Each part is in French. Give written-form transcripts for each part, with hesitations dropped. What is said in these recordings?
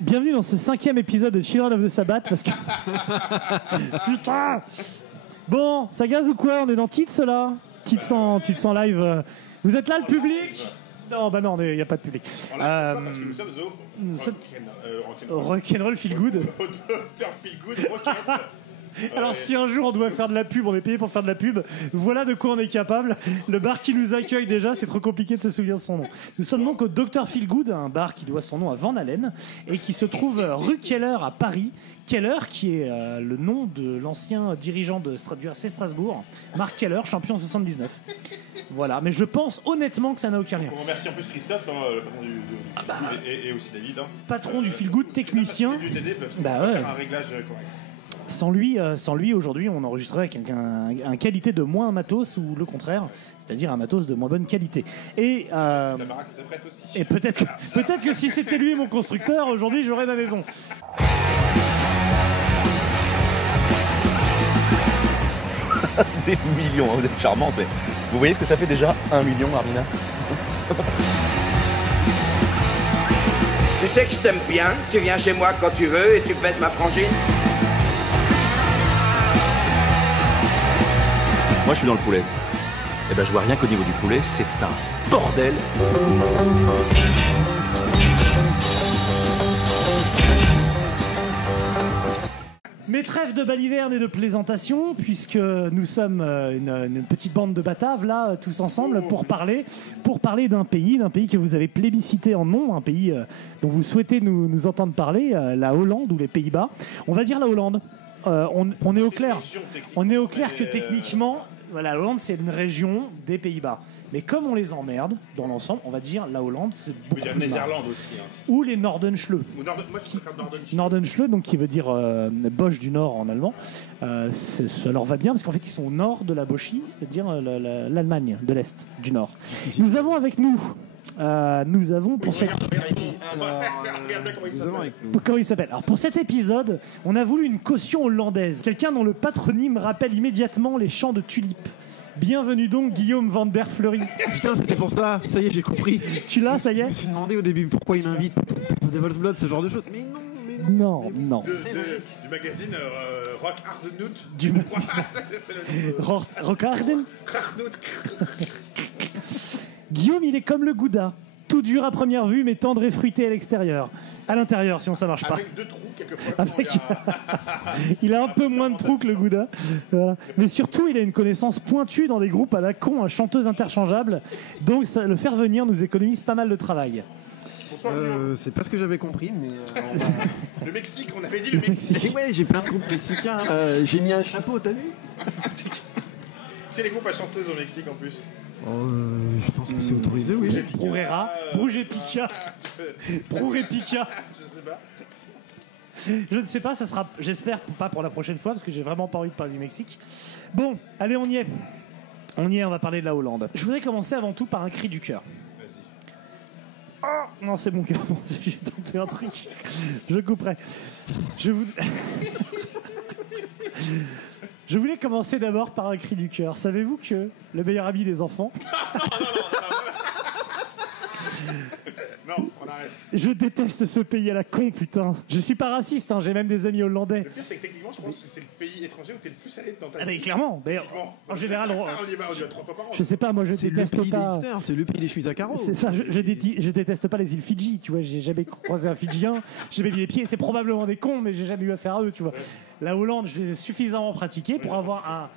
Bienvenue dans ce 5e épisode de Children of the Sabbath parce que... Putain. Bon, ça gaze ou quoi? On est dans Tits là? Tits en live. Vous êtes là le public? Non, bah non, il n'y a pas de public. Parce que nous sommes au Rock'n'Roll Feel Good. Docteur Feel Good Rocket. Alors si un jour on doit faire de la pub, on est payé pour faire de la pub, voilà de quoi on est capable. Le bar qui nous accueille déjà, c'est trop compliqué de se souvenir de son nom. Nous sommes donc au Dr Feel Good, un bar qui doit son nom à Van Halen et qui se trouve rue Keller à Paris. Keller qui est le nom de l'ancien dirigeant du RC Strasbourg, Marc Keller, champion en 79. Voilà, mais je pense honnêtement que ça n'a aucun lien. On remercie en plus Christophe, le patron et aussi David. Patron du Feel Good, technicien. Du TD peuvent ouais. faire un réglage correct. Sans lui, aujourd'hui, on enregistrerait avec un qualité de moins matos ou le contraire, c'est-à-dire un matos de moins bonne qualité. Et la baraque se prête aussi. Et peut-être que si c'était lui mon constructeur, aujourd'hui, j'aurais ma maison. Des millions, vous êtes charmante, mais vous voyez ce que ça fait déjà 1 million, Armina? Tu sais que je t'aime bien, tu viens chez moi quand tu veux et tu baisses ma frangine. Moi, je suis dans le poulet. Eh ben, je vois rien qu'au niveau du poulet, c'est un bordel. Mais trêve de baliverne et de plaisantation, puisque nous sommes une petite bande de bataves, là, tous ensemble, pour parler d'un pays que vous avez plébiscité en nom, un pays dont vous souhaitez nous entendre parler, la Hollande ou les Pays-Bas. On va dire la Hollande. On est au clair. On est au clair que techniquement, voilà, la Hollande, c'est une région des Pays-Bas. Mais comme on les emmerde, dans l'ensemble, on va dire la Hollande, c'est beaucoup Il y a plus Néerlande aussi. Hein. ou les Nordenschle. Moi, je préfère Nordenschle. Nordenschle, donc qui veut dire Bosch du Nord en allemand. Ça leur va bien parce qu'en fait, ils sont au nord de la Boschie, c'est-à-dire l'Allemagne de l'Est, du Nord. Nous avons avec nous... pour cette... Comment il s'appelle? Alors pour cet épisode, on a voulu une caution hollandaise, quelqu'un dont le patronyme rappelle immédiatement les champs de tulipes. Bienvenue donc Guillaume Van der Fleury. Putain, c'était pour ça, ça y est, j'ai compris. Tu l'as, ça y Je est? me suis demandé au début pourquoi il invite pour The Devil's Blood, ce genre de choses. Mais non. Non. Du magazine Rock Hardenout. Du Rock Arden. Guillaume, il est comme le Gouda. Tout dur à première vue, mais tendre et fruité à l'extérieur. À l'intérieur, sinon ça marche pas. Avec 2 trous, quelquefois. Il a un peu moins de trous que le Gouda. Voilà. Mais surtout, il a une connaissance pointue dans des groupes à la con, à chanteuse interchangeable. Donc, le faire venir nous économise pas mal de travail. C'est pas ce que j'avais compris, mais... Le Mexique, on avait dit le Mexique. Ouais, j'ai plein de groupes mexicains. J'ai mis un chapeau, t'as vu? Est-ce qu'il y a des groupes à chanteuses au Mexique en plus? Je pense que c'est autorisé, oui. Bruguera, Bruguepica. Bruguepica. Je sais pas. Je ne sais pas, ça sera, j'espère, pas pour la prochaine fois, parce que j'ai vraiment pas envie de parler du Mexique. Bon, allez, on y est. On va parler de la Hollande. Je voudrais commencer avant tout par un cri du cœur. Vas-y. Oh, non, c'est mon cœur. J'ai tenté un truc. Je couperai. Je voulais commencer d'abord par un cri du cœur. Savez-vous que le meilleur ami des enfants... Non, on arrête. Je déteste ce pays à la con, putain. Je suis pas raciste, hein, j'ai même des amis hollandais. Le pire, c'est que techniquement, je pense que c'est le pays étranger où t'es le plus allé dans ta vie. Ah mais clairement, d'ailleurs, en général... On y va 3 fois par an. Je sais pas, moi je C'est le déteste pays des pas... hipsters, c'est le pays des chemises à carreaux. C'est ça, je déteste pas les îles Fidji, tu vois, j'ai jamais croisé un Fidjien, j'ai jamais mis les pieds, c'est probablement des cons, mais j'ai jamais eu affaire à eux, tu vois. La Hollande, je les ai suffisamment pratiqués pour avoir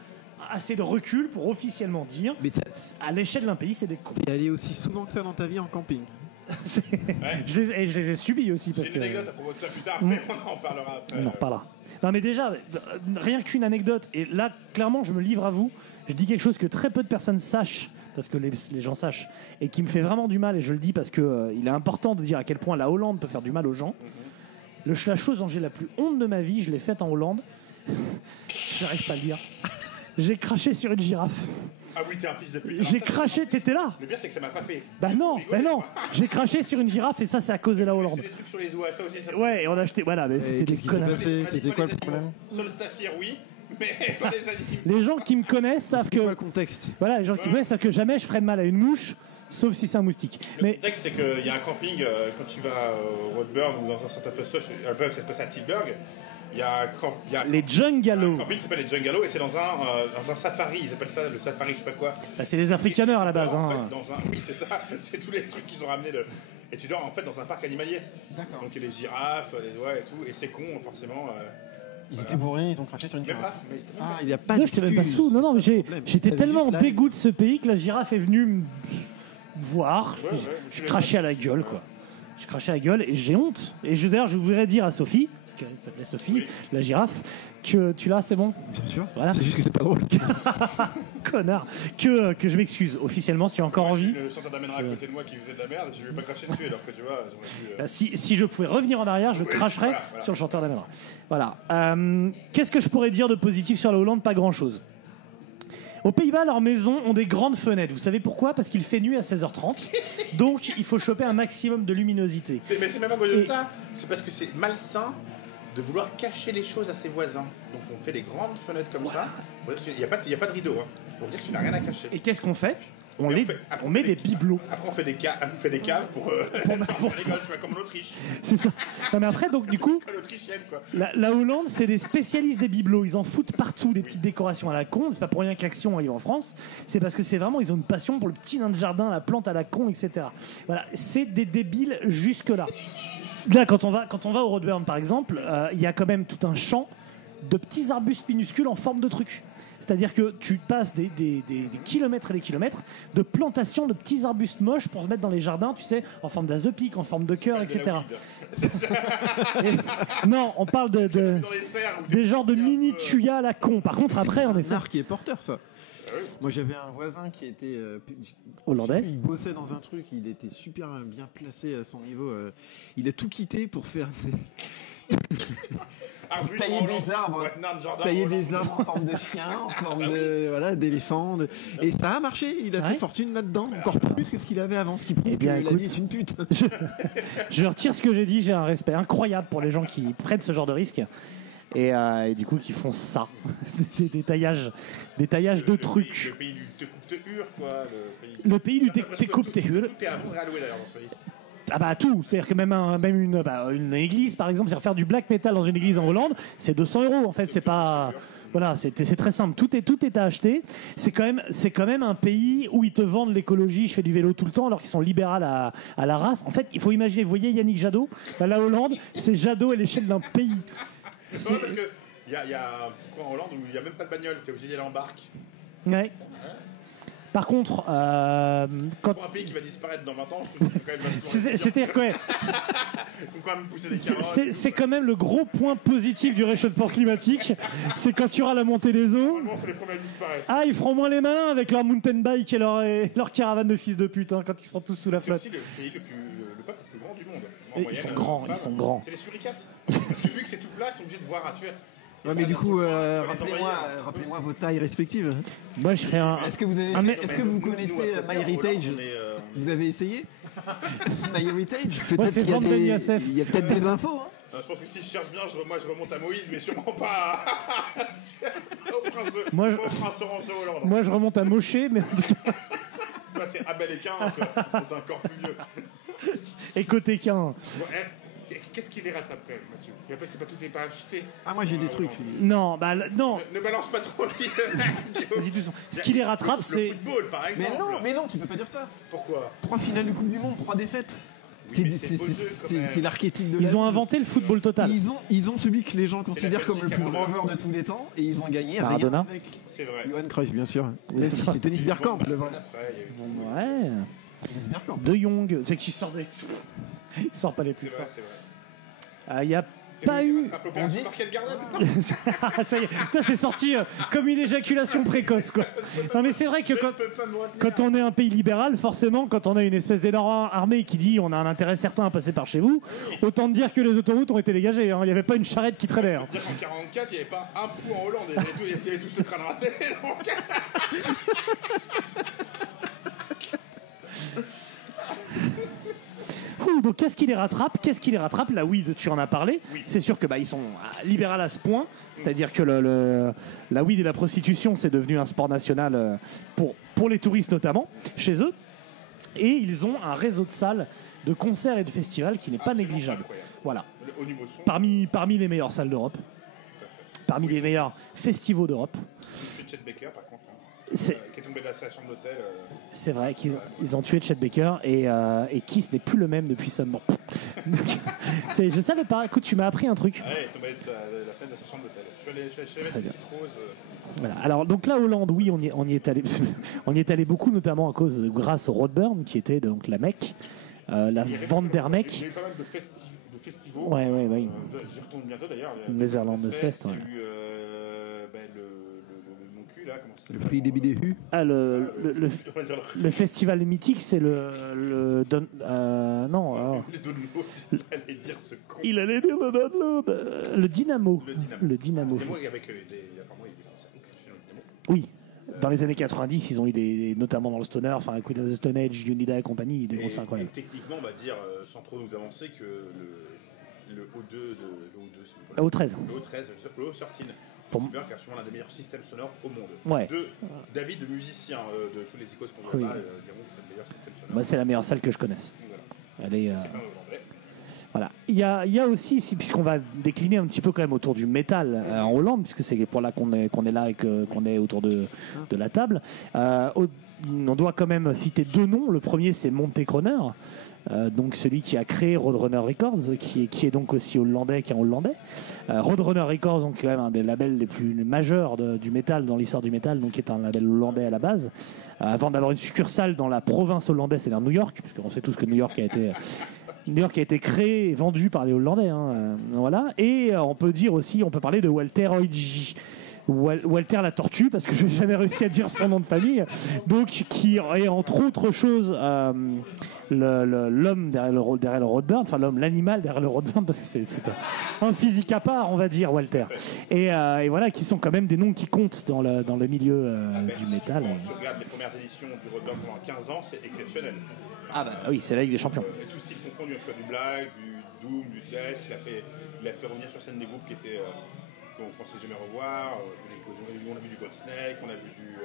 assez de recul pour officiellement dire, Mais à l'échelle d'un pays, c'est des cons. t'es allé aussi souvent que ça dans ta vie en camping. Je les ai subis aussi, parce J'ai que... une anecdote à propos de ça plus tard, mais on en parlera après. On en reparlera. Non mais déjà, rien qu'une anecdote, et là, clairement, je me livre à vous, je dis quelque chose que très peu de personnes sachent, parce que les gens sachent, et qui me fait vraiment du mal, et je le dis parce que il est important de dire à quel point la Hollande peut faire du mal aux gens. La chose dont j'ai la plus honte de ma vie, je l'ai faite en Hollande, je n'arrive pas à le dire, j'ai craché sur une girafe. Ah oui, t'es un fils de pute. J'ai craché, t'étais là? Le pire, c'est que ça m'a pas fait. Bah non, j'ai craché sur une girafe, et ça c'est à cause de la Hollande. Des trucs sur les oies, ça aussi, ça. Ouais, et on a acheté, voilà, mais c'était des Qu'est-ce qui s'est connards. passé? C'était quoi le problème? Solstafir, oui, mais pas les animaux. Les gens qui me connaissent savent C'est quoi que... le contexte? Voilà, les gens qui me connaissent savent que jamais je ferai de mal à une mouche, sauf si c'est un moustique. Le contexte, c'est qu'il y a un camping, quand tu vas au Roadburn ou dans un centre festoche, à Burg, ça se passe à Tilburg, il y a les Jungalows. un camping qui s'appelle les Jungalows et c'est dans un safari, ils appellent ça le safari, je sais pas quoi. Bah, c'est des Afrikaners à la base. En Hein. fait, oui, c'est ça, c'est tous les trucs qu'ils ont ramenés. Et tu dors en fait dans un parc animalier. D'accord. Donc il y a les girafes, les oies et tout, et c'est con, forcément. Ils étaient bourrés, ils ont craché sur une Même girafe. pas, mais c'était même Ah, pas. il n'y a pas Non, j'étais même pas sous. Non, mais j'étais tellement dégoût de ce pays que la girafe est venue me voir. Ouais, Je crachais à la gueule, quoi. Je crachais à la gueule et j'ai honte. Et d'ailleurs, je voudrais dire à Sophie, parce qu'elle s'appelait Sophie, Oui. la girafe, que tu l'as, c'est bon. Bien sûr. Voilà. C'est juste que c'est pas drôle. Connard. Que je m'excuse officiellement si tu as encore envie. Le centre d'Amenra à côté de moi qui faisait de la merde, je lui ai pas craché dessus alors que tu vois, j'aurais pu. Si je pouvais revenir en arrière, je Oui, cracherais voilà. sur le chanteur d'Amenra. Voilà. Qu'est-ce que je pourrais dire de positif sur la Hollande? Pas grand-chose. Aux Pays-Bas, leurs maisons ont des grandes fenêtres. Vous savez pourquoi? Parce qu'il fait nuit à 16h30. Donc, il faut choper un maximum de luminosité. Mais c'est même pas à cause de ça, c'est parce que c'est malsain de vouloir cacher les choses à ses voisins. Donc on fait des grandes fenêtres comme ça. Il n'y a pas de rideau. Hein. Pour dire que tu n'as rien à cacher. Et qu'est-ce qu'on fait? Et On met des bibelots. Après on fait des caves pour les gosses, comme l'Autriche. C'est ça. Non, mais après, donc, du coup, L'Autrichienne, quoi. la Hollande, c'est des spécialistes des bibelots. Ils en foutent partout, des petites décorations à la con. C'est pas pour rien que l'Action arrive en France. C'est parce que c'est vraiment, ils ont une passion pour le petit nain de jardin, la plante à la con, etc. Voilà, c'est des débiles jusque-là. Là, quand on va au Roadburn, par exemple, il y a quand même tout un champ de petits arbustes minuscules en forme de trucs. C'est-à-dire que tu passes des kilomètres et des kilomètres de plantations de petits arbustes moches pour se mettre dans les jardins, tu sais, en forme d'as de pique, en forme de cœur, etc. Non, on parle Dans les serres, des genres de mini tuyas à la con. Par contre, après, en C'est effet, un art qui est porteur, ça. Moi, j'avais un voisin qui était hollandais. Il bossait dans un truc, il était super bien placé à son niveau. Il a tout quitté pour faire tailler des arbres, en forme de chien, en forme d'éléphant. Et ça a marché. Il a fait fortune là-dedans, encore plus que ce qu'il avait avant, ce qui prouve que la vie est une pute. Je retire ce que j'ai dit. J'ai un respect incroyable pour les gens qui prennent ce genre de risque. Et du coup, qui font ça, des taillages de trucs. Le pays du te coupe te hur, quoi. Le pays du te coupe te hur. Tout est à vous réalloué d'ailleurs dans ce pays. Ah bah tout, c'est-à-dire que même une église, par exemple, c'est-à-dire faire du black metal dans une église en Hollande, c'est 200 € en fait, c'est pas... Voilà, c'est très simple, tout est à acheter. C'est quand même un pays où ils te vendent l'écologie, je fais du vélo tout le temps, alors qu'ils sont libérales à la race. En fait, il faut imaginer, vous voyez Yannick Jadot, la Hollande, c'est Jadot à l'échelle d'un pays. C'est parce que il y a un petit coin en Hollande où il n'y a même pas de bagnole, t'es obligé d'y aller en barque. Ouais. Par contre, quand... Pour un pays qui va disparaître dans 20 ans, je trouve que c'est quand même vachement... C'est-à-dire quoi? Il faut quand même pousser des carottes. C'est quand même le gros point positif du réchauffement climatique, c'est quand tu auras la montée des eaux. Normalement, c'est les premiers à disparaître. Ah, ils feront moins les malins avec leur mountain bike et leur caravane de fils de pute, hein, quand ils seront tous sous la C'est flotte. aussi le pays le peuple le plus grand du monde. En Et moyenne, ils sont grands. C'est les suricates. Parce que vu que c'est tout plat, ils sont obligés de voir à tuer. Ouais, mais du coup, rappelez-moi vos tailles respectives. Moi, je fais un... Est-ce que vous connaissez MyHeritage? Vous avez essayé MyHeritage? Peut-être qu'il y a peut-être des infos. Hein. Non, je pense que si je cherche bien, moi je remonte à Moïse, mais sûrement pas au prince Orange de Hollande. Moi, je remonte à Moshe, mais... Ça, c'est Abel et Cain, c'est encore plus vieux. Et côté Cain. Qu'est-ce qui les rattrape quand même, Mathieu? C'est pas tout n'est pas acheté. Ah, moi j'ai des trucs. Non, non. Ne balance pas trop Vas-y, doucement. Ce qui les rattrape, c'est... Le football, par exemple. Mais non, tu peux pas dire ça. Pourquoi? 3 finales de Coupe du Monde, 3 défaites. Oui, c'est l'archétype de la Ils ont vie. inventé le football total. Ils ont celui que les gens considèrent comme le plus grand joueur de tous les temps et ils ont gagné Maradona. avec C'est vrai. Johan Cruyff, bien sûr. Même si c'est Dennis Bergkamp, le vrai. Ouais. Dennis Bergkamp. De Jong, c'est qui sort des... Il sort pas les plus C'est forts. vrai, c'est vrai. Il n'y a pas eu... Ça y est, putain, c'est sorti comme une éjaculation précoce, quoi. Non, mais c'est vrai que quand on est un pays libéral, forcément, quand on a une espèce d'énorme armée qui dit on a un intérêt certain à passer par chez vous, autant dire que les autoroutes ont été dégagées. Hein. Il n'y avait pas une charrette qui traînait. Hein. Dire qu'en 44, il n'y avait pas un pou en Hollande. Ils avaient tous le crâne rasé. Donc qu'est-ce qui les rattrape? La weed, tu en as parlé. Oui. C'est sûr que ils sont libérales à ce point. C'est-à-dire que la weed et la prostitution, c'est devenu un sport national pour les touristes notamment, chez eux. Et ils ont un réseau de salles, de concerts et de festivals qui n'est pas négligeable. Voilà. Au niveau son, Parmi les meilleures salles d'Europe, parmi les meilleurs festivals d'Europe. Chet Baker, par contre, C'est- qui est tombé de sa chambre d'hôtel. C'est vrai qu'ils ont tué Chet Baker et Kiss n'est plus le même depuis sa mort. Donc, je savais pas. Écoute, tu m'as appris un truc. Ouais, il est tombé de la fenêtre de sa chambre d'hôtel. Je suis allé Très mettre une bien. petite rose. Voilà. Alors donc là, Hollande, oui, on y est allé, on y est allé beaucoup, notamment grâce au Roadburn, qui était donc la Mecque, la Il y a Vandermeck. eu pas mal de festivals. Ouais. J'y retourne bientôt d'ailleurs. Netherlands Fest, Il y a ouais. eu mon cul là, comment ça Le s'appelle prix des bidéhus. Ah, on va dire le festival mythique, c'est non. alors, les downloads, il allait dire ce con. il allait dire le download. Le Dynamo. Le Dynamo. Et moi, Festival. avec apparemment, il y a des concerts exceptionnels. Oui. Dans les années 90, ils ont eu notamment dans le Stoner, enfin Queen of the Stone Age, Unida et compagnie, des concerts Et incroyables. techniquement, on va dire, sans trop nous avancer, que le O2 Le O13. Le O13, Pour- qui est sûrement l'un des meilleurs systèmes sonores au monde. Ouais. D'avis de musiciens, de tous les icônes qu'on Oui. voit là, diront que c'est le meilleur système sonore. Bah, c'est la meilleure salle que je connaisse. Voilà. Elle est, C'est pas hollandais. voilà. Il y a aussi, puisqu'on va décliner un petit peu quand même autour du métal en Hollande, puisque c'est pour là qu'on est là et qu'on est autour de la table, on doit quand même citer deux noms. Le premier, c'est Monte Kroner, donc celui qui a créé Roadrunner Records, qui est donc aussi hollandais, qui est hollandais. Roadrunner Records, donc quand même un des labels les plus majeurs du métal, dans l'histoire du métal, donc qui est un label hollandais à la base, avant d'avoir une succursale dans la province hollandaise, c'est-à-dire New York, puisqu'on sait tous que New York a été créé et vendu par les Hollandais, hein, voilà. Et on peut parler de Walter Oigi. Walter la tortue, parce que je n'ai jamais réussi à dire son nom de famille, donc qui est entre autres choses l'homme derrière le Roadburn, enfin l'animal derrière le Roadburn, parce que c'est un physique à part, on va dire, Walter. Et voilà, qui sont quand même des noms qui comptent dans le milieu du métal. Si tu regardes les premières éditions du Roadburn pendant 15 ans, c'est exceptionnel. Ah bah oui, c'est la Ligue des Champions. Tout style confondu, que ce soit du black, du doom, du death. Il a fait revenir sur scène des groupes qu'on ne pensait jamais revoir. On a vu du Godsnake, on a vu du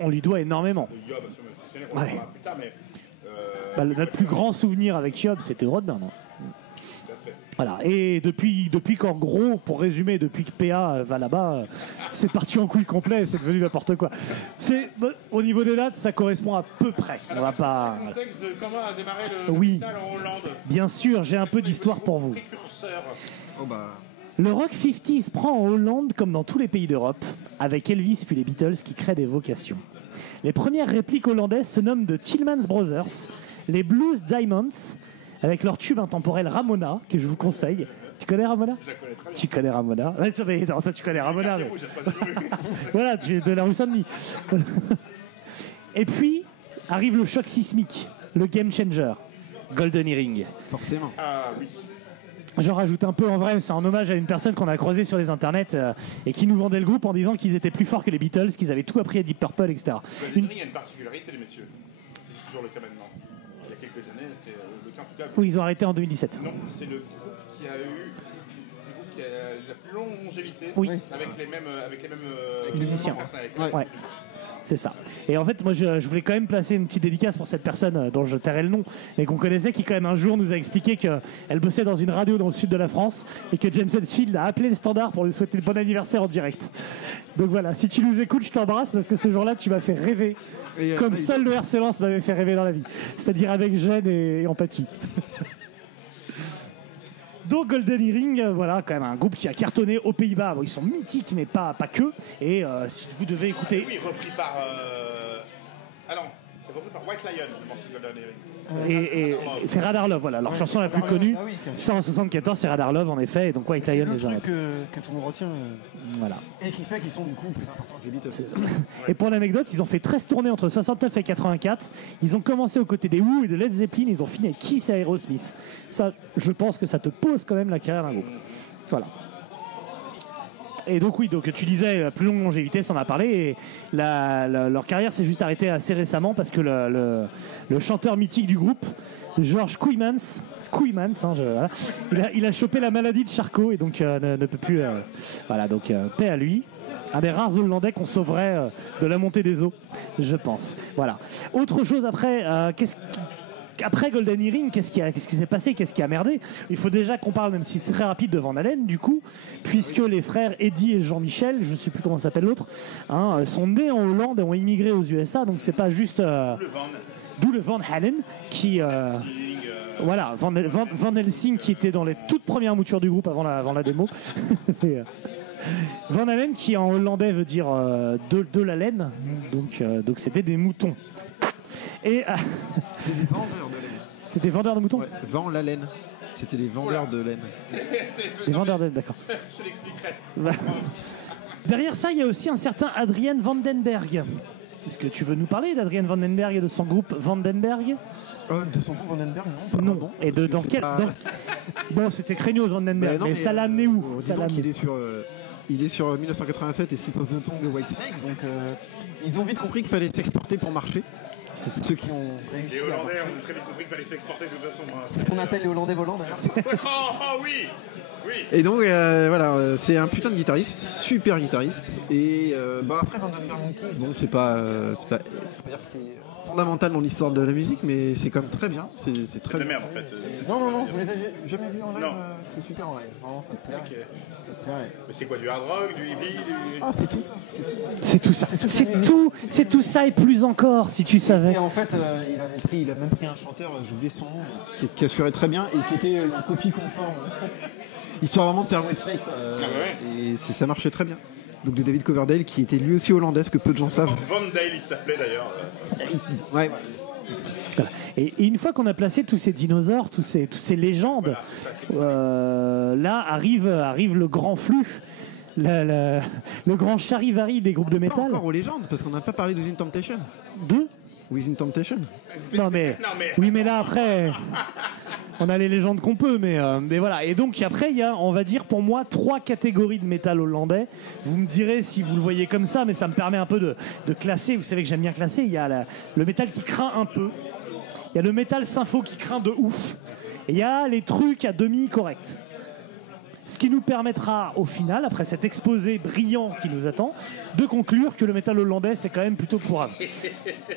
On lui doit énormément. Yob, absolument exceptionnel, on en parlera plus tard, mais Notre plus grand souvenir avec Yob, c'était Roadburn. tout à fait. Voilà. Et depuis qu'en gros, pour résumer, depuis que PA va là-bas, c'est parti en couille complet, c'est devenu n'importe quoi. Au niveau des dates, ça correspond à peu près. On va pas. Le contexte de comment a démarré le Oui. métal en Hollande. Bien sûr, j'ai un peu d'histoire pour vous. Précurseur. Oh bah. Le rock 50s prend en Hollande comme dans tous les pays d'Europe, avec Elvis puis les Beatles qui créent des vocations. Les premières répliques hollandaises se nomment The Tillmans Brothers, les Blues Diamonds, avec leur tube intemporel Ramona, que je vous conseille. Tu connais Ramona ? Je la connais très bien. Tu connais Ramona ? Ouais, mais non, toi tu connais Ramona. Quartier mais- rouge, j'ai troisième rue. Voilà, tu es de la rue Saint-Denis. Et puis arrive le choc sismique, le game changer, Golden Earring. Forcément. Ah oui. J'en rajoute un peu en vrai, c'est en hommage à une personne qu'on a croisée sur les internets et qui nous vendait le groupe en disant qu'ils étaient plus forts que les Beatles, qu'ils avaient tout appris à Deep Purple, etc. Golden Ring a une particularité, les messieurs. C'est toujours le cas maintenant. Il y a quelques années, c'était le cas en tout cas. Oui, ils ont arrêté en 2017. Non, c'est le groupe qui a eu. C'est le groupe qui a la plus longue longévité. Oui. Avec les mêmes musiciens. personnalités. Ouais. C'est ça. Et en fait, moi, je voulais quand même placer une petite dédicace pour cette personne dont je tairai le nom, mais qu'on connaissait, qui quand même un jour nous a expliqué qu'elle bossait dans une radio dans le sud de la France et que James Hetfield a appelé le standard pour lui souhaiter le bon anniversaire en direct. Donc voilà, si tu nous écoutes, je t'embrasse parce que ce jour-là, tu m'as fait rêver, Et, comme seul le RC Lens m'avait fait rêver dans la vie. C'est-à-dire avec gêne et empathie. Donc Golden Earring, voilà, quand même un groupe qui a cartonné aux Pays-Bas. Bon, ils sont mythiques, mais pas que. Et si vous devez écouter... Oui, repris par. Ah non, c'est repris par White Lion, je pense, Golden Earring. Et c'est Radar Love, voilà, leur chanson la plus connue. Ah oui, 174, c'est Radar Love, en effet, et donc White C'est Lion le les a. truc que tout le monde retient. Voilà. Et qui fait qu'ils sont du coup plus importants que les Beatles. C'est ça. Et pour l'anecdote, ils ont fait 13 tournées entre 69 et 84. Ils ont commencé aux côtés des Who et de Led Zeppelin, ils ont fini avec Kiss et Aerosmith. Ça, je pense que ça te pose quand même la carrière d'un groupe. Voilà. Et donc oui, donc tu disais la plus longue longévité, ça en a parlé. Et leur carrière s'est juste arrêtée assez récemment parce que le chanteur mythique du groupe, George Kooijmans, voilà, il a chopé la maladie de Charcot et donc ne peut plus. Voilà, donc paix à lui. Un des rares Hollandais qu'on sauverait de la montée des eaux, je pense. Voilà. Autre chose après, après Golden Earring, qu'est-ce qui s'est passé? Qu'est-ce qui a merdé? Il faut déjà qu'on parle, même si c'est très rapide, de Van Halen, du coup, puisque les frères Eddie et Jean-Michel, je ne sais plus comment s'appelle l'autre, hein, sont nés en Hollande et ont immigré aux USA, donc c'est pas juste... D'où le Van Halen, qui... voilà, Van Helsing qui était dans les toutes premières moutures du groupe avant la démo. Et, Van Halen qui en hollandais veut dire de la laine, donc c'était des moutons. Et C'est des vendeurs de laine. c'était des vendeurs de moutons. Ouais, vend la laine. C'était des vendeurs de laine. Des vendeurs de laine, d'accord. Je l'expliquerai. Derrière ça, il y a aussi un certain Adrien Vandenberg. Est-ce que tu veux nous parler d'Adrien Vandenberg et de son groupe Vandenberg? De son groupe Vandenberg, non. Pas Non. vraiment. Et dans quel... Bon, c'était Craignos Vandenberg, mais ça l'a amené où? Ça l'a Disons amené- qu'il est sur 1987 et Slip of the Tongue de Whitesnake, donc ils ont vite compris qu'il fallait s'exporter pour marcher. C'est ceux qui ont réussi. Les Hollandais ont très vite compris qu'il fallait s'exporter de toute façon. Hein. C'est ce qu'on appelle les Hollandais volants d'ailleurs. Oh oui. Oui. Et donc voilà, c'est un putain de guitariste, super guitariste. Et après Vandenberg Monkeys, bon c'est pas faut pas dire que c'est fondamental dans l'histoire de la musique, mais c'est quand même très bien. C'est très de bien. merde en fait. Non, je les ai jamais vus en live. Non. C'est super en live. Vraiment, ça te plaît. Ok. Ça te plairait. Mais c'est quoi, du hard rock, du heavy, du... Ah, c'est tout ça. C'est tout. C'est tout ça. C'est tout ça et plus encore, si tu savais. Et en fait, il a même pris un chanteur, j'ai oublié son nom, qui assurait très bien et qui était une copie conforme. Histoire vraiment de faire Whitesnake. Et ça marchait très bien. Donc de David Coverdale, qui était lui aussi hollandais, ce que peu de gens savent. Van Dale, il s'appelait d'ailleurs. Ouais. Voilà. Et une fois qu'on a placé tous ces dinosaures, tous ces légendes, là arrive le grand flux, le grand charivari des groupes de Pas métal. encore aux légendes, parce qu'on n'a pas parlé de Within Temptation. Deux. Within Temptation. Non mais, oui, mais là après, on a les légendes qu'on peut, mais voilà. Et donc après, il y a, on va dire pour moi, 3 catégories de métal hollandais. Vous me direz si vous le voyez comme ça, mais ça me permet un peu de classer. Vous savez que j'aime bien classer. Il y a le métal qui craint un peu. Il y a le métal sympho qui craint de ouf. Et il y a les trucs à demi corrects. Ce qui nous permettra au final, après cet exposé brillant qui nous attend, de conclure que le métal hollandais c'est quand même plutôt pourrable.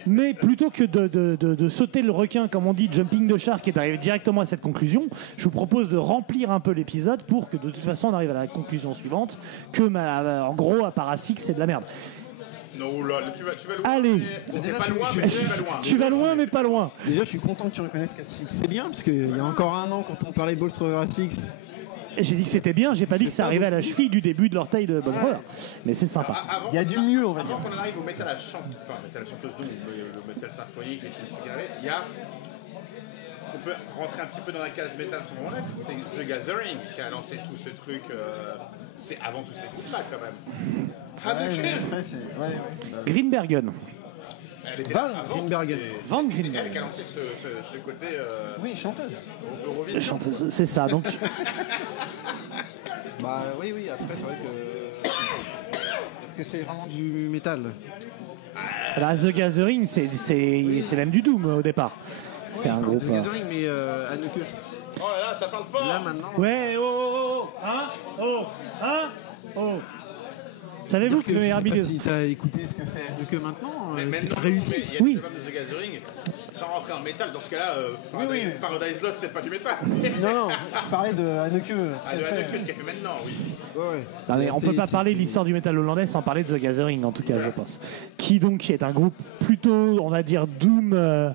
Mais plutôt que de sauter le requin, comme on dit, jumping the shark, et d'arriver directement à cette conclusion, je vous propose de remplir un peu l'épisode pour que de toute façon on arrive à la conclusion suivante, que en gros à Parasfix c'est de la merde. Non, là, tu vas loin. Allez. Mais t'es pas loin, mais tu vas loin. Tu vas loin mais pas loin. Déjà, je suis content que tu reconnaisses que c'est bien, parce qu'il y a encore un an, quand on parlait de Balls Trover Six, J'ai dit que c'était bien, j'ai pas dit que ça arrivait à la cheville du début de l'orteil de Bob Roller. Mais c'est sympa. Avant, il y a du mieux, on va dire. Avant qu'on en arrive au métal à chanteuse, donc le métal symphonique, les cigarettes, il y a... On peut rentrer un petit peu dans la case métal sans mon lettre, c'est The Gathering qui a lancé tout ce truc, c'est avant tous ces groupes-là quand même. Grimbergen. Elle était Van là avant, Grimbergen. et Van c'est elle Grimbergen. qui a lancé ce côté Oui, chanteuse. Eurovision. Chanteuse, c'est ça. Donc, Bah oui, après, c'est vrai que. Est-ce que c'est vraiment du métal? là, The Gathering, c'est même du Doom au départ. C'est un groupe. De Gathering, mais Anneke. Oh là là, ça parle fort. Là maintenant. Ouais, Savez-vous que le meilleur je sais pas milieu. si t'as écouté ce que fait Anneke maintenant, Mais c'est maintenant, réussi. il y a Oui. des albums de The Gathering, sans rentrer en métal, dans ce cas-là, oui. Paradise Lost, c'est pas du métal. Non, je parlais de Anneke. Ah, de Anneke, ce qu'elle fait maintenant, oui. Ouais. Non, mais on peut pas parler de l'histoire du métal hollandais sans parler de The Gathering, en tout cas, je pense. Qui donc est un groupe plutôt, on va dire, doom,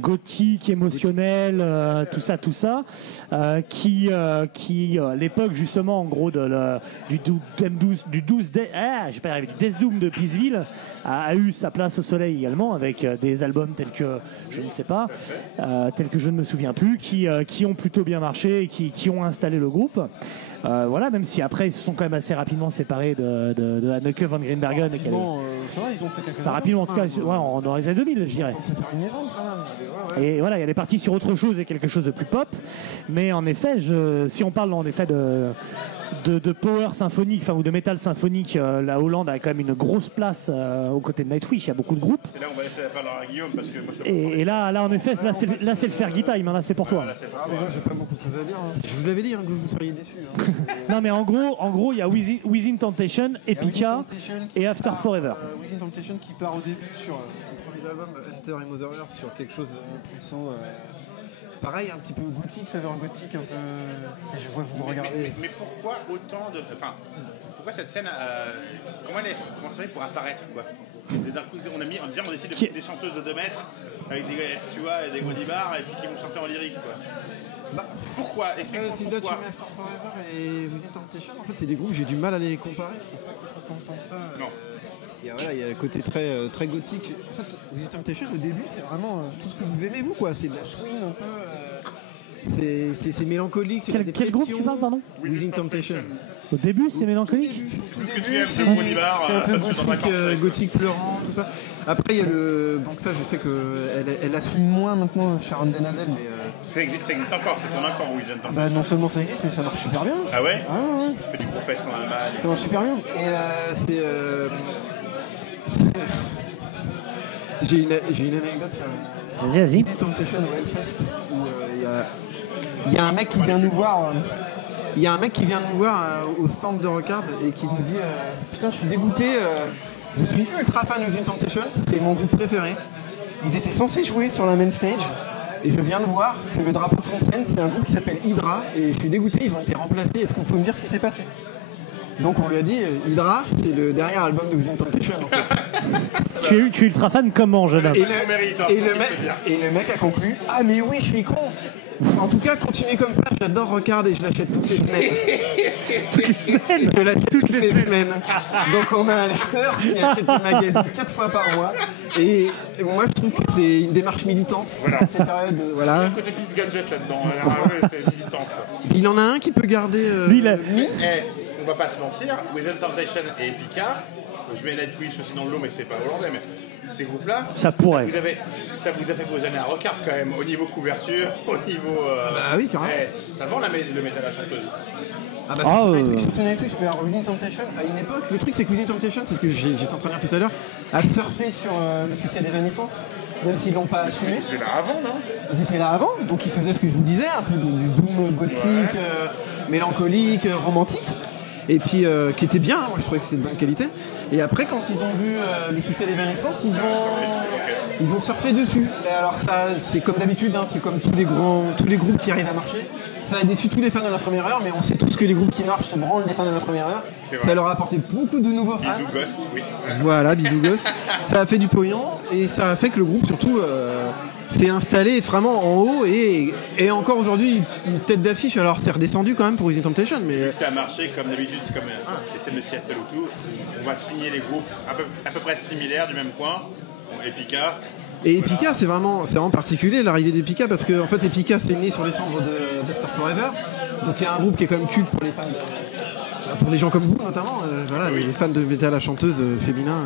gothique, émotionnel, tout ça, qui à l'époque justement, en gros, du Death Doom de Peaceville, a eu sa place au soleil également, avec des albums tels que, je ne sais pas, tels que je ne me souviens plus, qui ont plutôt bien marché et qui ont installé le groupe. Voilà, même si après ils se sont quand même assez rapidement séparés de Anneke van Grimbergen. Bon, ça va, ils ont fait quelques Enfin, rapidement, en tout cas, dans les années 2000, je dirais. Ça fait faire une légende quand même. Et voilà, il y a des parties sur autre chose et quelque chose de plus pop. Mais en effet, si on parle en effet de power symphonique, enfin ou de métal symphonique, la Hollande a quand même une grosse place aux côtés de Nightwish. Il y a beaucoup de groupes. C'est là où on va laisser la parole à Guillaume, parce que moi je Et là, en effet, là c'est le Fergie time. Là, c'est pour toi. Ah, mais moi j'ai pas beaucoup de choses à dire. Je vous l'avais dit que vous seriez déçus. Non, mais en gros, il y a Within Temptation, Epica et After Forever. Within Temptation qui part au début sur son premier album, Enter et Mother Earth, sur quelque chose de plus pareil, un petit peu gothique, saveur gothique, un peu. Je vois vous me regardez. Mais pourquoi autant de. Enfin, pourquoi cette scène. Comment ça fait pour apparaître, quoi? D'un coup, on essaie de faire des chanteuses de 2 mètres avec des godibars et puis qui vont chanter en lyrique, quoi. Pourquoi? Explique-moi pourquoi. After Forever et Within Temptation, en fait, c'est des groupes, j'ai du mal à les comparer. Je trouve pas qu'ils se ressemblent tant que ça. Non. Il y a le côté très gothique. En fait, Within Temptation, au début, c'est vraiment tout ce que vous aimez, vous, quoi. C'est de la swing un peu. C'est mélancolique. Quel groupe tu parles, pardon? Within Temptation. Au début, c'est mélancolique. Tout ce que tu aimes, c'est le godibard. C'est un peu gothique pleurant, tout ça. Après, il y a le. Donc, ça, je sais qu'elle assume moins maintenant, Sharon Denadel, mais. Ça existe encore, ça tourne encore Within Temptation. Bah, non seulement ça existe, mais ça marche super bien. Ah ouais? Ah ouais. Tu fais du gros fest en Allemagne. Ça marche super bien. Et j'ai une anecdote sur Vas-y. Within Temptation au Hellfest où il y a un mec qui vient nous voir. Il y a un mec qui vient nous voir au stand de Rockard et qui nous dit putain, je suis dégoûté, je suis ultra fan de Within Temptation, c'est mon groupe préféré. Ils étaient censés jouer sur la main stage et je viens de voir que le drapeau de fond de scène, c'est un groupe qui s'appelle Hydra et je suis dégoûté, ils ont été remplacés. Est-ce que vous pouvez me dire ce qui s'est passé? Donc on lui a dit Hydra, c'est le dernier album de Within Temptation en fait. Tu es ultra fan comment, jeune homme? Et le mec a conclu ah mais oui, je suis con. En tout cas, continuez comme ça, j'adore Rockard et je l'achète toutes les semaines. Toutes les semaines? Je l'achète toutes les semaines. Donc on a un lecteur qui achète le magazine 4 fois par mois. Et moi je trouve que c'est une démarche militante. Voilà. À cette période, voilà. Il y a un côté pif gadget là-dedans. C'est militant, quoi. Il en a un qui peut garder Lui, on va pas se mentir, Within Temptation et Epica, je mets Nightwish aussi dans le lot, mais c'est pas hollandais, mais ces groupes-là, ça pourrait. Ça vous a fait vos années à Rockard quand même, au niveau couverture, au niveau. Bah oui, carrément. Ça vend le métal à chanteuse. Ah bah surtout Nightwish, mais alors Within Temptation, à une époque, le truc c'est que Within Temptation, c'est ce que j'étais en train de dire tout à l'heure, a surfé sur le succès d'Evanescence, même s'ils l'ont pas assumé. Ils étaient là avant, non? Ils étaient là avant, donc ils faisaient ce que je vous disais, un peu du doom gothique, mélancolique, romantique. Et puis qui était bien, moi je trouvais que c'était de bonne qualité. Et après quand ils ont vu le succès d'Evanescence, ils ont surfé dessus. Et alors ça, c'est comme d'habitude, hein, c'est comme tous les groupes qui arrivent à marcher. Ça a déçu tous les fans de la première heure, mais on sait tous que les groupes qui marchent se branlent les fans de la première heure. Ça leur a apporté beaucoup de nouveaux fans. Bisous Ghost, oui. Voilà, bisous Ghost. Ça a fait du pognon et ça a fait que le groupe surtout s'est installé vraiment en haut et encore aujourd'hui une tête d'affiche. Alors c'est redescendu quand même pour Within Temptation, mais ça a marché comme d'habitude, c'est comme les scènes de Seattle ou tout. On va signer les groupes à peu près similaires du même coin. Epica. Et Epica, c'est vraiment particulier l'arrivée d'Epica parce que en fait Epica c'est né sur les cendres d'After Forever. Donc il y a un groupe qui est quand même culte pour les fans, pour des gens comme vous notamment, voilà, les fans de métal à chanteuse féminin.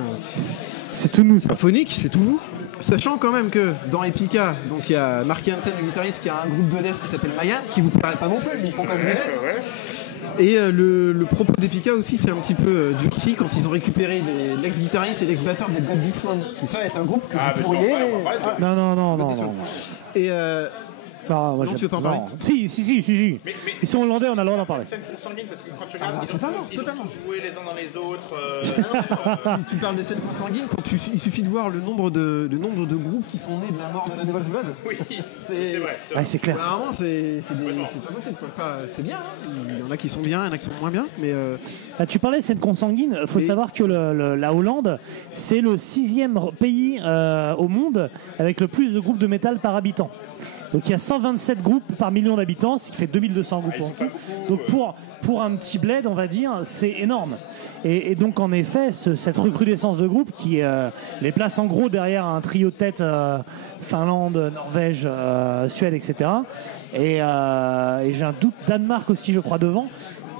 C'est tout nous, ça. Symphonique, c'est tout vous. Sachant quand même que dans Epica, donc il y a Mark Hansen, le guitariste, qui a un groupe de death qui s'appelle Mayan, qui vous plairait pas non plus, mais ils font comme du death. Et le propos d'Epica aussi, c'est un petit peu durci quand ils ont récupéré l'ex-guitariste et l'ex-batteur de God This One, qui ça est un groupe que vous pourriez. Non. Et non, tu veux pas en parler? Si. Mais ils sont hollandais, on a le droit d'en parler. C'est une consanguine parce que quand tu regardes, ils ont tous joué les uns dans les autres. Tu parles de scènes consanguines quand il suffit de voir le nombre de groupes qui sont nés de la mort de The Devil's Blood. Oui, c'est vrai. Ouais, c'est clair. Vraiment, c'est pas possible. Enfin, c'est bien. Il y en a qui sont bien, il y en a qui sont moins bien. Mais tu parlais de scène consanguine. Il faut savoir que la Hollande, c'est le 6e pays au monde avec le plus de groupes de métal par habitant. Donc il y a 127 groupes par million d'habitants, ce qui fait 2200 groupes en tout. Donc pour un petit bled, on va dire, c'est énorme. Et donc en effet, cette recrudescence de groupes qui les place en gros derrière un trio de tête Finlande, Norvège, Suède, etc. Et j'ai un doute, Danemark aussi, je crois, devant.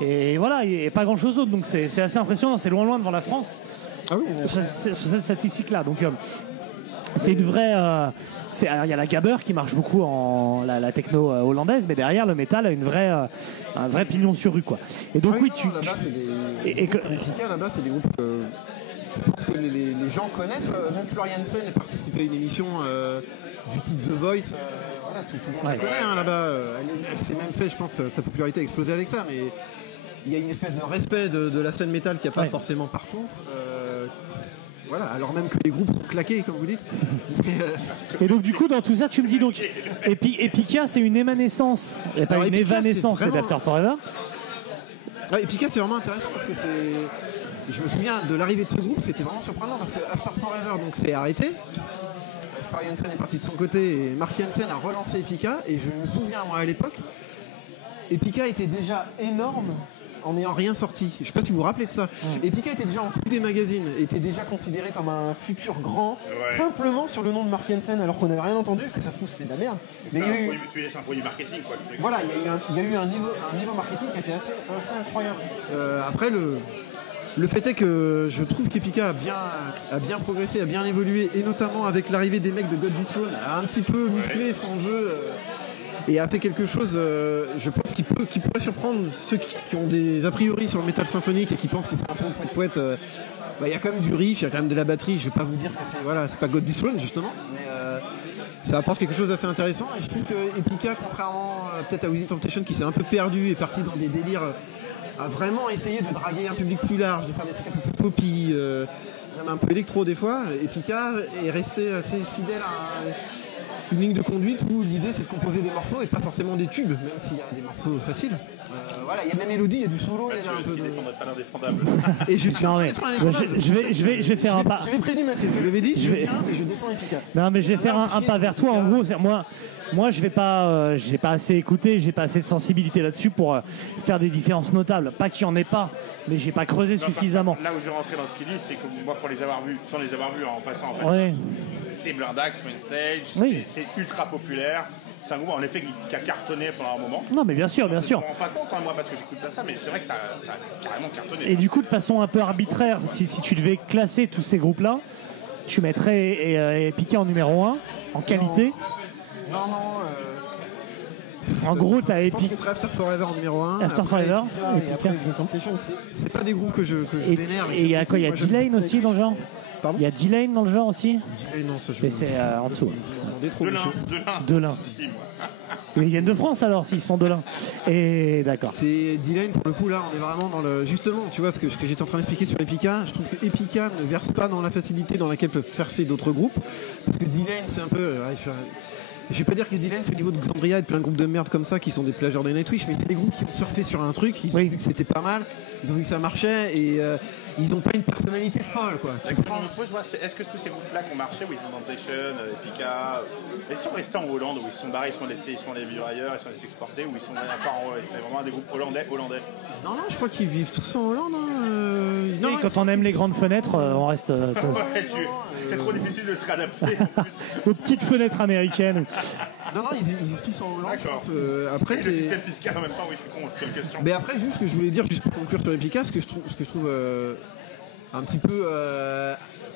Et voilà, il n'y a pas grand-chose d'autre. Donc c'est assez impressionnant, c'est loin devant la France. Ah oui, sur cette statistique-là. Donc c'est une vraie... il y a la gabber qui marche beaucoup en la techno hollandaise, mais derrière le métal a un vrai pignon sur rue, quoi. Et donc là-bas, c'est des groupes je pense que les gens connaissent. Même Florian Sen a participé à une émission du type The Voice. Voilà, tout le monde la connaît, hein, là-bas. Elle s'est même fait, je pense, sa popularité a explosé avec ça, mais il y a une espèce de respect de la scène métal qu'il n'y a pas forcément partout. Voilà, alors même que les groupes sont claqués, comme vous dites. Et donc du coup, dans tout ça, tu me dis donc, Epica, c'est une émanescence, et pas une évanescence d'After Forever. Ouais, Epica, c'est vraiment intéressant parce que je me souviens de l'arrivée de ce groupe, c'était vraiment surprenant parce que After Forever, donc, s'est arrêté. Florian Sen est parti de son côté et Mark Jansen a relancé Epica. Et je me souviens, moi, à l'époque, Epica était déjà énorme en n'ayant rien sorti. Je sais pas si vous vous rappelez de ça. Epica était déjà en coup des magazines, était déjà considéré comme un futur grand, simplement sur le nom de Mark Jansen, alors qu'on n'avait rien entendu, que ça se trouve c'était de la merde. Mais tu es un produit marketing, quoi. Voilà, il y a eu un niveau marketing qui était assez incroyable. Après, le fait est que je trouve qu'Epica a bien progressé, a bien évolué, et notamment avec l'arrivée des mecs de God This Throne, a un petit peu musclé son jeu. Et a fait quelque chose, je pense, qui pourrait surprendre ceux qui ont des a priori sur le métal symphonique et qui pensent que c'est un peu poète. Il y a quand même du riff, il y a quand même de la batterie. Je vais pas vous dire que c'est pas God This Throne justement, mais ça apporte quelque chose d'assez intéressant. Et je trouve que Epica, contrairement peut-être à Within Temptation, qui s'est un peu perdu et parti dans des délires, a vraiment essayé de draguer un public plus large, de faire des trucs un peu plus poppy, même un peu électro des fois. Epica est resté assez fidèle à une ligne de conduite où l'idée c'est de composer des morceaux et pas forcément des tubes, même s'il y a des morceaux faciles. Voilà, il y a de la mélodie, il y a du solo, il y a un peu de... pas l'indéfendable. Et je suis je vais faire un pas. J'avais prévenu Mathieu, je l'avais dit, je viens, mais je défends Epica. Non, mais je vais faire un pas vers toi. En gros, moi, je vais pas, j'ai pas assez écouté, j'ai pas assez de sensibilité là-dessus pour faire des différences notables. Pas qu'il y en ait pas, mais j'ai pas creusé suffisamment. Là où je rentrais dans ce qu'il dit, c'est que moi, pour les avoir vus, sans les avoir vus en passant, en fait, c'est Blurdax, Mainstage, c'est ultra populaire. C'est un groupe en effet qui a cartonné pendant un moment. Non, mais bien sûr, bien sûr. Je me rends pas compte, moi, parce que j'écoute pas ça, mais c'est vrai que ça a carrément cartonné. Et du coup, de façon un peu arbitraire, si tu devais classer tous ces groupes-là, tu mettrais Epica en numéro 1, en qualité. Non. En gros, t'as Epica. Je pense que Epica. After Forever en numéro 1. After Forever, et après Within Temptation, c'est pas des groupes que je vénère. Et il y a quoi? Il y a D-Lane aussi dans le genre? Pardon? Il y a D-Lane dans le genre aussi? D-Lane, non, ça je. Mais c'est en dessous. De l'un. Mais ils viennent de France alors, s'ils sont de l'un. Et d'accord. C'est D-Lane pour le coup, là, on est vraiment dans le. Justement, tu vois ce que j'étais en train d'expliquer sur Epica. Je trouve que Epica ne verse pas dans la facilité dans laquelle peuvent verser d'autres groupes. Parce que D-Lane, c'est un peu. Je vais pas dire que D-Lane c'est au niveau de Xandria et de plein de groupes de merde comme ça qui sont des plagieurs de Nightwish, mais c'est des groupes qui ont surfé sur un truc, ils ont vu que c'était pas mal, ils ont vu que ça marchait et ils ont pas une personnalité folle quoi. La question que je me pose, moi, c'est est-ce que tous ces groupes-là qui ont marché, Within Temptation, Epica, ils sont restés en Hollande, où ils sont barrés, ils sont allés vivre ailleurs, ils sont allés s'exporter, ou ils sont encore c'est vraiment des groupes hollandais? Non, je crois qu'ils vivent tous en Hollande. Non, quand on aime les grandes fenêtres, on reste c'est trop difficile de se réadapter en plus. aux petites fenêtres américaines. Non, ils vivent tous en Hollande. Je pense, après, et le système fiscal en même temps, oui, je suis con, quelle question. Mais après, juste ce que je voulais dire, juste pour conclure sur Epica, ce que je trouve un petit peu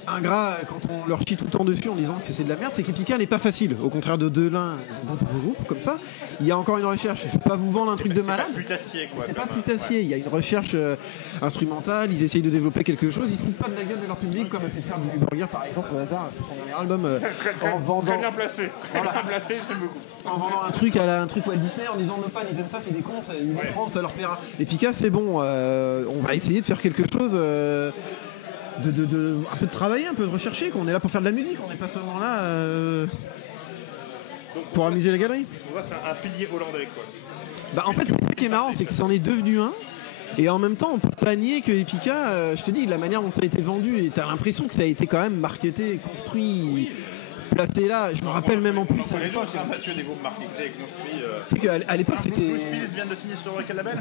ingrat quand on leur chie tout le temps dessus en disant que c'est de la merde, c'est qu'Epica n'est pas facile. Au contraire de Delin, d'autres groupes comme ça, il y a encore une recherche. Je ne vais pas vous vendre un truc de malade. C'est pas putassier, quoi. C'est pas putassier. Il y a une recherche instrumentale. Ils essayent de développer quelque chose. Ils se foutent pas de la gueule de leur public, comme a pu faire Dimmu Borgir par exemple au hasard sur son dernier album. En vendant. Très bien placé. Voilà. Très bien placé, j'aime beaucoup. En vendant un truc un truc Walt Disney en disant nos fans ils aiment ça, c'est des cons, ils vont prendre, ça leur plaira. Epica c'est bon. On va essayer de faire quelque chose. Un peu de travailler, un peu de rechercher, qu'on est là pour faire de la musique, on n'est pas seulement là pour amuser la galerie. On voit c'est un pilier hollandais quoi. Bah en fait c'est ça qui est marrant, c'est que c'en est devenu un, et en même temps on peut pas nier que Epica, je te dis, la manière dont ça a été vendu, et t'as l'impression que ça a été quand même marketé, construit, placé là, je me rappelle même en plus à l'époque. Mathieu des groupes marketés construits. Tu sais qu'à l'époque c'était. Bruce Willis vient de signer sur quel label?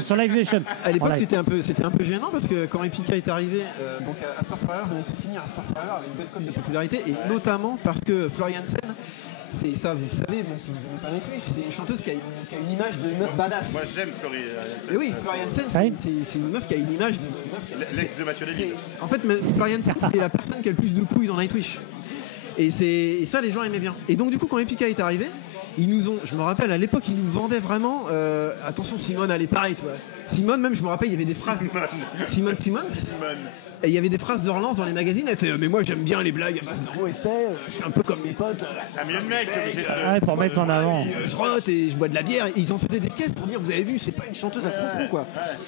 Sur Live Nation. À l'époque c'était un peu gênant parce que quand Epica est arrivé, donc After Forever venait de se finir, After Forever avait une belle cote de popularité, et notamment parce que Florian Sen, c'est ça, vous savez, même si vous n'aimez pas Nightwish, c'est une chanteuse qui a une image de meuf badass. Moi j'aime Florian Sen. Et oui, Florian Sen, c'est une meuf qui a une image de meuf. L'ex de Mathieu David. En fait, Florian Sen, c'est la personne qui a le plus de couilles dans Nightwish. Et ça, les gens aimaient bien. Et donc, du coup, quand Epica est arrivé, je me rappelle, à l'époque, ils nous vendaient vraiment. Attention, Simone, elle est pareille, tu vois. Simone, même, je me rappelle, il y avait des phrases. Simone. Et il y avait des phrases de relance dans les magazines. Elle fait mais moi j'aime bien les blagues à base de gros épais. Je suis un peu comme mes potes. C'est un million de mecs. Ouais, pour mettre en avant. Je rote et je bois de la bière. Et ils en faisaient des caisses pour dire vous avez vu, c'est pas une chanteuse à froufrou quoi.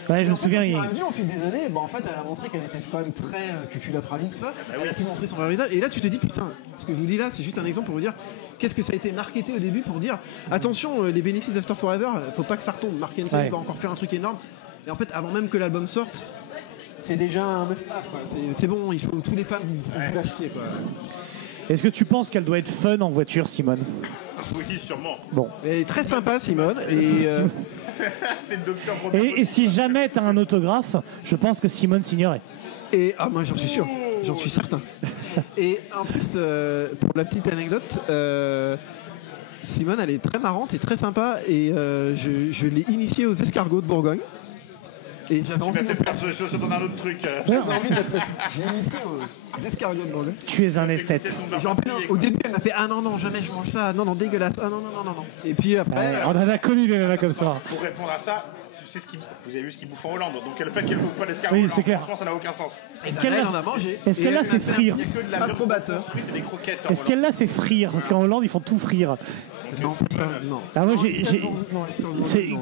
Ouais, je me souviens. Au fur et à mesure, au fil des années, en fait, elle a montré qu'elle était quand même très cuculapraline, tout ça. Elle a pu montrer son vrai visage. Et là, tu te dis putain, ce que je vous dis là, c'est juste un exemple pour vous dire. Qu'est-ce que ça a été marketé au début pour dire attention, les bénéfices d'After Forever, faut pas que ça retombe. Mark Hansen va encore faire un truc énorme. Et en fait, avant même que l'album sorte, c'est déjà un must-have. C'est bon, il faut tous les fans vous l'achetiez. Est-ce que tu penses qu'elle doit être fun en voiture, Simone? Oui, sûrement. Bon. Elle est très sympa, Simone. Et c'est le docteur Robert. Et si jamais t'as un autographe, je pense que Simone signerait. Et moi j'en suis sûr, j'en suis certain. Et en plus, pour la petite anecdote, Simone elle est très marrante et très sympa et je l'ai initiée aux escargots de Bourgogne. Et j'avais Tu m'as fait perdre, je donne un autre truc. J'ai initié aux escargots de Bourgogne. Tu es un esthète. Au début elle m'a fait ah non jamais je mange ça, non dégueulasse, ah non. Et puis après. On en a connu des nanas comme ça. Pour répondre à ça, tu sais vous avez vu ce qu'ils bouffent en Hollande, donc le fait qu'elle ne bouffe pas l'escargot, oui, c'est clair. franchement ça n'a aucun sens. Est-ce qu'elle en a mangé? Est-ce qu'elle l'a fait frire? Il n'y a que de la approbateur. et des croquettes. Est-ce qu'elle l'a fait frire? Parce qu'en Hollande ils font tout frire. Non. Ah, moi,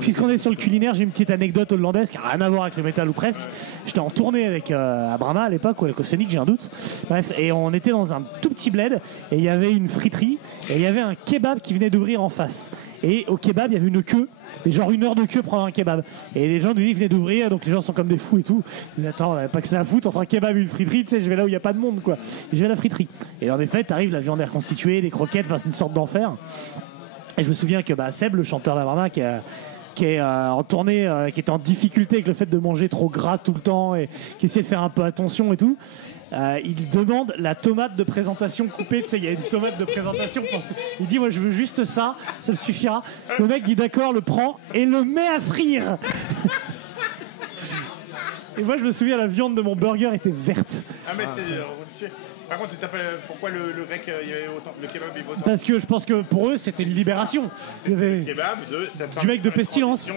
puisqu'on est sur le culinaire, j'ai une petite anecdote hollandaise qui n'a rien à voir avec le métal ou presque. J'étais en tournée avec à Brahma à l'époque, ou avec Océanique, j'ai un doute. Bref, et on était dans un tout petit bled, et il y avait une friterie, et il y avait un kebab qui venait d'ouvrir en face. Et au kebab, il y avait une queue, et genre 1 heure de queue pour avoir un kebab. Et les gens nous disent qu'ils venaient d'ouvrir, donc les gens sont comme des fous et tout. Ils disent, attends, pas que ça à foutre entre un kebab et une friterie, tu sais, je vais là où il n'y a pas de monde, quoi. Et je vais à la friterie. Et en effet, t'arrives, la viande est reconstituée, les croquettes, enfin, c'est une sorte d'enfer. Et je me souviens que Seb, le chanteur d'Abrama, qui est en tournée, qui était en difficulté avec le fait de manger trop gras tout le temps et qui essayait de faire un peu attention et tout, il demande la tomate de présentation coupée. Tu sais, il y a une tomate de présentation. Il dit, moi je veux juste ça, ça me suffira. Le mec dit d'accord, le prend et le met à frire. Et moi je me souviens, la viande de mon burger était verte. Ah mais c'est... Par contre, tu t'appelles pourquoi le grec, il y avait autant, le kebab il vaut autant? Parce que je pense que pour eux c'était une libération. Il y avait le kebab du mec de Pestilence.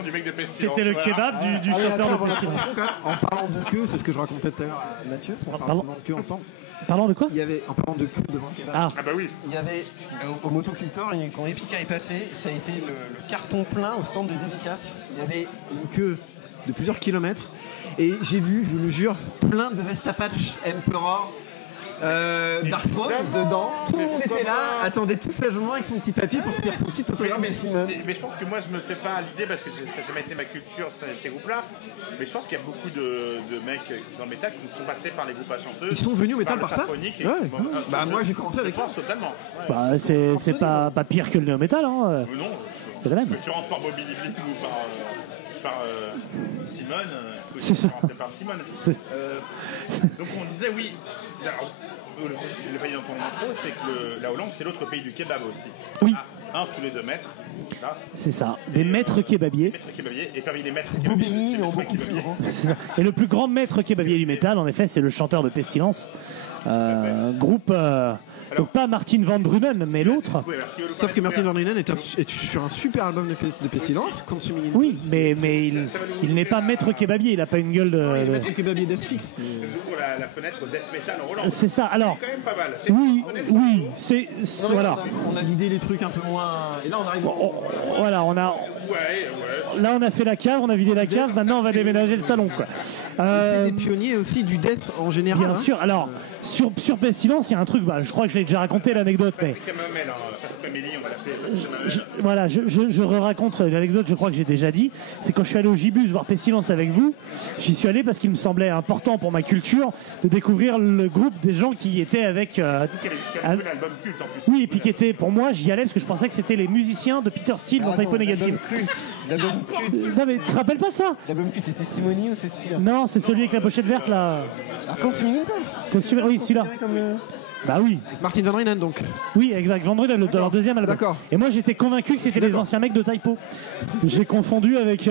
C'était le kebab du chanteur de Pestilence. En parlant de queue, c'est ce que je racontais tout à l'heure à Mathieu. On parle de queue ensemble. Parlant de quoi? Il y avait, en parlant de queue devant le kebab. Ah bah oui. Il y avait au Motocultor, quand Epica est passé, ça a été le carton plein au stand de dédicace. Il y avait une queue de plusieurs kilomètres. Et j'ai vu, je vous le jure, plein de Vestapatch Emperor. Darkstone dedans, tout le monde était là, attendait tout sagement avec son petit papier pour se faire son petit autographe. Mais je pense que moi je me fais pas l'idée parce que ça n'a jamais été ma culture ces groupes-là. Mais je pense qu'il y a beaucoup de mecs dans le métal qui sont passés par les groupes à chanteuses. Ils sont venus au métal par ça. Bah moi j'ai commencé avec ça. Totalement. Bah c'est pas pire que le néo-métal, hein. Non. C'est la même. Mais tu rentres par Bobby Lee ou par Simone. C'est ça. Par Simone. Donc on disait oui. Alors, le pays dont on intro, c'est que la Hollande, c'est l'autre pays du kebab aussi. Oui. Tous les 2 mètres. Là. C'est ça. Des maîtres kebabiers. Et parmi les maîtres kebabiers, et le plus grand maître kebabier du métal, en effet, c'est le chanteur de Pestilence. Groupe. Donc pas Martin Van Drunen, mais l'autre. Sauf que Martin Van Drunen est sur un super album de Pestilence, Consuming Impulse. Oui, mais il n'est pas maître kebabier, il n'a pas une gueule de... Il est maître kebabier d'Asphyx. C'est toujours la fenêtre death metal en Hollande. C'est ça, alors... C'est quand même pas mal. Oui, c'est... Voilà. On a vidé les trucs un peu moins... Et là on arrive... Voilà, on a... Ouais. Là on a fait la cave, on a vidé la cave, maintenant on va déménager le salon, quoi. C'est des pionniers aussi du death en général. Bien sûr, alors, sur Pestilence, il y a un truc, je crois que je l'ai déjà raconté l'anecdote, mais... Voilà, je raconte l'anecdote, je crois que j'ai déjà dit. C'est quand je suis allé au Gibus voir Pestilence avec vous, j'y suis allé parce qu'il me semblait important pour ma culture de découvrir le groupe des gens qui étaient avec... l'album culte en plus. Oui, et puis qui étaient, pour moi, j'y allais parce que je pensais que c'était les musiciens de Peter Steele dans Type O Negative. L'album culte. Non mais tu te rappelles pas de ça? L'album culte, c'est Testimony ou c'est celui-là? Non, c'est celui avec la pochette verte là. Ah, Consuming Impulse. Oui, celui-là. Bah oui. Avec Martin Van Rinen, donc. Oui, avec Van Drunen, leur deuxième album. D'accord. Et moi j'étais convaincu que c'était les anciens mecs de Typo. J'ai confondu avec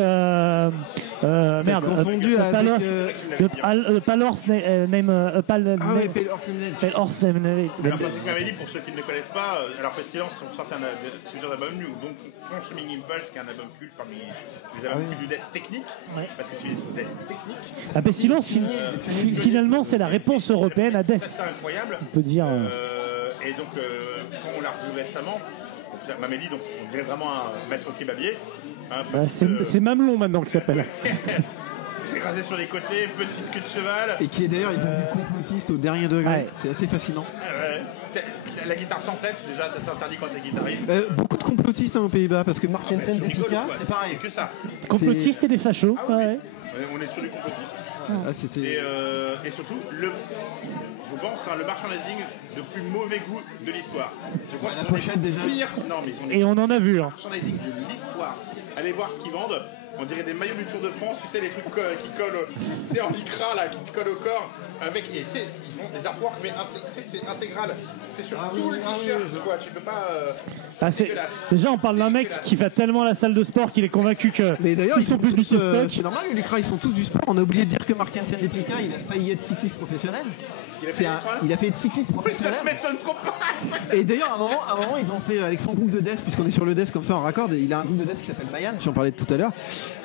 confondu avec, Pale Horse Name Ah ouais, Pale Horse Name. Pale Horse Name. Alors, parce que m'avait dit, pour ceux qui ne le connaissent pas, alors Pestilence ont sorti plusieurs albums, donc Consuming Impulse, qui est un album culte parmi les albums cultes du death technique, parce que c'est du death technique. La Pestilence, finalement, c'est la réponse européenne à Death. C'est incroyable. On peut dire. Et donc, quand on l'a revu récemment, Mamélie, donc on dirait vraiment un maître kebabier. C'est Mamelon maintenant qui s'appelle. Rasé sur les côtés, petite queue de cheval. Et qui est d'ailleurs devenu complotiste au dernier degré. Ouais. C'est assez fascinant. La guitare sans tête, déjà, ça s'interdit quand t'es guitariste. Beaucoup de complotistes aux Pays-Bas, parce que Mark Hansen d'Epica, c'est pareil. C'est que ça. Complotistes et des fachos. Ah, oui. Ouais. On est sur du complotiste. Et surtout, je pense, le merchandising de plus mauvais goût de l'histoire. Je crois que la pochette déjà. Pire. Non, mais ils ont et on en a vu. Le merchandising de l'histoire. Allez voir ce qu'ils vendent. On dirait des maillots du Tour de France, tu sais, les trucs qui collent, c'est en lycra là, qui collent au corps. Avec, tu sais, ils font des artworks, mais c'est intégral. C'est sur tout le t-shirt, quoi. Tu peux pas. C'est dégueulasse. Déjà, on parle d'un mec qui va tellement à la salle de sport qu'il est convaincu que. Mais d'ailleurs, ils sont plus stock. C'est normal, les lycra, ils font tous du sport. On a oublié de dire que Mark Hansen d'Epica, il a failli être cycliste professionnel. Il a fait être cycliste professionnel. Oui, ça m'étonne trop pas. Et d'ailleurs, à un moment, ils ont fait avec son groupe de death, puisqu'on est sur le death comme ça en raccord. Il a un groupe de death qui s'appelle Mayan, j'en parlais tout à l'heure.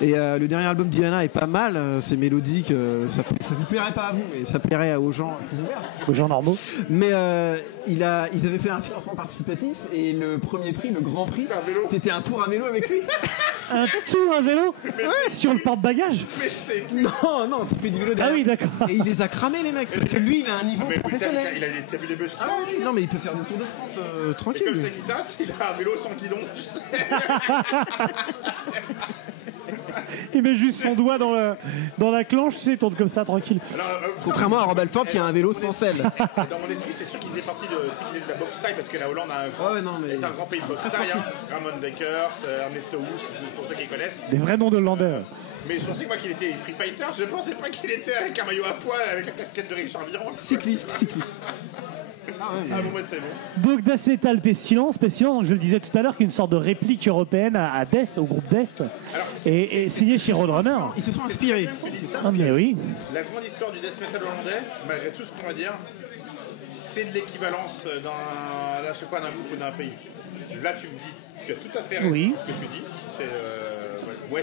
Et le dernier album d'Iana est pas mal, c'est mélodique. Ça vous plairait pas à vous, mais ça plairait aux gens plus ouverts. Aux gens normaux. Mais ils avaient fait un financement participatif et le premier prix, le grand prix, c'était un tour à vélo avec lui. Un tour à vélo sur le porte-bagages. Non, tu fais du vélo derrière. Ah oui, d'accord. Et il les a cramés, les mecs, parce que lui, il a un niveau professionnel. Il a vu des bus. Non, mais il peut faire des tours de France tranquille. Et comme sa guitare, il a un vélo sans guidon, tu sais. Il met juste son doigt dans la clenche, tu sais, il tourne comme ça, tranquille. Alors, contrairement à Rob Alford qui a un vélo sans selle. Dans mon esprit, c'est sûr qu'ils faisaient partie de la boxe taille, parce que la Hollande a un grand pays de boxe taille. Ramon Bakers, Ernesto Wust, pour ceux qui connaissent. Des vrais noms de Hollandais. Mais je pensais qu'il était free fighter, je pensais pas qu'il était avec un maillot à poil, avec la casquette de Richard Viron. Cycliste. Bon, c'est bon. Donc Death Metal Pestilence, donc, je le disais tout à l'heure, qui est une sorte de réplique européenne à Death, au groupe Death, et signé chez Roadrunner. Ils se sont inspirés. Mais oui. La grande histoire du death metal hollandais, malgré tout ce qu'on va dire, c'est de l'équivalence d'un groupe ou d'un pays. Là, tu me dis, tu as tout à fait raison ce que tu dis. C'est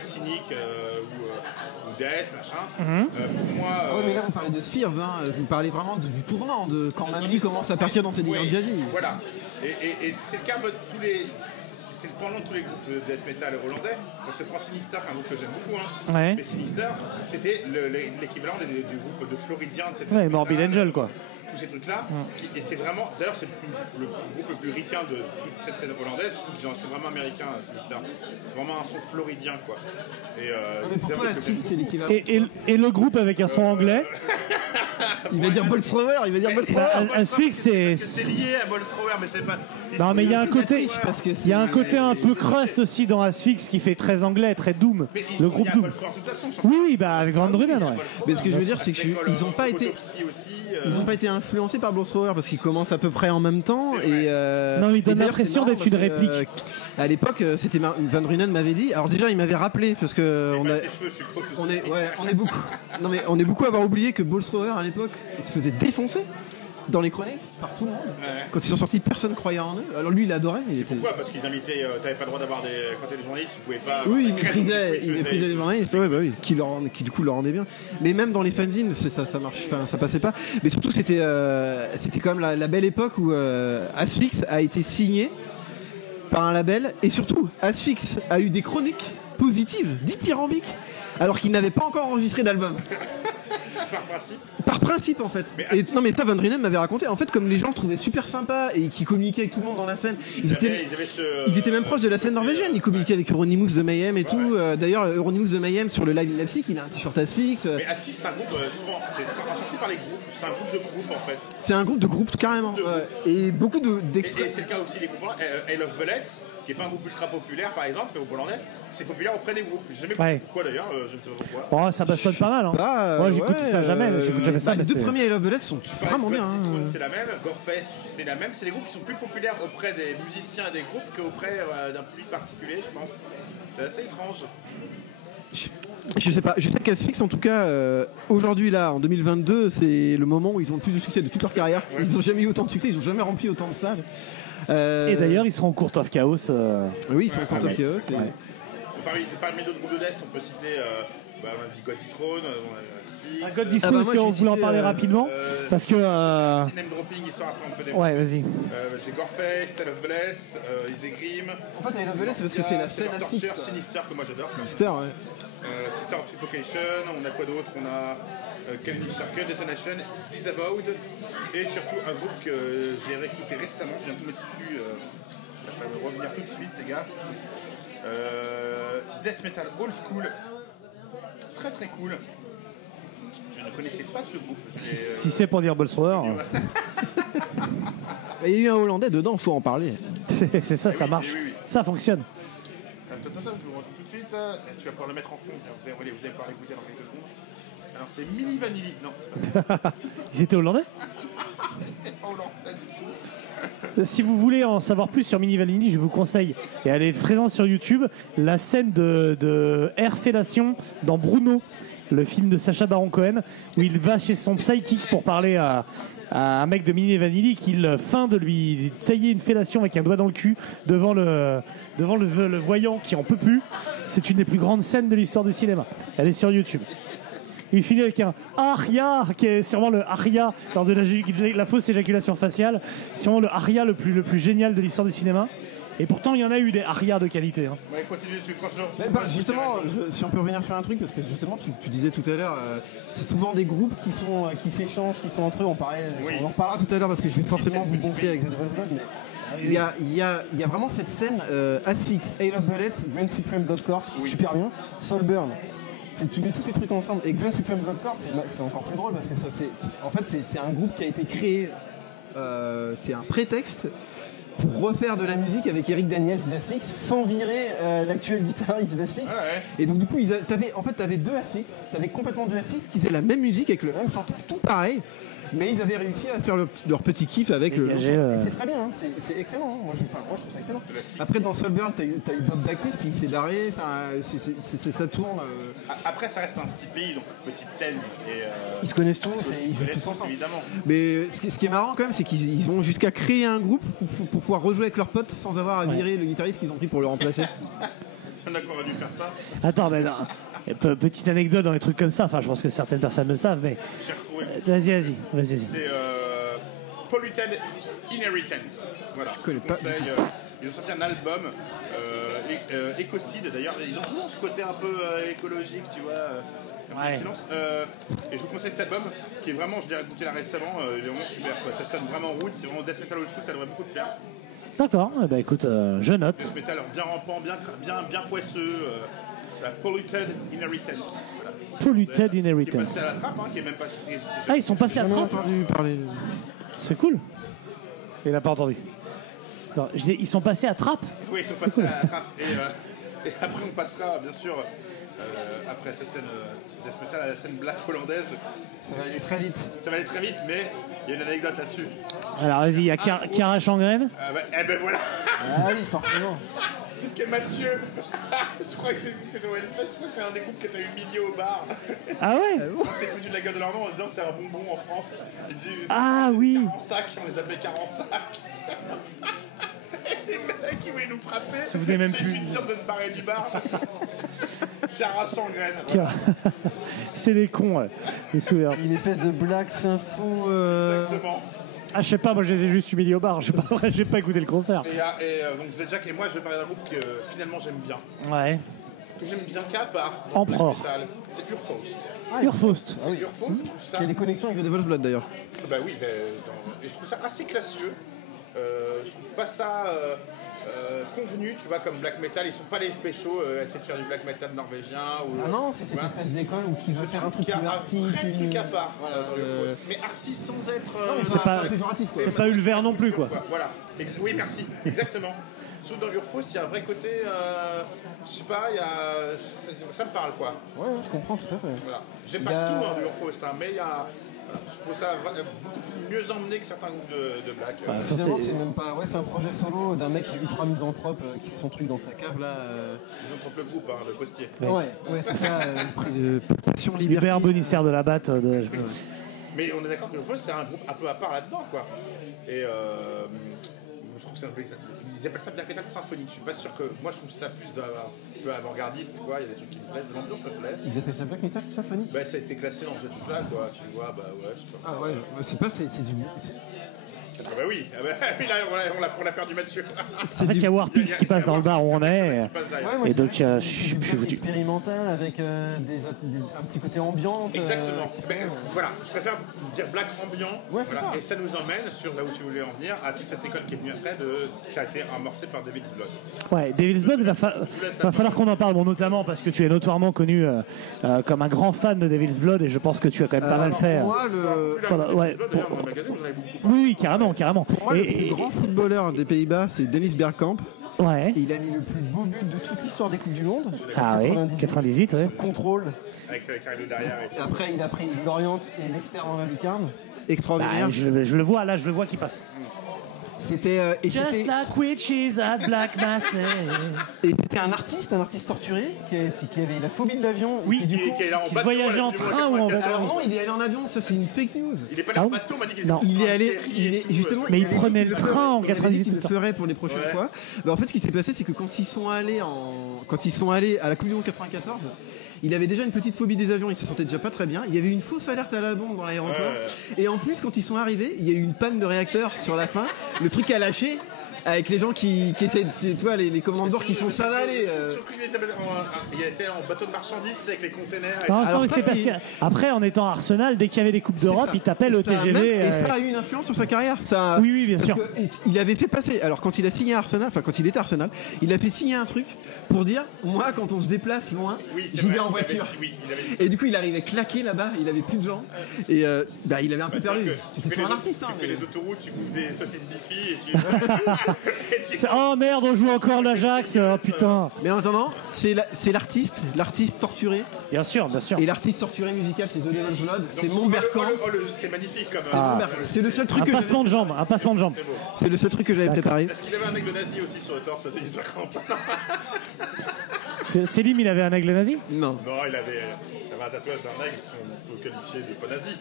cynique ou death, machin. Pour moi. Mais là, vous parlez de Spheres, vous parlez vraiment du tournant, de quand Mamélie commence à partir dans ses délires jazzy. Voilà. Et c'est le cas de tous les. C'est le pendant de tous les groupes de death metal hollandais. Moi, je prends Sinister, un groupe que j'aime beaucoup. Mais Sinister, c'était l'équivalent du groupe de Floridien, etc. Ouais, Morbid Angel, quoi. Tous ces trucs-là. Et c'est vraiment. D'ailleurs, c'est le groupe le plus ricain de toute cette scène hollandaise. Je trouve qu'ils ont un son vraiment américain, Sinister. C'est vraiment un son floridien, quoi. Mais pour toi, la Sphinx, c'est l'équivalent. Et le groupe avec un son anglais. Il va dire Bolstrower, Sphinx, c'est. C'est lié à Bolstrower, mais c'est pas. Non, mais il y a un côté. Il y a un côté un peu crust aussi dans Asphyx qui fait très anglais, très Doom. Le groupe Doom. Oui, avec Van Drunen, ouais. Mais ce que je veux dire, c'est qu'ils n'ont pas été. Ils n'ont pas été influencés par Bolstrower parce qu'ils commencent à peu près en même temps. Non, il donne l'impression d'être une réplique. À l'époque, c'était Van Drunen m'avait dit. Alors déjà, il m'avait rappelé parce que on est beaucoup à avoir oublié que Bolstrower à l'époque, il se faisait défoncer dans les chroniques par tout le monde. Quand ils sont sortis, personne croyait en eux. Alors lui, il adorait. Pourquoi ? Parce qu'ils invitaient. T'avais pas le droit d'avoir des. Quand t'es des journalistes, vous pouvez pas. Oui, il méprisait les journalistes. Oui, qui du coup leur rendait bien. Mais même dans les fanzines, ça marche. Enfin, ça passait pas. Mais surtout, c'était quand même la belle époque où Asphyx a été signé par un label et surtout Asphyx a eu des chroniques positives, dithyrambiques, alors qu'il n'avait pas encore enregistré d'album. Par principe en fait. Non mais ça Van Drunen m'avait raconté. En fait comme les gens le trouvaient super sympa et qui communiquaient avec tout le monde dans la scène. Ils étaient même proches de la scène norvégienne. Ils communiquaient avec Euronymous de Mayhem et tout. D'ailleurs Euronymous de Mayhem sur le live in Leipzig, il a un t-shirt Asphyx. Mais Asphyx c'est un groupe souvent. C'est par les groupes. C'est un groupe de groupes en fait. C'est un groupe de groupes carrément. Et beaucoup d'extraits. Et c'est le cas aussi des groupes. Hell of Bullets, qui n'est pas un groupe ultra populaire, par exemple, au Hollandais, c'est populaire auprès des groupes. J'ai jamais Ouais. compris pourquoi d'ailleurs, je ne sais pas pourquoi. Oh, ça bastonne pas mal. Hein. Bah, Moi, j'écoute ça jamais. J'écoute jamais ça. Les mais deux c'est- premiers I Love the Left sont vraiment Blood bien. hein. Citroen, c'est la même, Gorefest, c'est la même. C'est des groupes qui sont plus populaires auprès des musiciens et des groupes qu'auprès d'un public particulier, je pense. C'est assez étrange. Je sais pas, je sais qu'Asphyx en tout cas aujourd'hui là en 2022 c'est le moment où ils ont le plus de succès de toute leur carrière. Ouais. Ils ont jamais eu autant de succès, ils ont jamais rempli autant de salles. Et d'ailleurs, ils seront au Court of Chaos. oui ils sont Ouais, au Court of Chaos. et- Ouais. Parmi d'autres groupes de l'Est, on peut citer on a dit God Throne, on a Asphyx, Ah, God This Ah bah Moon, moi, est-ce qu'on je vais voulait en citer, parler rapidement parce que Name dropping, histoire après un peu des. ouais, vas-y. J'ai Gorefest, Cell of Bullets, Isegrim. En fait I Love the Left c'est parce que c'est la scène Asphyx. Torture, Sinister que moi j'adore. Sister, ouais. Sister of Suffocation, on a quoi d'autre? On a Kelly Circle, Detonation, Disavowed et surtout un groupe que j'ai réécouté récemment, je viens de tomber dessus, ça va me revenir tout de suite les gars. Death Metal Old School, très très cool. Je ne connaissais pas ce groupe. Si c'est pour dire Bolsrower, Il y a eu un Hollandais dedans, faut en parler. c'est ça, ça oui, marche. oui, oui. Ça fonctionne. Attends, je vous retrouve tout de suite. Tu vas pouvoir le mettre en fond, vous allez pouvoir l'écouter dans quelques secondes. Alors c'est Milli Vanilli. Non, c'est pas Ils étaient hollandais. c'était pas hollandais du tout. Si vous voulez en savoir plus sur Mini Vanilli, je vous conseille, et elle est présente sur YouTube, la scène de Air Fellation dans Bruno, le film de Sacha Baron Cohen, où il va chez son psychic pour parler à un mec de Mini Vanilli qu'il feint de lui tailler une fellation avec un doigt dans le cul devant le voyant qui en peut plus. C'est une des plus grandes scènes de l'histoire du cinéma. Elle est sur YouTube. Il finit avec un aria, qui est sûrement le aria lors de la fausse éjaculation faciale. C'est sûrement le aria le plus génial de l'histoire du cinéma. Et pourtant, il y en a eu des arias de qualité. Hein. Ouais, continue, parce que quand je le Mais retrouve, bah, justement, si on peut revenir sur un truc, parce que justement, tu disais tout à l'heure, c'est souvent des groupes qui s'échangent, qui sont entre eux. Oui. On en reparlera tout à l'heure parce que je vais forcément vous Petite gonfler avec The Devil's Blood, mais il y a vraiment cette scène Asphyx, I Love Bullets, Grand Supreme Blood Court, qui est Oui. super bien, Soulburn. Tu mets tous ces trucs ensemble et Grand Supreme Blood Court, c'est encore plus drôle parce que c'est un groupe qui a été créé, c'est un prétexte pour refaire de la musique avec Eric Daniels d'Asphyx sans virer l'actuel guitariste d'Asphyx. Ah ouais. Et donc du coup, t'avais deux Asphyx, t'avais complètement deux Asphyx qui faisaient la même musique avec le même chanteur, tout pareil, mais ils avaient réussi à faire leur petit kiff avec le Dégager, chanteur. Et c'est très bien, hein, c'est excellent. Hein. Moi, je trouve ça excellent. Après, dans Soulburn, t'as eu Bob Bacchus, puis il s'est barré, ça tourne. Après, ça reste un petit pays, donc petite scène. Et, Ils se connaissent tous, et ils ils jouent connaissent tous tous, ensemble. évidemment. Mais ce qui est marrant quand même, c'est qu'ils vont jusqu'à créer un groupe pour pouvoir rejouer avec leurs potes sans avoir à virer le guitariste qu'ils ont pris pour le remplacer. Il y en a qui auraient dû faire ça. Attends, mais non. Petite anecdote dans les trucs comme ça. Enfin, je pense que certaines personnes le savent, mais J'ai retrouvé. vas-y. C'est Polluted Inheritance. Voilà. Je connais pas du conseille, ils ont sorti un album, Écocide d'ailleurs. Ils ont toujours ce côté un peu écologique, tu vois. Un peu de Ouais. silence. Et je vous conseille cet album qui est vraiment, je l'ai écouté là récemment, il est vraiment super. Quoi. Ça sonne vraiment roots, c'est vraiment death metal old school, ça devrait beaucoup te plaire. D'accord. Eh ben, écoute, je note. Death metal bien rampant, bien poisseux. La Polluted Inheritance. Voilà. Polluted Qui est Inheritance. passé à la trappe, hein, qui est même pas. Ah, ils sont passés à J'ai jamais 30. entendu parler. C'est cool. Il n'a pas entendu. Non, je dis, ils sont passés à trappe. Oui, ils sont passés à la trappe. Et après, on passera, bien sûr, après cette scène death metal, à la scène black hollandaise. Ça va aller très vite. Ça va aller très vite, mais il y a une anecdote là-dessus. Alors, vas-y, il y a Kara Changren. Eh ben voilà. Ah oui, forcément. Que Mathieu. Je crois que c'était au Hellfest, je crois que c'est un des groupes qui a eu milieu au bar. Ah ouais. On s'est foutu de la gueule de leur nom en disant c'est un bonbon en France. Ils disaient, Ah oui. 40 sacs, on les appelait 40 sacs. Et les mecs, ils voulaient nous frapper. Vous vous souvenez même J'ai plus. dû dire de me barrer du bar. Cara sans graines. Kara. C'est des cons, ouais. Les souvenirs. Une espèce de black sympho. Exactement. Ah, je sais pas, moi je les ai juste humiliés au bar. J'ai pas écouté le concert. Et donc Zvedjak et moi, je vais parler d'un groupe que finalement j'aime bien. Ouais. Que j'aime bien qu'à part. Empereur. C'est Urfaust. Urfaust. Ah oui. Urfaust, je trouve ça. Il y a des connexions avec The Devil's Blood d'ailleurs. Bah oui, et je trouve ça assez classieux. Je trouve pas ça convenu, tu vois, comme black metal. Ils sont pas les péchos à essayer de faire du black metal norvégien. Ou, Ah non, c'est cette tu vois. espèce d'école où qui veut faire un truc Il y a plus un arty, vrai plus- truc à part. Voilà, dans Urfaust. Mais artiste sans être. Non, mais C'est pas- péjoratif, quoi. C'est pas Ulver non plus, quoi. Voilà. Oui, merci. Exactement. Sauf dans Urfos, il y a un vrai côté, je sais pas, ça me parle quoi. Ouais, je comprends tout à fait. Voilà. J'aime pas tout dans Urfos, mais il y a. Je trouve ça beaucoup mieux emmené que certains groupes de black. Finalement, c'est même pas. Ouais, c'est un projet solo d'un mec ultra misanthrope qui fait son truc dans sa cave là. Ils ont trop le groupe, le postier. Ouais, c'est ça. Passion liberté. Hubert Bonissère de la batte. Mais on est d'accord que Urfos, c'est un groupe un peu à part là-dedans, quoi. Et je trouve que c'est un peu. Ils appellent ça black metal symphonique. Je suis pas sûr que. Moi, je trouve ça plus un peu avant-gardiste, quoi. Il y a des trucs qui me plaisent. L'ambiance me plaît. Ils appellent ça black metal symphonique. Bah, ça a été classé dans ce truc-là, quoi. Tu vois, bah ouais, je sais pas. Ah ouais, c'est du. Ah bah oui, là, on a perdu Mathieu. En fait, il y a Warpix qui passe dans le bar où on est. Et donc, je suis expérimental avec un petit côté ambiant. Exactement. Mais voilà, je préfère dire black ambiant. Ouais, voilà. Et ça nous emmène sur là où tu voulais en venir, à toute cette école qui est venue après, qui a été amorcée par Devil's Blood. Ouais, Devil's Blood, il va falloir qu'on en parle, bon, notamment parce que tu es notoirement connu comme un grand fan de Devil's Blood et je pense que tu as quand même pas mal fait. Moi, Dans le magazine, vous en avez beaucoup. Oui, carrément. Pour moi, le plus grand footballeur des Pays-Bas, c'est Dennis Bergkamp. Ouais. Et il a mis le plus beau but de toute l'histoire des Coupes du Monde. Ah oui, 98, ouais. Contrôle. Avec Carlo derrière. Et après, il a pris l'Orient et l'Externe en Lucarne. Extraordinaire. Bah, je le vois, là, je le vois qui passe. C'était Just like witches at Black Mass. Et c'était un artiste torturé qui avait la phobie de l'avion. Oui, qui voyageait en train ou en bateau. Alors non, il est allé en avion, ça c'est une fake news. Il est pas allé en bateau, on m'a dit qu'il était il est allé, justement. Mais il prenait le train en 98. Il le ferait pour les prochaines fois. Mais en fait, ce qui s'est passé, c'est que quand ils sont allés à la Coupe du Monde 94. Il avait déjà une petite phobie des avions, il se sentait déjà pas très bien. Il y avait une fausse alerte à la bombe dans l'aéroport. Et en plus, quand ils sont arrivés, il y a eu une panne de réacteur sur la fin. Le truc a lâché. Avec les gens qui essaient, tu vois, les commandants de bord qui font ça va aller. Il était en bateau de marchandise avec les containers. Non, c'est parce qu'après, en étant à Arsenal, dès qu'il y avait des Coupes d'Europe, il tapait le TGV. Et ça a eu une influence sur sa carrière. Oui, bien sûr. Il avait fait passer, alors quand il a signé à Arsenal, enfin quand il était à Arsenal, il a fait signer un truc pour dire, moi quand on se déplace loin, j'y vais en voiture. Et du coup, il arrivait claqué là-bas, il avait plus de gens. Et il avait un peu perdu. C'était toujours un artiste. Tu fais les autoroutes, tu bouffes des saucisses Bifi et tu... Oh merde, on joue encore l'Ajax, oh, putain. Mais en attendant, c'est l'artiste torturé. Bien sûr, bien sûr. Et l'artiste torturé musical, c'est The Devil's Blood, c'est mon Berkamp. C'est magnifique comme. C'est le seul truc un passement de jambe. C'est le seul truc que j'avais préparé. Est-ce qu'il avait un aigle nazi aussi sur le torse de Denis Bergkamp? Selim, il avait un aigle nazi? Non, il avait un tatouage d'un aigle qu'on peut qualifier de pas nazi.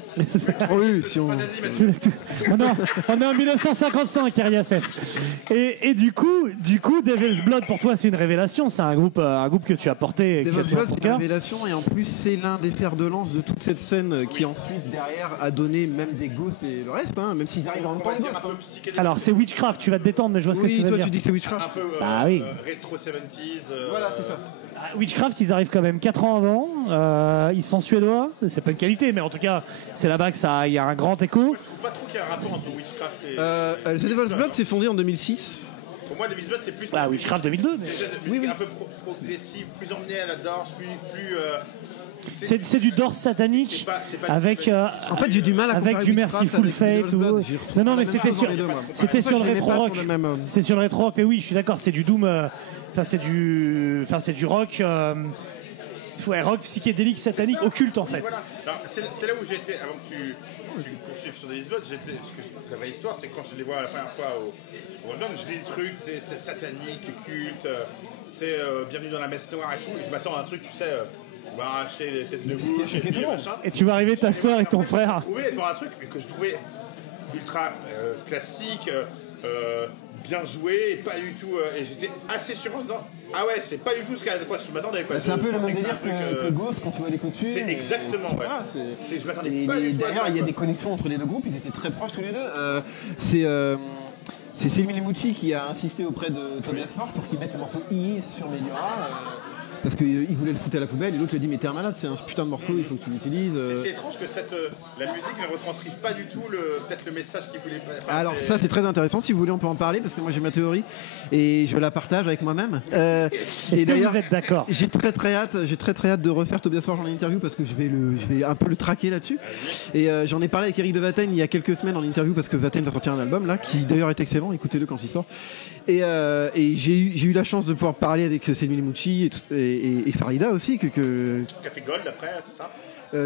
Oui, si on... on est en 1955, Ariasef. Et du coup, Devil's Blood, pour toi, c'est une révélation. C'est un groupe que tu as porté. Devil's Blood, c'est une révélation. Et en plus, c'est l'un des fers de lance de toute cette scène qui ensuite, derrière, a donné même des Ghosts et le reste, même s'ils arrivent en même temps. Alors, c'est Witchcraft, tu vas te détendre, mais je vois ce que tu veux dire. Oui, toi, tu dis que c'est Witchcraft. Un peu rétro 70s. Voilà, c'est ça. Witchcraft, ils arrivent quand même 4 ans avant. Ils sont suédois. C'est pas une qualité, mais en tout cas, c'est là-bas qu'il y a un grand écho. Moi, je trouve pas trop qu'il y a un rapport entre Witchcraft et. The Devil's Blood s'est fondé en 2006. Pour moi, Devil's Blood, c'est plus. Witchcraft 2002. C'est un peu progressif, plus emmené à la Doors, plus. C'est du Doors satanique avec. En fait, j'ai du mal à avec du Merciful Fate. Non, mais c'était sur le rétro rock. C'est sur le rétro rock. Mais oui, je suis d'accord. C'est du doom. Enfin, c'est du rock. Rock psychédélique, satanique, occulte en fait. Voilà. C'est là où j'étais, avant que tu poursuives sur Devil's Blood, la vraie histoire, c'est quand je les vois la première fois au London, je lis le truc, c'est satanique, culte, c'est bienvenue dans la messe noire et tout, et je m'attends à un truc, tu sais, on va arracher les têtes de bouche et tu vas arriver ta soeur et ton frère. Je trouvais devant un truc que je trouvais ultra classique, bien joué, et pas du tout. Et j'étais assez surpris en disant ah ouais, c'est pas du tout ce qu'à quoi je m'attendais. C'est un peu le même délire que Ghost quand tu vois les costumes. C'est exactement, ouais. Voilà, je m'attendais pas du tout à ça. D'ailleurs, il y a des connexions entre les deux groupes, ils étaient très proches tous les deux. C'est Selim Limucci qui a insisté auprès de Tobias Forge pour qu'il mette le morceau Ease sur Meliora. parce qu'il voulait le foutre à la poubelle et l'autre lui a dit mais t'es un malade, c'est un putain de morceau, il faut que tu l'utilises. C'est étrange que la musique ne retranscrive pas du tout peut-être le message qu'il voulait. Alors ça c'est très intéressant, si vous voulez on peut en parler parce que moi j'ai ma théorie et je la partage avec moi-même. Et d'ailleurs, vous êtes d'accord? J'ai très hâte de refaire Tobias Forge en interview parce que je vais un peu le traquer là-dessus. Et j'en ai parlé avec Eric de Vatten il y a quelques semaines en interview parce que Vatten va sortir un album là qui d'ailleurs est excellent, écoutez-le quand il sort. Et j'ai eu la chance de pouvoir parler avec Céline Mouchi et Farida aussi Qui a fait Gold après, c'est ça?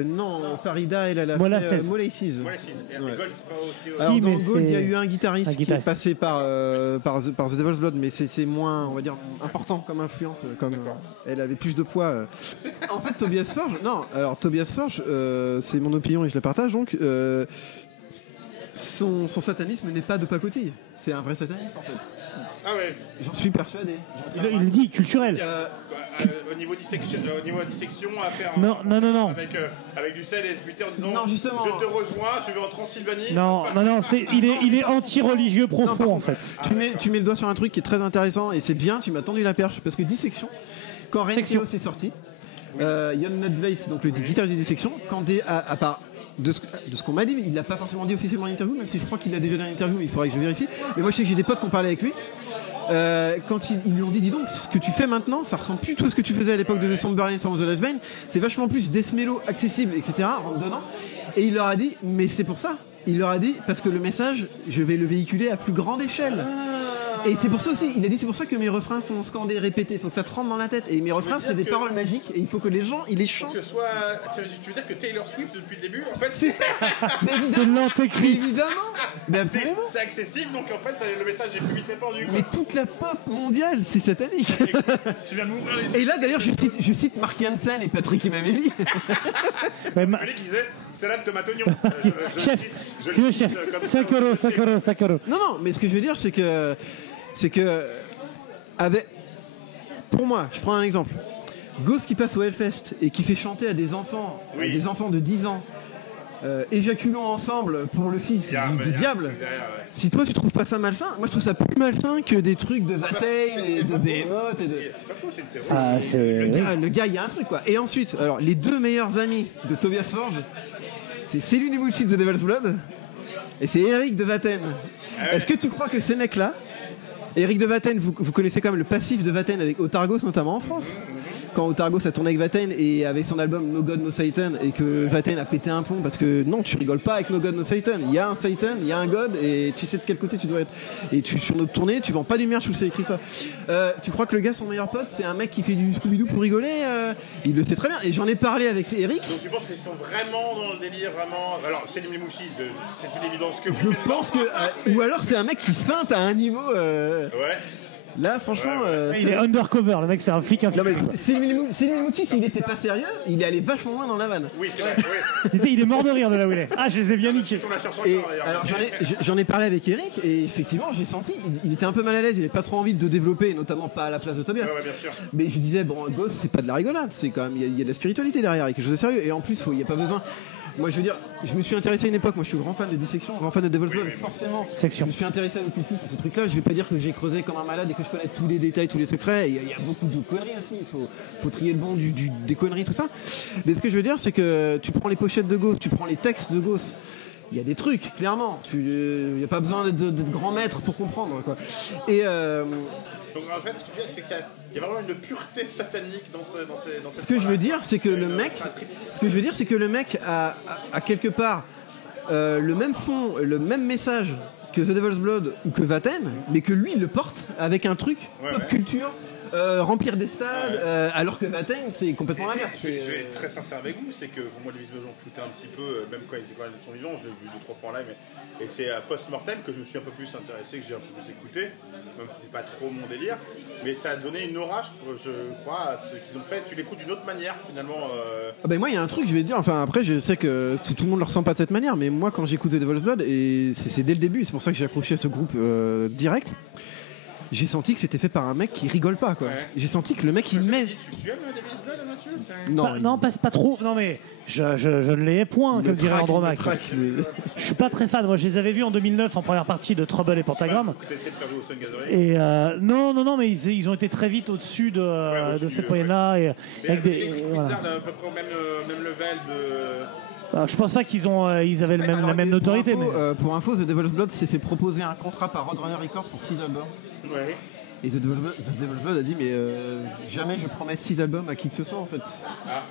Non, Farida elle a Molasses. fait Molasses. Et Gold c'est pas aussi. Alors Si, dans mais Gold il y a c'est eu un guitariste qui est guitariste. passé par The Devil's Blood, mais c'est moins, on va dire, important comme influence, comme elle avait plus de poids. En fait Tobias Forge, Tobias Forge, c'est mon opinion et je la partage donc. Son satanisme n'est pas de pacotille, c'est un vrai satanisme en fait. Ah ouais. J'en suis persuadé. Il le dit, culturel. Au niveau dissection, à faire Non. avec du sel et se buter en disant Non, justement. je te rejoins, je vais en Transylvanie. Non, il est anti-religieux profond en fait. Tu mets le doigt sur un truc qui est très intéressant et c'est bien, tu m'as tendu la perche parce que Dissection, quand Renkeos est sorti, Jon Nudveit, donc le guitariste de Dissection, quand à part de ce qu'on m'a dit, il l'a pas forcément dit officiellement en interview, même si je crois qu'il l'a déjà dit en interview, mais il faudrait que je vérifie. Mais moi je sais que j'ai des potes qui ont parlé avec lui. Quand ils lui ont dit dis donc ce que tu fais maintenant ça ressemble plus tout à ce que tu faisais à l'époque de The Somber Berlin sur The Last Bane, c'est vachement plus death mellow accessible etc rentre dedans, et il leur a dit mais c'est pour ça, il leur a dit parce que le message je vais le véhiculer à plus grande échelle. Et c'est pour ça aussi, il a dit c'est pour ça que mes refrains sont scandés, répétés, il faut que ça te rentre dans la tête. Et mes refrains c'est des paroles magiques et il faut que les gens ils les chantent. Tu veux dire que Taylor Swift depuis le début en fait C'est l'antéchrist. Évidemment. Mais absolument. c'est accessible donc en fait le message est plus vite répandu. Mais toute la pop mondiale c'est satanique. Tu viens de m'ouvrir les yeux. Et là d'ailleurs je cite Mark Jansen et Patrick Emmanuel. Qui disait salade tomate oignon. Chef, c'est le chef. 5 euros. Non, mais ce que je veux dire, c'est que pour moi, je prends un exemple. Ghost qui passe au Hellfest et qui fait chanter à des enfants, de 10 ans, éjaculons ensemble pour le fils du diable. Si toi tu trouves pas ça malsain, moi je trouve ça plus malsain que des trucs de Vatain et de Behemoth et de... C'est pas faux, c'est une théorie. Le gars, il y a un truc quoi. Et ensuite, alors les deux meilleurs amis de Tobias Forge, c'est Céline Mouchi de The Devil's Blood et c'est Eric de Vatten. Est-ce que tu crois que ces mecs-là, Eric de Vatten, vous connaissez quand même le passif de Vatten avec Otargos notamment en France, quand Otargos a tourné avec Vatten et avec son album No God No Satan et que Vatten a pété un plomb parce que non, tu rigoles pas avec No God No Satan, il y a un Satan, il y a un God et tu sais de quel côté tu dois être. Et sur notre tournée tu vends pas du merch où c'est écrit ça. Tu crois que le gars, son meilleur pote, c'est un mec qui fait du Scooby-Doo pour rigoler, il le sait très bien et j'en ai parlé avec Eric. Donc tu penses qu'ils sont vraiment dans le délire vraiment. Alors Céline Mouchi, c'est une évidence que Je pense que ou alors c'est un mec qui feinte à un niveau Ouais. Là, franchement. Il est undercover, le mec, c'est un flic. Non, mais Céline Mouchi, s'il était pas sérieux, il est allé vachement loin dans la vanne. Oui, c'est vrai. Oui. Il est mort de rire de là où il est. Ah, je les ai bien niqués. On la cherche Et encore d'ailleurs. alors j'en ai parlé avec Eric et effectivement j'ai senti il était un peu mal à l'aise, il avait pas trop envie de développer, et notamment pas à la place de Tobias. Ouais, bien sûr. Mais je disais bon Ghost c'est pas de la rigolade, c'est quand même il y a de la spiritualité derrière, il y a quelque chose de sérieux et en plus il y a pas besoin. Moi je veux dire, je me suis intéressé à une époque, moi je suis grand fan de Dissection, grand fan de Devil's Blood, forcément. Section. Je me suis intéressé à l'occultisme, à ce truc-là, je vais pas dire que j'ai creusé comme un malade et que je connais tous les détails, tous les secrets, il y a beaucoup de conneries aussi, il faut trier le bon des conneries, tout ça. Mais ce que je veux dire c'est que tu prends les pochettes de Ghost, tu prends les textes de Ghost, il y a des trucs, clairement, il n'y a pas besoin d'être grand maître pour comprendre, quoi. Et donc en fait, ce que tu veux dire, c'est qu'il y a vraiment une pureté satanique dans cette. ce que je veux dire, c'est que le mec a quelque part le même fond, le même message que The Devil's Blood ou que Vatten, mais que lui il le porte avec un truc pop culture. Remplir des stades, alors que Vatten c'est complètement la merde. Je vais être très sincère avec vous, c'est que pour moi le Visual j'en foutais un petit peu, même quand ils sont vivants, je l'ai vu 2-3 fois en live, et c'est à Post-Mortem que je me suis un peu plus intéressé, que j'ai un peu plus écouté, même si c'est pas trop mon délire, mais ça a donné une aura, je crois, à ce qu'ils ont fait. Tu l'écoutes d'une autre manière finalement. Ah ben moi il y a un truc, je vais te dire, enfin après je sais que tout le monde le ressent pas de cette manière, mais moi quand j'écoute The Devil's Blood, et c'est dès le début, c'est pour ça que j'ai accroché à ce groupe direct. j'ai senti que c'était fait par un mec qui rigole pas, quoi. Ouais. J'ai senti que le mec, il met. Tu aimes Devil's Blood, Mathieu? Non, Pas trop. Non, mais je ne les ai point, comme dirait Andromaque. Je suis pas très fan. Moi, je les avais vus en 2009 en première partie de Trouble et Pentagram. Tu as essayé de faire du Austin Gathering? Et non, mais ils ont été très vite au-dessus de cette moyenne-là. Et avec les Blizzard à peu près au même level de. Alors, je pense pas qu'ils avaient la même notoriété. Pour info, The Devil's Blood s'est fait proposer un contrat par Roadrunner Records pour 6 albums. Ouais. Et The Devil's Blood a dit mais jamais je promets 6 albums à qui que ce soit en fait. Ah.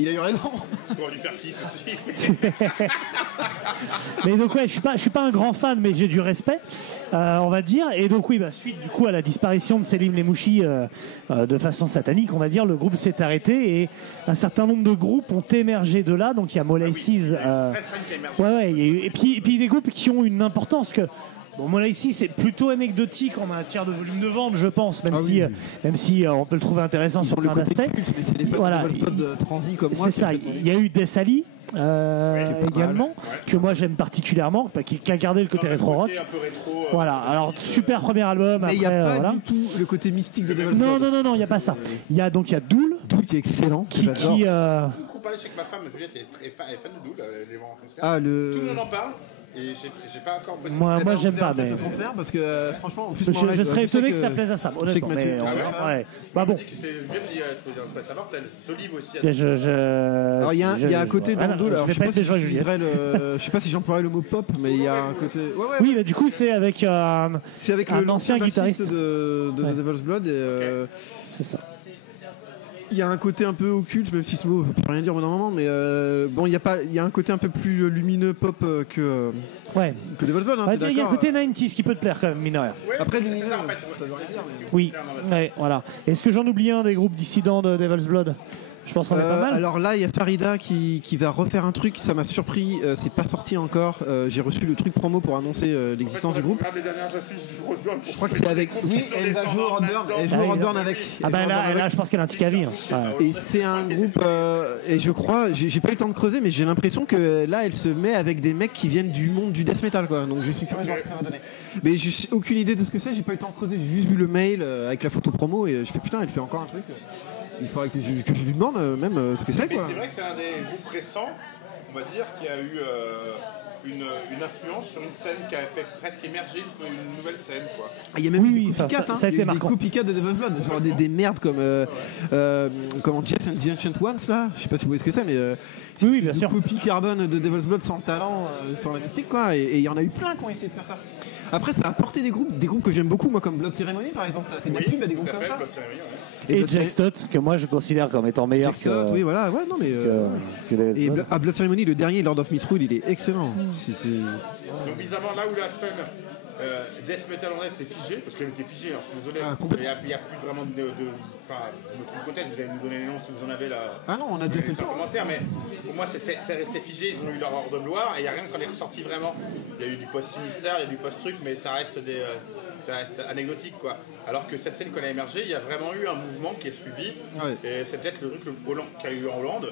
Il a eu raison. On va lui faire kiss aussi. Mais donc ouais, je suis pas un grand fan, mais j'ai du respect, on va dire. Et donc oui, suite du coup à la disparition de Selim Lemouchi de façon satanique, on va dire, le groupe s'est arrêté et un certain nombre de groupes ont émergé de là. Donc il y a Molay Seas. Ouais, il y a eu, et puis des groupes qui ont une importance que. Bon, Molay Seas, c'est plutôt anecdotique en matière de volume de vente, je pense, même si on peut le trouver intéressant sur plein d'aspects. Mais c'est les fans Voilà. de Devil's Blood transi comme moi. C'est ça. Il y a eu Death Ali également, que moi j'aime particulièrement, qui a gardé le côté rétro rock. Voilà. Alors super premier album. Mais il n'y a après, pas du tout le côté mystique de Devil's Blood. Non, il n'y a pas ça. Il y a Dool. Dool qui est excellent. Qui Beaucoup parlé, je sais que ma femme Juliette est fan de Dool, les voir en concert. Ah, Tout le monde en parle. Et j'ai pas encore présenté. Moi j'aime pas, mais le concert parce que franchement en plus je serais étonné que ça plaise à ça. Honnêtement, mais ouais. Bah bon. Ça mortel. Solive aussi. Alors il y a un côté dans Dool. Je vais pas être des joies Juliette. Je sais pas si j'emploierais le mot pop, mais il y a un côté. Oui, mais du coup c'est avec l'ancien guitariste de The Devil's Blood et c'est ça. il y a un côté un peu occulte, même si ce mot ne peut rien dire au moment, mais bon, il y a un côté un peu plus lumineux pop que Devil's Blood. Hein, il y a un côté 90s qui peut te plaire quand même, mine de rien. Après, c'est ça en fait. Oui, voilà. Est-ce que j'en oublie un des groupes dissidents de Devil's Blood? Je pense qu'on est pas mal. Alors là, il y a Farida qui va refaire un truc, ça m'a surpris, c'est pas sorti encore. J'ai reçu le truc promo pour annoncer l'existence du groupe. Je crois que c'est avec. Oui, elle va jouer au Roadburn. Elle joue au Roadburn avec. Ah bah là, je pense qu'elle a un petit cavi. Et c'est un groupe, et je crois, j'ai pas eu le temps de creuser, mais j'ai l'impression que là, elle se met avec des mecs qui viennent du monde du death metal, quoi. Donc je suis curieux de voir ce que ça va donner. Mais j'ai aucune idée de ce que c'est, j'ai pas eu le temps de creuser, j'ai juste vu le mail avec la photo promo et je fais putain, elle fait encore un truc. Il faudrait que je lui demande même ce que c'est, quoi. C'est vrai que c'est un des groupes récents, on va dire, qui a eu une influence sur une scène qui a fait presque émerger une nouvelle scène, quoi. Il y a même eu des copycats, ça a été marquant. des copycats de Devil's Blood, genre des merdes comme Jess and the Ancient Ones, là. Je sais pas si vous voyez ce que c'est, mais oui, bien sûr. Copie carbone de Devil's Blood sans talent, sans la mystique, quoi. Et il y en a eu plein qui ont essayé de faire ça. Après, ça a apporté des groupes que j'aime beaucoup, moi, comme Blood Ceremony, par exemple. Ça a fait de la pub à des groupes comme ça. Et Jack Stott, que moi je considère comme étant meilleur que. Oui, voilà, ouais, non, mais. Et Blood Ceremony, le dernier, Lord of Misrule, il est excellent. Donc, bizarrement, là où la scène Death Metal en est figée, parce qu'elle était figée, alors je suis désolé, il n'y a plus vraiment de. Enfin, peut-être vous allez nous donner les noms si vous en avez là. Ah non, on a déjà fait le tour. Commentaire, mais pour moi, c'est resté figé, ils ont eu leur heure de gloire, et il n'y a rien qui en est ressorti vraiment. Il y a eu du post-Sinister, il y a du post-truc, mais ça reste anecdotique, quoi. Alors que cette scène qu'on a émergé, il y a vraiment eu un mouvement qui est suivi, et c'est peut-être le truc qu'il y a eu en Hollande.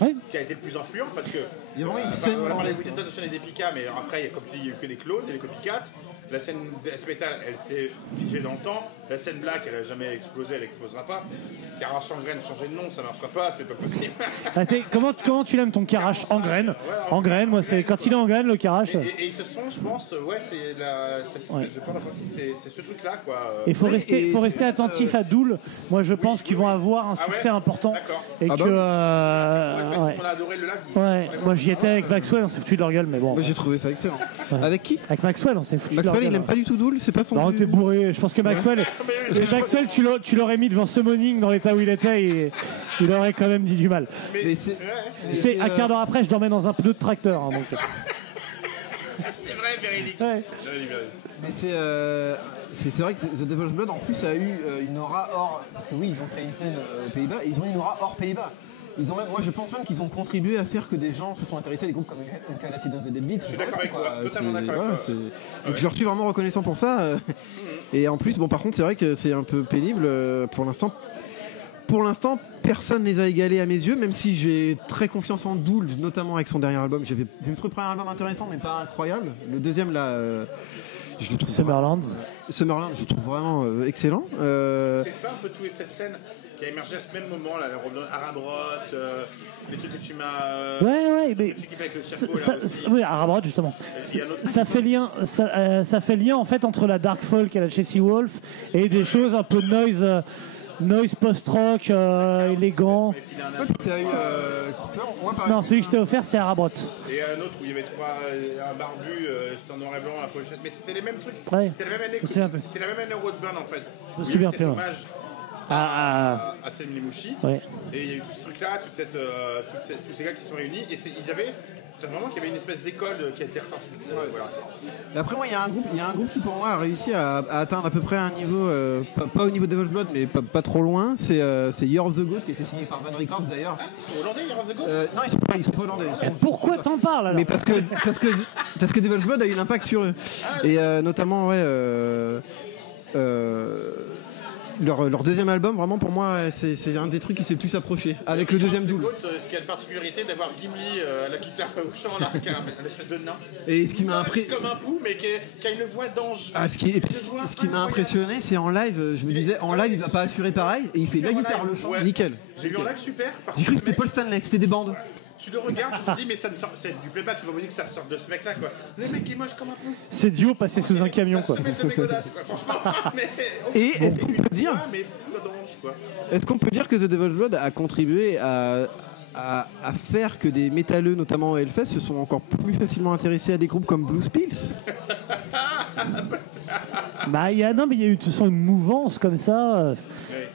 Oui. Qui a été le plus influent parce que il y a vraiment une scène on a parlé de Ocean et des Pika, mais après comme tu dis il n'y a eu que des clones et des copycats. La scène death metal elle s'est figée dans le temps, la scène black elle n'a jamais explosé, elle explosera pas. Karash en graine, changer de nom ça marchera pas, c'est pas possible. Comment tu l'aimes ton Karash en graine? En graine, moi c'est quand il est en graine le Karash. Et ils se sont, je pense, c'est ce truc là quoi. Il faut rester attentif à Dool. Moi je pense qu'ils vont avoir un succès important. Et que on a adoré le live. Ouais, moi j'y étais avec Maxwell, on s'est foutu de leur gueule, mais bon. Moi j'ai trouvé ça excellent. Avec qui? Avec Maxwell, on s'est foutu de leur gueule. Maxwell il aime pas du tout Dool, c'est pas son. Non, t'es bourré. Je pense que Maxwell, tu l'aurais mis devant Summoning dans l'état où il était et il aurait quand même dit du mal. C'est un quart d'heure après, je dormais dans un pneu de tracteur. Hein, donc. C'est vrai, véridique. Ouais. Mais c'est vrai que The Devil's Blood en plus a eu une aura hors. Parce que oui, ils ont créé une scène aux Pays-Bas, et ils ont une aura hors Pays-Bas. Moi je pense même qu'ils ont contribué à faire que des gens se sont intéressés à des groupes comme Uncanny dans the Dead Beats. Je suis d'accord avec toi, totalement d'accord avec toi. Donc je leur suis vraiment reconnaissant pour ça. Et en plus, bon par contre c'est vrai que c'est un peu pénible pour l'instant. pour l'instant, personne les a égalés à mes yeux, même si j'ai très confiance en Dool, notamment avec son dernier album. J'ai trouvé le premier album intéressant, mais pas incroyable. Le deuxième, là, je le trouve Summerland, je le trouve vraiment excellent. C'est pas un peu toute cette scène qui a émergé à ce même moment, là, Arab Rot, les trucs que tu m'as. Ouais, mais le truc qui fait avec le cerveau, là aussi. oui, Arab Rot, justement. Il y a un autre Ça fait lien en fait entre la dark folk à la Chelsea Wolf et des choses un peu noise post-rock, élégant. Mais il a un Ouais, album. puis t'as eu, moi, par Non, exemple, celui que je t'ai offert, c'est Arab Rot. Et un autre où il y avait un barbu, c'était en noir et blanc, la pochette. Mais c'était les mêmes trucs. Ouais. C'était la même année. Je me souviens un peu. C'était la même année Roadburn en fait. Je me souviens un peu, ouais. Hommage Ah, à Salim Limouchi. ouais. Et il y a eu tout ce truc-là, tous ces gars qui se sont réunis. Et ils avaient vraiment qu'il y avait une espèce d'école qui a été ressortie. Voilà. Et après, moi, il y a un groupe qui, pour moi, a réussi à atteindre à peu près un niveau, pas au niveau de Devil's Blood, mais pas trop loin. C'est Year of the Goat, qui a été signé par Van Records d'ailleurs. Ils sont hollandais, Year of the Goat Non, ils sont pas hollandais. Pourquoi t'en parles alors? Mais parce que Devil's Blood a eu l'impact sur eux. Et notamment, leur deuxième album, vraiment pour moi, c'est un des trucs qui s'est le plus approché. Avec le deuxième Year of Dool. the Goat, ce qui a la particularité d'avoir Gimli à la guitare au chant, là, qui est un espèce de nain. Et ce qui m'a Comme un pou, mais qui a une voix d'ange. ce qui m'a impressionné, c'est en live. Je me disais, en live, il va pas assurer pareil. Et il fait la guitare, le chant, Ouais. nickel. J'ai vu en live super. Par J'ai cru que contre, c'était Paul Stanley, que c'était des bandes. tu le regardes, tu te dis, mais ça ne sort, c'est du playback, c'est pas possible que ça sorte de ce mec-là, quoi. Le mec est moche comme un pou. C'est Dio passé sous un camion, quoi. Se mettre de Mégodas, quoi, franchement. Mais, Et est-ce qu'on peut dire, mais pas d'ange, quoi. est-ce qu'on peut dire que The Devil's Blood a contribué à faire que des métalleux, notamment au Hellfest, se sont encore plus facilement intéressés à des groupes comme Blue Spills? Bah, il y a eu de toute façon une mouvance comme ça.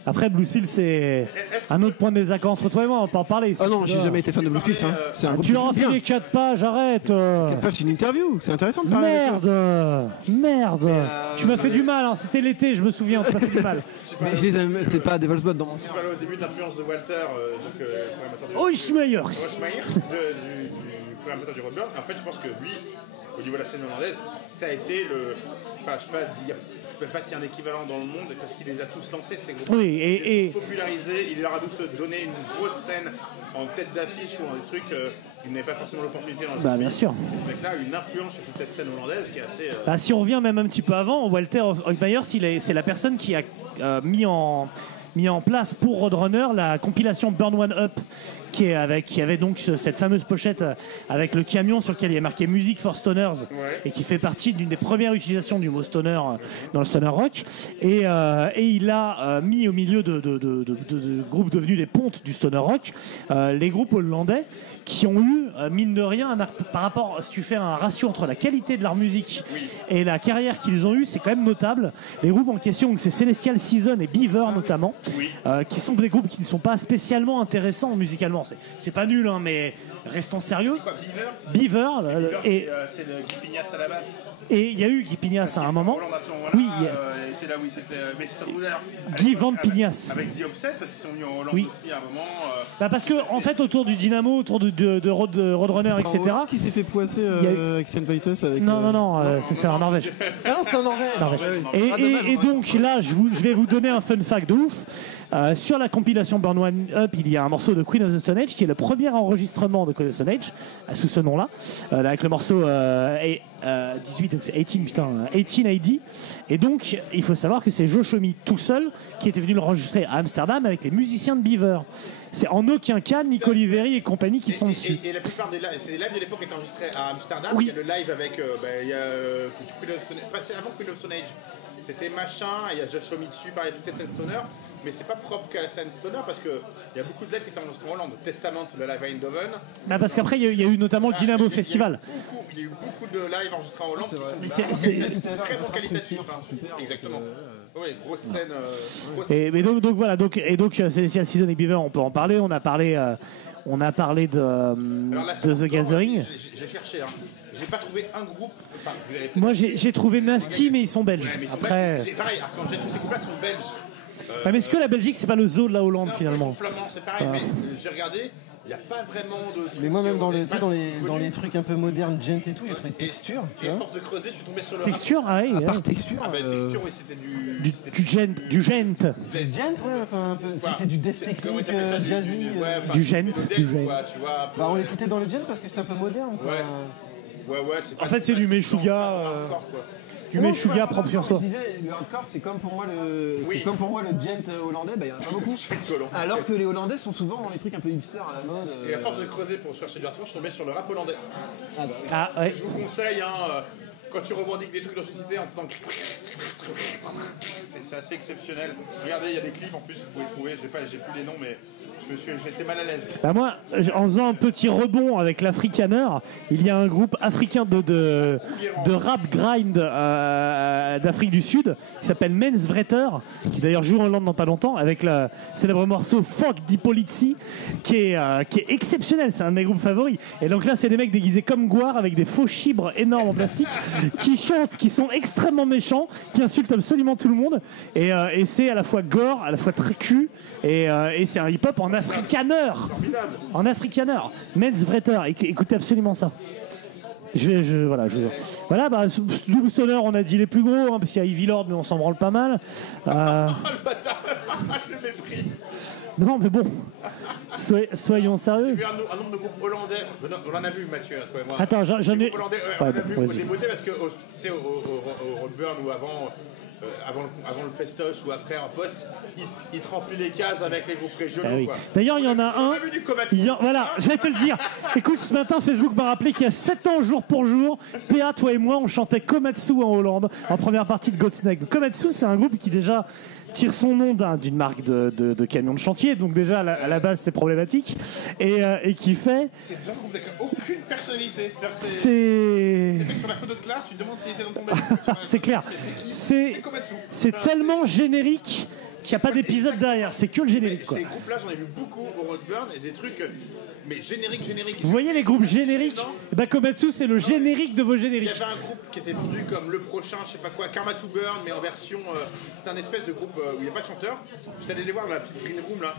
Après, Blue Spill, c'est un autre point de désaccord entre toi et moi, on peut en parler. Ah non, j'ai jamais été fan de Blue Spills. Hein. C'est un groupe Tu leur as que j'aime fait bien. les 4 pages, arrête. 4 pages, c'est une interview, c'est intéressant de parler avec eux. Merde. Tu m'as fait du mal, hein. C'était l'été, je me souviens, tu m'as fait du mal. Mais je les aime, c'est pas Devil's Blood dans mon Tu parlais au début de l'influence de Walter, programmateur du Oh, Schmeier. Schmeier, du programmateur du Roadburn. En fait, je pense que lui, au niveau de la scène hollandaise, ça a été le. Enfin, je sais pas s'il y a un équivalent dans le monde, parce qu'il les a tous lancés, ces groupes. Oui, Il les a et tous popularisés, il leur a tous donné une grosse scène en tête d'affiche ou dans des trucs qu'ils n'avaient pas forcément l'opportunité dans le bah, bien sûr. Et ce mec-là a une influence sur toute cette scène hollandaise qui est assez. Bah, si on revient même un petit peu avant, Walter Hoytmeier, c'est la personne qui a mis en place pour Roadrunner la compilation Burn One Up, qui avait donc cette fameuse pochette avec le camion sur lequel il y a marqué Music for Stoners, et qui fait partie d'une des premières utilisations du mot stoner dans le stoner rock. Et il a mis au milieu de groupes devenus des pontes du stoner rock les groupes hollandais qui ont eu, mine de rien, par rapport, si tu fais un ratio entre la qualité de leur musique et la carrière qu'ils ont eue, c'est quand même notable. Les groupes en question, c'est Celestial Season et Beaver notamment, qui sont des groupes qui ne sont pas spécialement intéressants musicalement. C'est pas nul, hein, mais restons sérieux. Quoi, Beaver Et c'est le Guy Pignas à la basse. et il y a eu Guy Pignas à un moment. Hollande à ce moment-là, Oui, c'est là où c'était. Mais c'était Guy Van Pignas. Avec The Obsess, parce qu'ils sont venus en Hollande Oui. aussi à un moment. Bah parce que en fait autour du Dynamo, autour de Roadrunner, etc. Qui s'est fait poisser Il y a eu- avec Saint Vitus avec. Non, c'est en Norvège. Ah non, c'est en Norvège. Norvège. Ouais, ouais. Et donc là, je vais vous donner un fun fact de ouf. Sur la compilation Burn One Up, il y a un morceau de Queen of the Stone Age qui est le premier enregistrement de Queen of the Stone Age sous ce nom-là, avec le morceau 18, donc c'est 18 AD. Et donc, il faut savoir que c'est Joe Homme tout seul qui était venu l'enregistrer à Amsterdam avec les musiciens de Beaver. C'est en aucun cas Nick Oliveri et compagnie qui sont dessus. Et la plupart des lives, c'est des lives de l'époque qui étaient enregistrés à Amsterdam. Oui. Il y a le live avec. Il y a Queen of Stone Age. C'est avant Queen of Stone Age. C'était machin, il y a Josh Homme dessus, pareil, toute cette scène stoner. Mais c'est pas propre qu'à la scène stoner parce qu'il y a beaucoup de lives qui étaient enregistrés en Hollande. Testament, le live à Eindhoven. Bah parce qu'après, il y a eu notamment le Dynamo Festival. Il y a eu beaucoup de lives enregistrés en Hollande qui C'est- sont c'est- très bon qualitatifs. Exactement. Oui, grosse scène. Grosse Mais donc voilà, Celestial Season et Beaver, on peut en parler. On a parlé de Alors, la scène The stoner, Gathering. J'ai cherché, hein. J'ai pas trouvé un groupe. Enfin, vous allez peut-être- Moi, j'ai trouvé Nasty, mais ils sont belges. Ouais, mais ils sont Après, belges. Pareil, quand j'ai tous ces groupes-là, ils sont belges. Ah, mais est-ce que la Belgique, c'est pas le zoo de la Hollande, c'est un peu finalement? son flamand, c'est pareil, mais j'ai regardé, il n'y a pas vraiment de. Mais moi, même dans les, tu sais, dans connu. les trucs un peu modernes, gent et tout, j'ai trouvé texture. tu Et à vois. force de creuser, je suis tombé sur le Texture, ah oui. À ouais. part texture. rap. Ah, bah, texture, oui, c'était Du gent. Du gent. Gent, ouais, enfin, un peu. C'est du death technique, jazzy. Du gent, du gent. Tu vois, Bah, on les foutait dans le gent parce que c'était un peu moderne. Quoi. ouais, c'est pas. En fait, c'est du Meshuggah. hardcore, quoi. Du Meshuggah propre sur soi. Je disais, le hardcore, c'est comme pour moi Oui. c'est comme pour moi le gent hollandais, bah, il y en a pas beaucoup. Alors que les Hollandais sont souvent dans les trucs un peu hipster à la mode. Et à force de creuser pour chercher du hardcore, je suis tombé sur le rap hollandais. Ah, ouais. Je vous conseille, quand tu revendiques des trucs dans une cité en faisant. C'est assez exceptionnel. Regardez, il y a des clips en plus, vous pouvez trouver. J'ai plus les noms, mais j'étais mal à l'aise. Bah moi, en faisant un petit rebond avec l'Afrikaner, il y a un groupe africain de rap grind d'Afrique du Sud qui s'appelle Mens Vreter, qui d'ailleurs joue en Hollande dans pas longtemps, avec le célèbre morceau Fuck di Politie, qui est exceptionnel, c'est un de mes groupes favoris. Et donc là, c'est des mecs déguisés comme Gouard avec des faux chibres énormes en plastique qui chantent, qui sont extrêmement méchants, qui insultent absolument tout le monde. Et c'est à la fois gore, à la fois très cul, et c'est un hip-hop en Afrikaner. En Afrikaner. Mens Vreter. Écoutez absolument ça. Voilà, bah, Double Stoner, on a dit les plus gros, hein, parce qu'il y a Evil Lord, mais on s'en branle pas mal. Le bâtard, le mépris. Non, mais bon, soyons J'ai sérieux. vu un nombre de groupes hollandais. On en a vu, Mathieu, toi et moi. Attends, j'en ai. Des groupes hollandais, on Ouais, a bon, vu vas-y. des beautés parce que, tu sais, au Roadburn ou avant le festoche ou après en poste, ils te remplissent les cases avec les groupes régionaux. Ah oui. Quoi. D'ailleurs, il y en a un. On a vu du Komatsu. Voilà, j'allais te le dire. Écoute, ce matin, Facebook m'a rappelé qu'il y a 7 ans, jour pour jour, PA, toi et moi, on chantait Komatsu en Hollande, en première partie de Godsnake. Donc, Komatsu, c'est un groupe qui déjà tire son nom d'une marque de camions de chantier, donc déjà à la base c'est problématique, et qui fait. C'est des gens qui n'ont aucune personnalité. C'est. Les mecs sur la photo de classe, tu te demandes s'il était dans ton bébé. C'est clair. C'est Komatsu. C'est tellement générique qu'il n'y a pas d'épisode derrière, c'est que le générique, quoi. Ces groupes-là, j'en ai vu beaucoup au Roadburn et des trucs, mais génériques. Vous voyez les groupes génériques? Bah, Komatsu, c'est le générique de vos Il y génériques. avait un groupe qui était vendu comme le prochain, je sais pas quoi, Karma to Burn, mais en version. C'était un espèce de groupe où il n'y a pas de chanteur. J'étais allé les voir dans la petite green room là.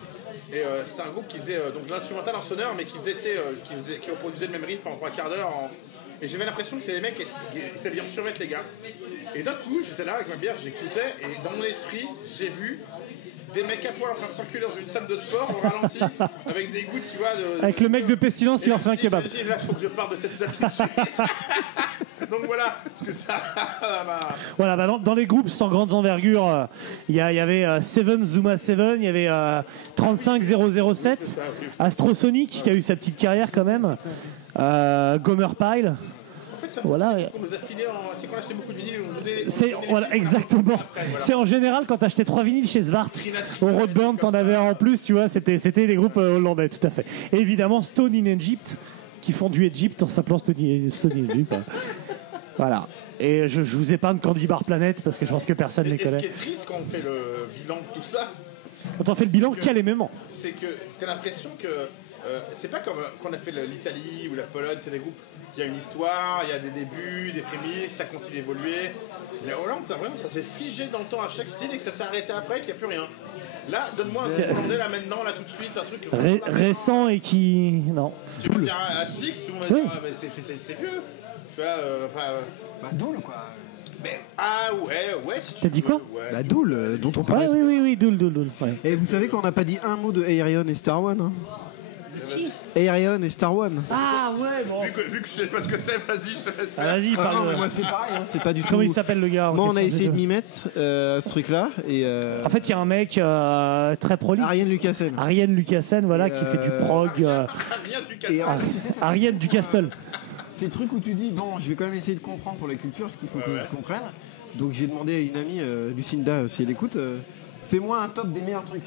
Et c'était un groupe qui faisait donc de l'instrumental en sonneur, mais qui faisait, tu sais, qui reproduisait le même rythme pendant 3 quarts d'heure. Et j'avais l'impression que c'est des mecs qui étaient bien survêtus, les gars. Et d'un coup, j'étais là avec ma bière, j'écoutais, et dans mon esprit, j'ai vu des mecs à poil en train de s'enculer dans une salle de sport au ralenti, avec des gouttes, tu vois. Avec le mec de Pestilence qui leur fait un kebab. Là, il faut que je parte de cette salle tout de suite. Donc voilà, parce que ça. Voilà, bah dans les groupes sans grande envergure, il y avait Seven Zuma 7, il y avait 35007, Astrosonic qui a eu sa petite carrière quand même, Gomer Pyle. En fait, ça Voilà. on nous a filé c'est qu'on a acheté beaucoup de vinyles, on nous donnait. C'est voilà, exactement. Après, voilà. C'est en général quand t'achetais 3 vinyles chez Svart, au Roadburn t'en avais un en plus, tu vois, c'était des groupes hollandais, tout à fait. Et évidemment Stone in Egypt, qui font du Egypt en s'appelant Stone in Egypt. Voilà. Et je vous épargne Candy Bar Planet parce que je pense que personne ne les Et ce qui connaît. est triste quand on fait le bilan de tout ça, Quand on fait le bilan, quel est moment? c'est que t'as l'impression que c'est pas comme quand on a fait l'Italie ou la Pologne, c'est des groupes. Il y a une histoire, il y a des débuts, des prémices, ça continue d'évoluer. Mais en Hollande, vraiment, ça s'est figé dans le temps à chaque style et que ça s'est arrêté après, qu'il n'y a plus rien. Là, donne-moi un truc hollandais là maintenant, là tout de suite, un truc Récent et qui. Non. Tu peux me dire Asphyx, tout le monde va Oui. dire c'est vieux. Tu vois, Bah, Doul, quoi. mais si tu T'as dit veux, quoi ouais. Bah, Doul, dont on Ouais, parlait. oui, Doul. Ouais. Et vous savez qu'on n'a pas dit un mot de Aerion et Star One, hein. Aerion et Star One. Ah ouais, bon. Vu que je sais pas ce que c'est, vas-y, je te laisse faire. Ah, vas-y, Ah, non, parle. mais moi c'est pareil, hein, c'est pas du tout. Comment il s'appelle le gars? Moi on a question, essayé de déjà m'y mettre à ce truc-là et En fait, il y a un mec très prolixe. Ariane Lucassen. Ariane Lucassen, voilà, Et qui fait du prog. Rien du Et casse. tu sais, Ariane du Castle. ces trucs où tu dis bon, je vais quand même essayer de comprendre pour la culture ce qu'il faut que je comprenne. Donc j'ai demandé à une amie, Lucinda, si elle écoute, fais-moi un top des meilleurs trucs.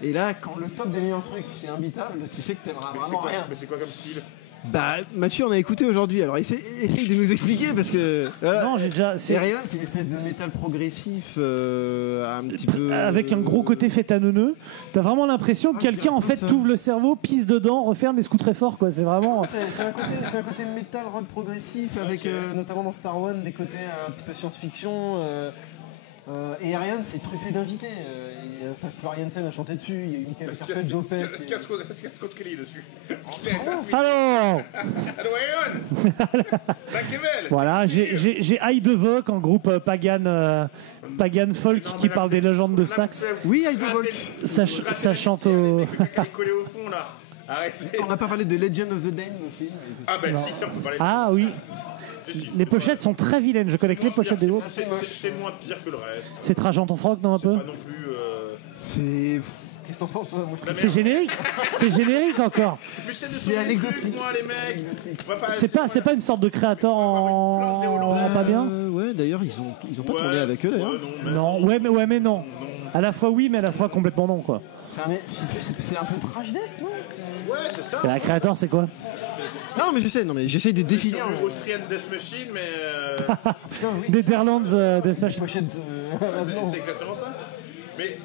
Et là, quand le top des meilleurs trucs, c'est imbitable, tu sais que t'aimeras vraiment rien. Mais c'est quoi comme style? Bah, Mathieu, on a écouté aujourd'hui, alors essaye de nous expliquer parce que. Voilà. Non, j'ai déjà. Aerion, c'est une espèce de métal progressif, un petit peu. Avec un gros côté fétanonneux, t'as vraiment l'impression que quelqu'un en fait ça. t'ouvre le cerveau, pisse dedans, referme et secoue très fort, quoi. C'est vraiment. C'est un côté métal rock progressif avec notamment dans Star One des côtés un petit peu science-fiction. Et Ariane, c'est truffé d'invités. Florian Sen a chanté dessus, il y a eu Michael Est-ce qu'il Carpet, Lopez. y a Scott Kelly dessus? Alors, Allô, Ariane. Dankjewel. voilà, j'ai Heidevolk en groupe pagan folk qui parle des légendes de Saxe. Oui, Heidevolk. Ça chante au... Quelqu'un est collé au fond, là. Arrêtez. On n'a pas parlé de Legend of the Dane aussi. Ah ben si, on peut parler. Ah oui, Si. les pochettes sont très vilaines, je connais que les pochettes des autres. C'est moins pire que le reste. C'est Trajan Froc, non, un peu? Pas non plus. C'est. Qu'est-ce que t'en penses toi? Moi, je trouve C'est générique. C'est générique encore. Mais c'est C'est anecdotique. Moi, les mecs. On va pas- C'est pas une sorte de créateur en pas bien? Ouais, d'ailleurs, ils ont pas tourné avec eux d'ailleurs. Non, Non, mais non. À la fois oui, mais à la fois complètement non, quoi. C'est un peu trash death, non? Ouais, c'est ça. Et la créateur, c'est quoi? Non, mais j'essaie de définir. Sur le Austrian Death Machine, mais. Putain, oui. Netherlands Deathmatch. Pochette C'est exactement ça. Mais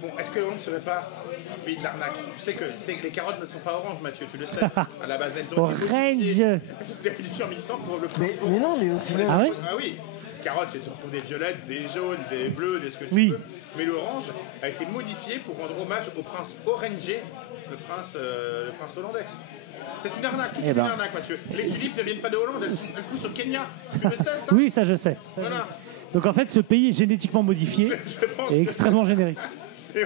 bon, est-ce que Hollande ne serait pas un pays de l'arnaque? Tu sais que les carottes ne sont pas oranges, Mathieu, tu le sais. À la base, elles ont été modifiées. Orange. Elles ont été modifiées en 1100 pour le mais prince non, orange. mais au final. Ah ouais? Ah oui, carottes, tu retrouves des violettes, des jaunes, des bleus, des ce que tu Oui. veux. Mais l'orange a été modifié pour rendre hommage au prince Oranje, le prince hollandais. C'est une arnaque, tout est une arnaque, Mathieu. Les tulipes ne viennent pas de Hollande, elles poussent au Kenya. Tu le sais, ça? Oui, ça je sais. Voilà. Donc en fait, ce pays est génétiquement modifié Je pense et que- extrêmement générique. Et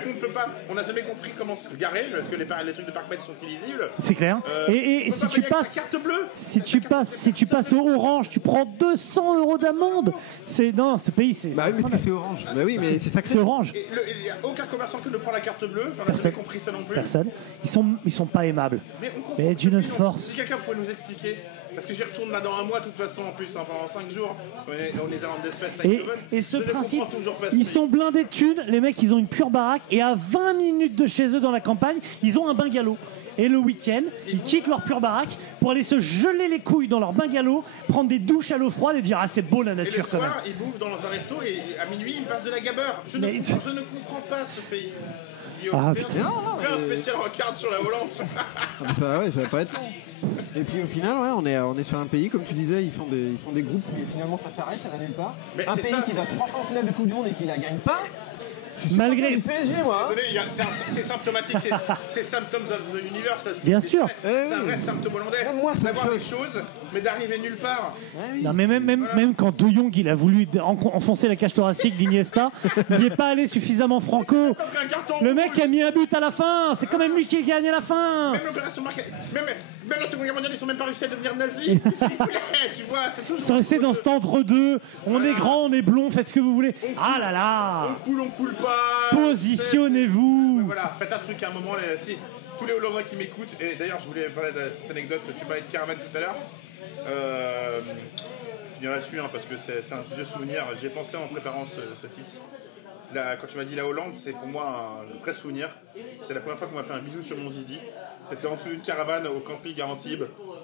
on n'a jamais compris comment se garer parce que les trucs de parc-mètres sont illisibles. C'est clair. Et on peut si pas tu payer avec passes, sa carte bleue. si tu passes au orange, tu prends 200 € d'amende. Non, ce pays, c'est. Bah oui, parce que c'est orange. Bah oui, mais c'est ça que C'est orange. Et il n'y a aucun commerçant qui ne prend la carte bleue. On n'a Personne. jamais compris ça non plus. Personne. Ils sont pas aimables. Mais on comprend Mais d'une depuis longtemps. force. Si quelqu'un pouvait nous expliquer. Parce que j'y retourne là dans un mois, de toute façon, en plus, hein, pendant 5 jours. On les a en Death Fest avec Eindhoven. Et ce Je ne principe, comprends toujours pas ils ce sont blindés de thunes, les mecs ils ont une pure baraque et à 20 minutes de chez eux dans la campagne, ils ont un bungalow. Et le week-end, ils quittent leur pure baraque pour aller se geler les couilles dans leur bungalow, prendre des douches à l'eau froide et dire ah c'est beau la Et le nature quand même. soir, ils bouffent dans un resto et à minuit, ils me passent de la gabeur. Je ne comprends pas ce pays. Ah, Fais un spécial regarde sur la Hollande. ça va pas être long. Et puis au final, ouais, on est sur un pays, comme tu disais, ils font des groupes et finalement ça s'arrête, ça va nulle part. Mais Un c'est pays ça, qui va 3 fois en finale de Coupe du Monde et qui la gagne pas. Malgré. Le PSG, moi. Hein. Désolé, c'est symptomatique, c'est Symptoms of the Universe. Ça, Bien sûr. C'est un vrai symptôme hollandais. Même moi, ça D'avoir me des choses, mais d'arriver nulle part. Non mais même quand De Jong il a voulu enfoncer la cage thoracique d'Iniesta, il n'est pas allé suffisamment franco. Pas pris un carton Le mec rouge. a mis un but à la fin, c'est quand même lui qui a gagné à la fin. Même l'opération marquée. Même la Seconde Guerre mondiale, ils sont même pas réussi à devenir nazis. Qu'est-ce qu'ils voulaient, tu vois, c'est toujours. Ils sont restés dans cet entre-deux, on est grand, on est blond, faites ce que vous voulez. Ah là là. On coule pas. Positionnez-vous. Voilà, faites un truc à un moment. Si tous les Hollandais qui m'écoutent, et d'ailleurs, je voulais parler de cette anecdote, tu parlais de caravane tout à l'heure. Je finirai là-dessus hein, parce que c'est un vieux souvenir. J'y ai pensé en préparant ce titre. Quand tu m'as dit la Hollande, c'est pour moi un vrai souvenir. C'est la première fois qu'on m'a fait un bisou sur mon zizi. C'était en dessous d'une caravane au camping à Antibes.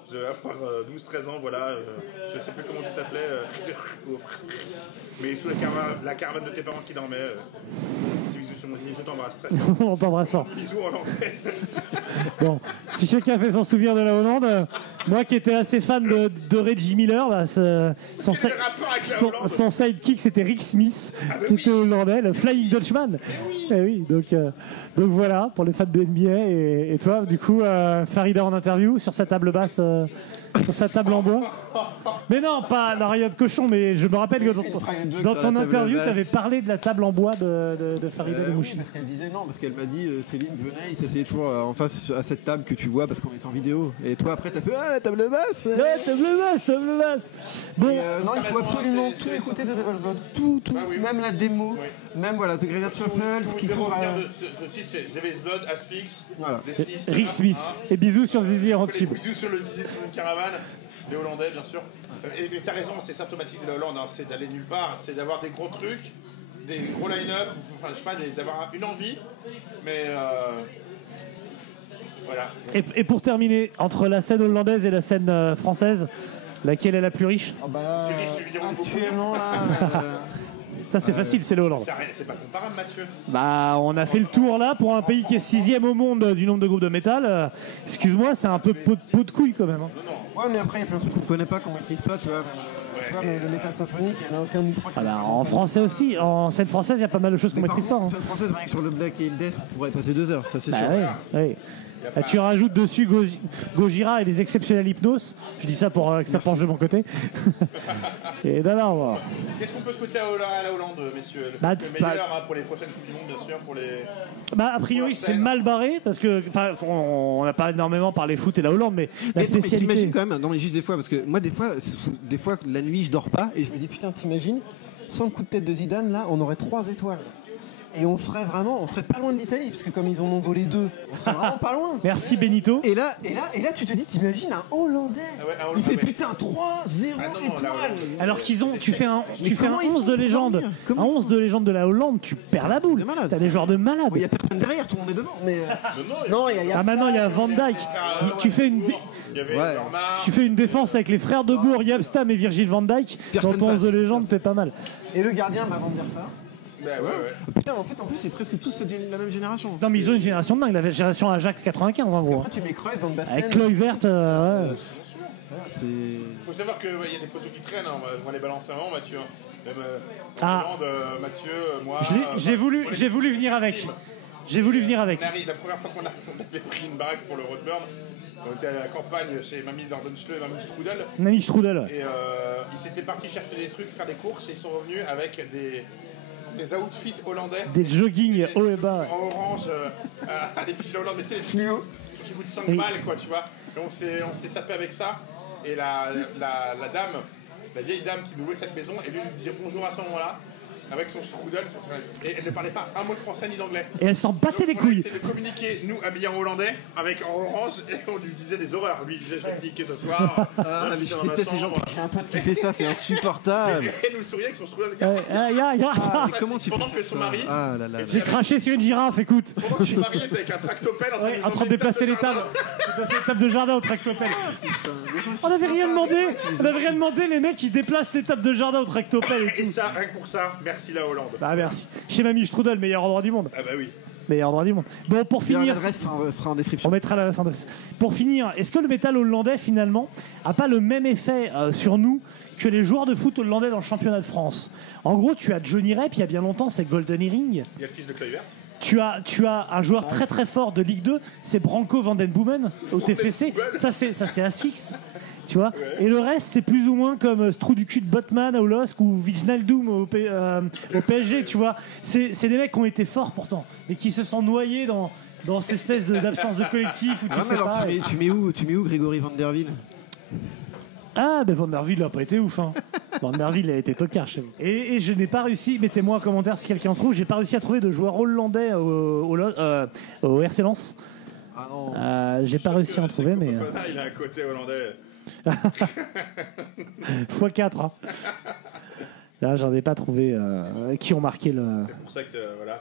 Je devais avoir 12-13 ans, voilà. Je sais plus comment tu t'appelais. Mais sous la caravane de tes parents qui dormaient. Petit bisou sur mon zizi, je t'embrasse très fort. On t'embrasse fort. Petit bisou en hollandais. Bon, si chacun fait son souvenir de la Hollande, moi qui étais assez fan de Reggie Miller, bah, son sidekick c'était Rick Smith, qui était hollandais, le Flying Dutchman. Eh oui, donc voilà, pour les fans de NBA. Et toi, du coup, Farida en interview sur sa table basse, sur sa table en bois. Mais non, pas l'Ariane Cochon, mais je me rappelle que dans ton interview, tu avais parlé de la table en bois de Farida Oui, Lemouchi. parce qu'elle disait non, parce qu'elle m'a dit Céline venait, il s'asseyait toujours en face à cette table que tu vois parce qu'on est en vidéo. Et toi après t'as fait la table basse. Ouais, table basse. Bon, Non, il faut absolument tous les côtés de Revenge Blood, tout, même la démo, même voilà, The Graveyard Shuffle, qui sont Ce titre, c'est Devil's Blood, Asphyx, Voilà. Rick Smith. Et bisous sur Zizi et Antibes. Bisous sur le zizi sur une caravane. Les Hollandais, bien sûr. Et t'as raison, c'est symptomatique de la Hollande, hein, c'est d'aller nulle part, c'est d'avoir des gros trucs, des gros line-up, enfin je sais pas, d'avoir une envie, mais voilà. Et pour terminer, entre la scène hollandaise et la scène française, laquelle est la plus riche? Ah bah là, C'est riche, tu lui diras beaucoup. actuellement là. Ça c'est facile, c'est le Hollande. C'est pas comparable, Mathieu. Bah on a fait le tour là pour un pays qui est 6e au monde du nombre de groupes de métal. Excuse-moi, c'est un peu pot de couille quand même. Hein. Non, Ouais, mais après, il y a plein de trucs qu'on connaît pas, qu'on maîtrise pas, tu vois. Tu vois, le métal symphonique, il n'y en a aucun des trois. Ah bah, en français aussi, en scène française, il y a pas mal de choses qu'on Mais par maîtrise pas. contre, Hein. en scène française, rien que sur le Black et le Death, on pourrait passer 2 heures, ça c'est sûr. Bah oui. Ah, tu rajoutes dessus Gojira et les exceptionnels hypnos. Je dis ça pour que ça penche de mon côté. Et non. Qu'est-ce qu'on peut souhaiter à la Hollande, messieurs? Le meilleur pour les prochaines Coupes du Monde, bien sûr. Pour les... Bah, a priori, c'est mal barré parce que, on n'a pas énormément parlé foot et la Hollande, mais la spécialité. Mais t'imagines quand même, non mais juste des fois, parce que moi des fois la nuit je dors pas et je me dis putain, t'imagines, sans le coup de tête de Zidane là, on aurait 3 étoiles. Et on serait pas loin de l'Italie, parce que comme ils en ont volé 2, on serait vraiment pas loin. Merci Benito. Et là, tu te dis, t'imagines un Hollandais, il fait putain 3-0 étoiles. Alors qu'ils ont, tu fais un 11 de légende, un 11 de légende de la Hollande, tu perds la boule. T'as des joueurs de malades. Il y a personne derrière, tout le monde est devant. Mais non, il y a. Ah maintenant il y a Van Dijk. Tu fais une défense avec les frères de Bourg, Yabstam et Virgil Van Dijk. Dans ton 11 de légende, t'es pas mal. Et le gardien, avant de dire ça. Ouais. Putain, en plus, c'est presque tous la même génération. Non, mais ils ont une génération de dingue, la génération Ajax 95 en gros. Après, tu mets Cruyff, Van Basten. Avec Kluivert, ouais. Faut savoir qu'il y a des photos qui traînent, hein. On va les balancer avant, Mathieu. Même Hollande, Mathieu, moi. J'ai voulu venir avec. J'ai voulu venir avec. La première fois qu'on avait pris une baraque pour le Roadburn, on était à la campagne chez Mamie Dordenschle et Mamie Strudel. Mamie Strudel. Et ils s'étaient partis chercher des trucs, faire des courses, et ils sont revenus avec des outfits hollandais. Des jogging haut et bas. En orange, à l'effigie de la Hollande, mais c'est les fluo qui coûtent 5 balles, quoi, tu vois. Et on s'est sapé avec ça. Et la dame, la vieille dame qui nous louait cette maison, est venue nous dire bonjour à ce moment-là. Avec son strudel, et elle ne parlait pas un mot de français ni d'anglais. Et elle s'en battait les couilles. On essayait de communiquer, nous habillés en hollandais, en orange, et on lui disait des horreurs. Lui disait, je vais communiquer ce soir. Mais je déteste ces gens. J'ai un pote qui fait ça, c'est insupportable. Et nous souriait avec son strudel. Comment tu pendant que son mari. J'ai craché sur une girafe, écoute. Pendant que son mari était avec un tractopelle en train de déplacer les tables. Déplacer les tables de jardin au tractopelle. On n'avait rien demandé. Les mecs, ils déplacent les tables de jardin au tractopelle et tout. Et ça, rien que pour ça, merci la Hollande. Bah merci. Chez Mamie Strudel, meilleur endroit du monde. Ah bah oui. Meilleur endroit du monde. Bon, pour finir. L'adresse sera en description. On mettra l'adresse en description. Pour finir, est-ce que le métal hollandais, finalement, a pas le même effet sur nous que les joueurs de foot hollandais dans le championnat de France? En gros, tu as Johnny Rep, il y a bien longtemps, c'est Golden Earring. Il y a le fils de Kluivert. Tu as un joueur très très fort de Ligue 2, c'est Branco van den Boomen au TFC. Ça c'est Asphyx. Tu vois, et le reste c'est plus ou moins comme ce trou du cul de Botman au LOSC ou Wijnaldum au PSG, tu vois. C'est des mecs qui ont été forts pourtant, mais qui se sont noyés dans cette espèce d'absence de collectif ou tu sais alors pas. Tu mets où Grégory Van der Ville? Ah, mais Van der Ville n'a pas été ouf. Hein. Van der Ville a été tocard chez vous. Et je n'ai pas réussi, mettez-moi en commentaire si quelqu'un en trouve, j'ai pas réussi à trouver de joueur hollandais au RC Lens. Ah non. J'ai pas réussi à en trouver, mais. Il a un côté hollandais. x4. Hein. Là, j'en ai pas trouvé qui ont marqué le. C'est pour ça que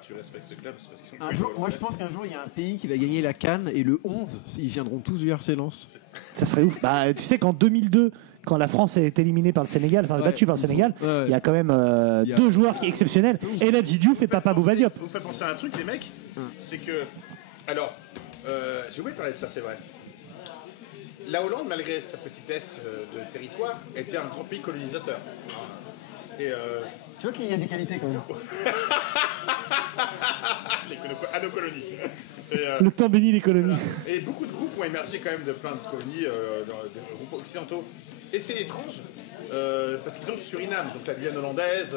tu respectes ce club. C'est parce qu'ils sont Moi, je pense qu'un jour, il y a un pays qui va gagner la CAN et le 11, ils viendront tous du RC Lens. Ça serait ouf. Bah, tu sais qu'en 2002, quand la France est éliminée par le Sénégal, enfin battue par le Sénégal, il y a quand même 2 joueurs qui exceptionnels. Et là, Diouf et Papa Bouba Diop. Vous me faites penser à un truc, les mecs. C'est que. Alors, j'ai oublié de parler de ça, c'est vrai. La Hollande, malgré sa petitesse de territoire, était un grand pays colonisateur. Et tu vois qu'il y a des qualités quand même. À nos colonies. Le temps bénit les colonies. Et beaucoup de groupes ont émergé quand même de plein de colonies, de groupes occidentaux. Et c'est étrange, parce qu'ils ont le Suriname, donc la Guyane hollandaise,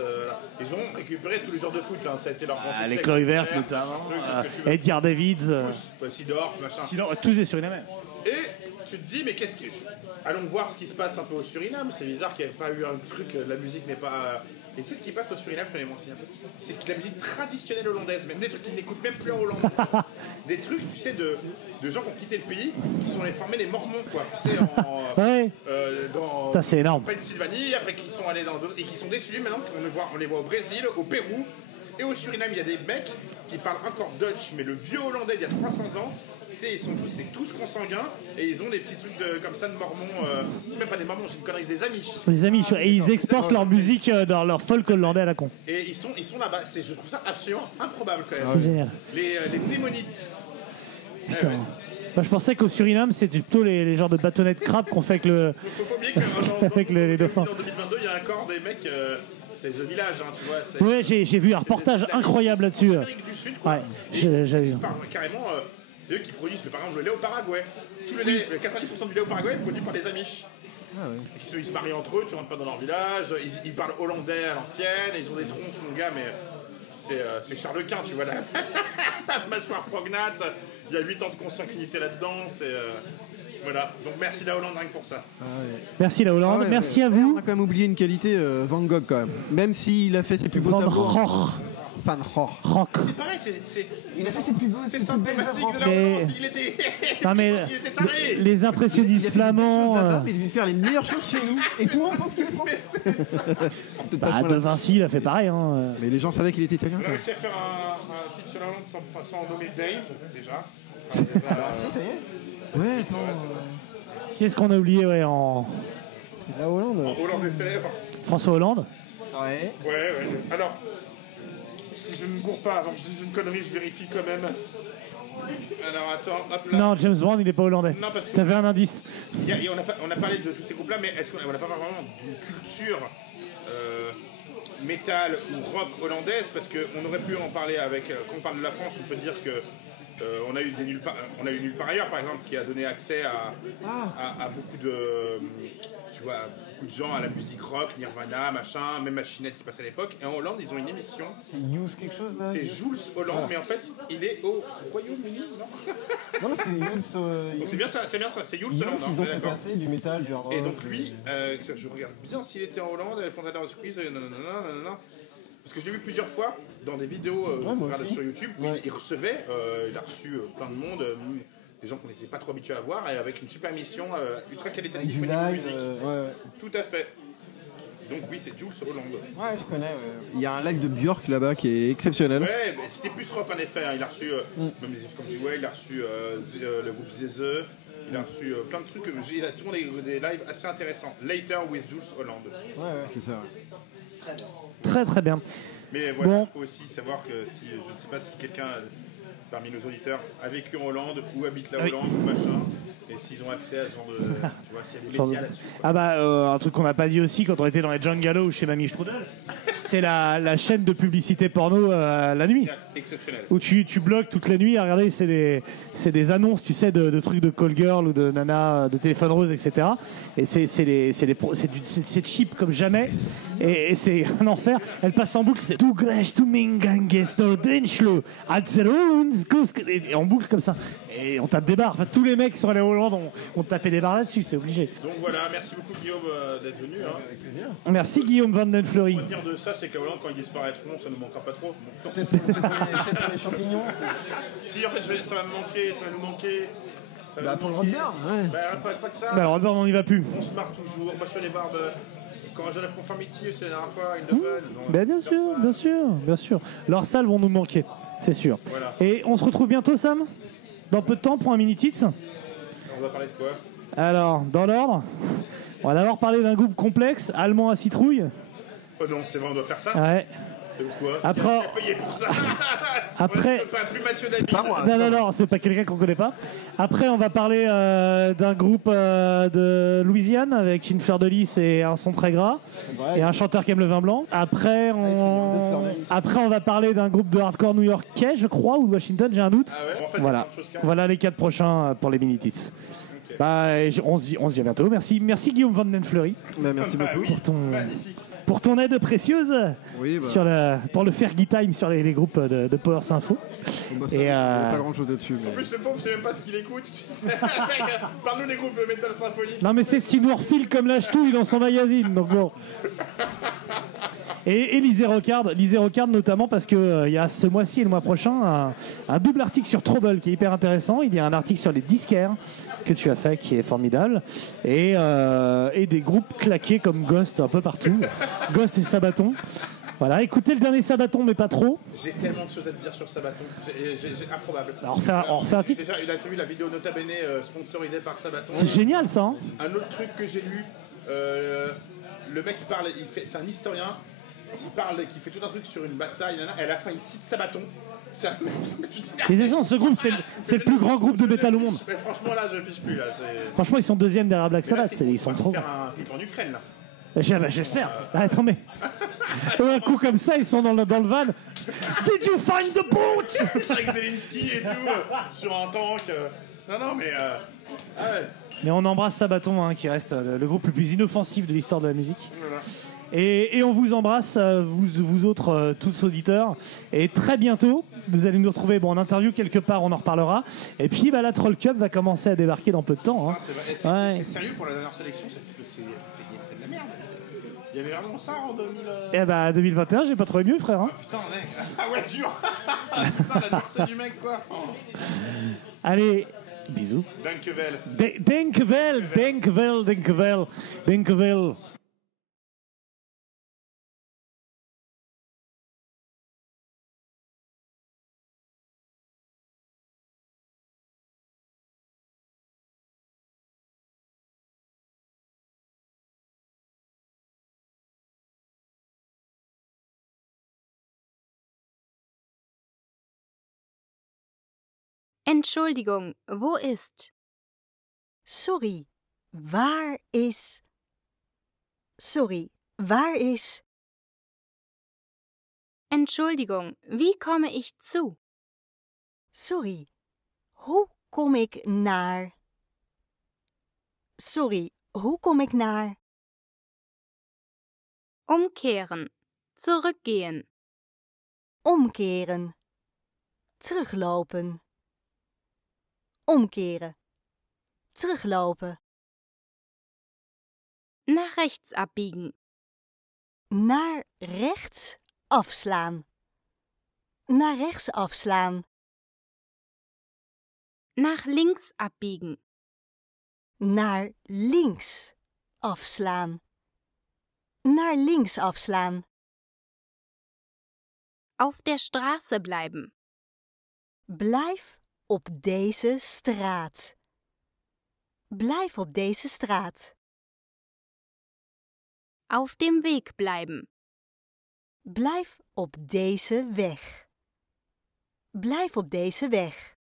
ils ont récupéré tous les genres de foot. Hein. Ça a été leur grand succès. Les Kluivert notamment, Edgar Davids, Sidorf, machin. Tous les Surinamais. Et tu te dis, mais qu'est-ce que. Allons voir ce qui se passe un peu au Suriname. C'est bizarre qu'il n'y ait pas eu un truc, la musique n'est pas. Et tu sais ce qui passe au Suriname, je vais aller m'enseigner un peu. C'est que la musique traditionnelle hollandaise, même des trucs qu'ils n'écoutent même plus en Hollande. Des trucs, tu sais, de gens qui ont quitté le pays, qui sont allés former les Mormons, quoi. Tu sais, dans. C'est énorme. Pennsylvanie, après qui sont allés dans d'autres. Et qui sont déçus maintenant qu'on les voit au Brésil, au Pérou et au Suriname. Il y a des mecs qui parlent encore Dutch, mais le vieux hollandais d'il y a 300 ans. C'est tous consanguins et ils ont des petits trucs comme ça de mormons. C'est même pas des mormons, j'ai une connerie, des Amish. Les Amish, et ils exportent leur musique dans leur folk hollandais à la con. Et ils sont là-bas, je trouve ça absolument improbable quand même. C'est génial. Les mnémonites. Putain. Bah, je pensais qu'au Suriname, c'était plutôt les genres de bâtonnets de crabe qu'on fait avec le. Faut pas oublier que Avec les dauphins. En 2022, il y a un corps des mecs, c'est The Village, hein, tu vois. c'est- Ouais, j'ai vu un reportage incroyable là-dessus. En Amérique du Sud, quoi. Ouais, Et j'ai vu. carrément, c'est eux qui produisent, par exemple, le lait au Paraguay. Tout le lait, 90% du lait au Paraguay est produit par les Amish. Ils se marient entre eux, tu rentres pas dans leur village, ils parlent hollandais à l'ancienne, ils ont des tronches, mon gars, mais c'est Charles Quint, tu vois, la mâchoire prognate, il y a 8 ans de consanguinité là-dedans, voilà. Donc merci la Hollande rien que pour ça. Merci la Hollande, merci à On vous. a quand même oublié une qualité, Van Gogh quand même. Même s'il a fait ses plus beaux Van tableaux. Gogh. Van Gogh. Rock. C'est pareil, Il a fait ses plus beaux. c'est ses plus belles symptomatique de œuvres. la Mais- Hollande, il était... Non mais il était taré. les Il a impressionnistes fait des belles flamands. choses là-bas, mais il devait faire les meilleures choses chez nous. Et tout le monde pense qu'il est français. Peut-être pas à ce Bah, point-là. De Vinci, il a fait pareil. Hein. Mais les gens savaient qu'il était italien. On a Quoi. réussi à faire un titre sur la Hollande sans nommer Dave, déjà. Ah si, ça y est. Ouais, attends. Qui est-ce qu'on a oublié en La Hollande. Hollande est célèbre. François Hollande? Ouais. Ouais. Alors, si je ne me gourre pas avant que je dise une connerie, je vérifie quand même. Alors attends, hop là. Non, James Brown, il est pas hollandais. Non, parce que T'avais un indice. on a parlé de tous ces groupes-là, mais est-ce qu'on n'a pas vraiment d'une culture métal ou rock hollandaise? Parce qu'on aurait pu en parler avec. Quand on parle de la France, on peut dire que. On a eu Nulle part ailleurs, par exemple, qui a donné accès à beaucoup de, tu vois, beaucoup de gens à la musique rock, Nirvana, machin, même Machinette qui passait à l'époque. Et en Hollande, ils ont une émission. C'est News quelque chose là. C'est Jules Holland, mais en fait, il est au Royaume-Uni, non? Non, c'est News. Donc c'est bien ça, c'est Jules News, Holland, hein, ils on ont est fait d'accord. passer du métal, du hard rock. Et donc lui, je regarde bien s'il était en Hollande, le fondateur de Squeeze, nanana. Parce que je l'ai vu plusieurs fois dans des vidéos moi regarde aussi. sur YouTube où Ouais. il recevait, il a reçu plein de monde, des gens qu'on n'était pas trop habitués à voir, et avec une super émission ultra Avec qualitative du au niveau live. musique. Ouais. Tout à fait. Donc oui, c'est Jules Holland. Ouais, je connais. Ouais. Il y a un live de Björk là-bas qui est exceptionnel. Ouais, mais c'était plus rock en effet. Hein. Il a reçu, même comme je disais, il a reçu le groupe Zeze. Il a reçu plein de trucs. Il a souvent des lives assez intéressants. Later with Jules Holland. Ouais, c'est ça. Ouais. Très très bien. Mais voilà, il Bon. faut aussi savoir que si, je ne sais pas si quelqu'un parmi nos auditeurs a vécu en Hollande ou habite la Oui. Hollande ou machin, et s'ils ont accès à ce genre de. Tu vois, s'il y a des médias là-dessus. quoi. Ah bah un truc qu'on n'a pas dit aussi quand on était dans les jungles ou chez Mamie Strudel, c'est la chaîne de publicité porno la nuit. Exceptionnel. Où tu bloques toute la nuit à regarder, c'est des annonces, tu sais, de trucs de call girl ou de nana, de téléphone rose, etc. Et c'est cheap comme jamais. Et c'est un enfer. Elle passe en boucle, c'est tout grèche, tout mingangesto, denchlo, et en boucle comme ça. Et on tape des barres. Enfin, tous les mecs qui sont allés au Hollande ont tapé des barres là-dessus, c'est obligé. Donc voilà, merci beaucoup Guillaume d'être venu. Hein. Avec plaisir. Merci Guillaume Van Den Fleury. Ce qu'on peut dire de ça, c'est que la Hollande, quand ils disparaîtront, ça ne nous manquera pas trop. Bon. Peut-être pour les champignons. Si, en fait, ça va me manquer, ça va nous manquer. Bah, pour le Rodburn, ouais. Bah, pas que ça. Bah, alors d'abord, on n'y va plus. On se marre toujours. Moi, je suis allé voir quand Genève Conformity, c'est la dernière fois, une bonne. Ben bien sûr, bien sûr, bien sûr. Leurs salles vont nous manquer, c'est sûr. Voilà. Et on se retrouve bientôt, Sam? Dans peu de temps pour un mini-tits. On va parler de quoi? Alors, dans l'ordre, on va d'abord parler d'un groupe complexe, allemand à citrouille. Oh non, c'est vrai, on doit faire ça? Ouais. Et pourquoi? Après- Qui a payé pour ça? Après- Pas plus Mathieu David. Pas moi. Non, c'est pas quelqu'un qu'on connaît pas. Après, on va parler d'un groupe de Louisiane avec une fleur de lys et un son très gras. Et un chanteur qui aime le vin blanc. Après, on va parler d'un groupe de hardcore new-yorkais, je crois, ou de Washington, j'ai un doute. Ah ouais? En fait, il y a Voilà, plein de choses qui arrivent. voilà les 4 prochains pour les mini-tits. Ok. Bah, on se dit à bientôt. Merci Guillaume Van Den Fleury Bah, merci Bah beaucoup. oui, Magnifique. pour ton aide précieuse Oui, bah, pour le Fergie Time sur les groupes de Power Sympho. bon, bah, ça, et, il y a pas grand chose dessus. En plus, le pauvre, c'est même pas ce qu'il écoute, tu sais. Parle-nous des groupes Metal Symphonique. Non mais c'est ce qui nous refile comme lâche-touille dans son magazine, donc bon. Et Lisez Rocard notamment parce que il y a ce mois-ci et le mois prochain un double article sur Trouble qui est hyper intéressant. Il y a un article sur les disquaires que tu as fait qui est formidable et des groupes claqués comme Ghost un peu partout. Ghost et Sabaton. Voilà, écoutez le dernier Sabaton mais pas trop. J'ai tellement de choses à te dire sur Sabaton. J'ai improbable. Alors, on refait un titre. Déjà, il a vu la vidéo Nota Bene sponsorisée par Sabaton. C'est génial ça. Hein. Un autre truc que j'ai lu, le mec qui parle, c'est un historien qui fait tout un truc sur une bataille, et à la fin il cite Sabaton. C'est un- Et de toute façon, ce groupe, c'est le plus grand groupe de métal au monde. Mais franchement, là, je pisse plus. Là, Franchement, ils sont deuxième derrière Black Sabbath. Ils sont trop. faire un clip en Ukraine, là. J'espère. Attends, mais. Un coup comme ça, ils sont dans le van. Did you find the boat? C'est avec Zelensky et tout, sur un tank. Non, mais. Ah ouais. Mais on embrasse Sabaton, hein, qui reste le groupe le plus inoffensif de l'histoire de la musique. Voilà. Et on vous embrasse, vous autres, tous auditeurs. Et très bientôt, vous allez nous retrouver en interview quelque part, on en reparlera. Et puis la Troll Cup va commencer à débarquer dans peu de temps. Hein. T'es sérieux pour la dernière sélection? C'est de la merde. Il y avait vraiment ça en 2000. Eh bah 2021, j'ai pas trouvé mieux, frère. Hein. Putain, mec. Ah ouais, dur. Putain, la dureté du mec, quoi. Allez, bisous. Dankjewel. Dankjewel. Entschuldigung, wo ist? Sorry, waar is? Sorry, waar is? Entschuldigung, wie komme ich zu? Sorry, hoe kom ik naar? Sorry, hoe kom ik naar? Umkehren, zurückgehen. Omkeren, teruglopen. Omkeren, teruglopen. Nach rechts abbiegen. Naar rechts afslaan. Naar rechts afslaan. Nach links abbiegen. Naar links afslaan. Naar links afslaan. Auf der Straße bleiben. Blijf op deze straat. Blijf op deze straat. Auf dem Weg bleiben. Blijf op deze weg. Blijf op deze weg.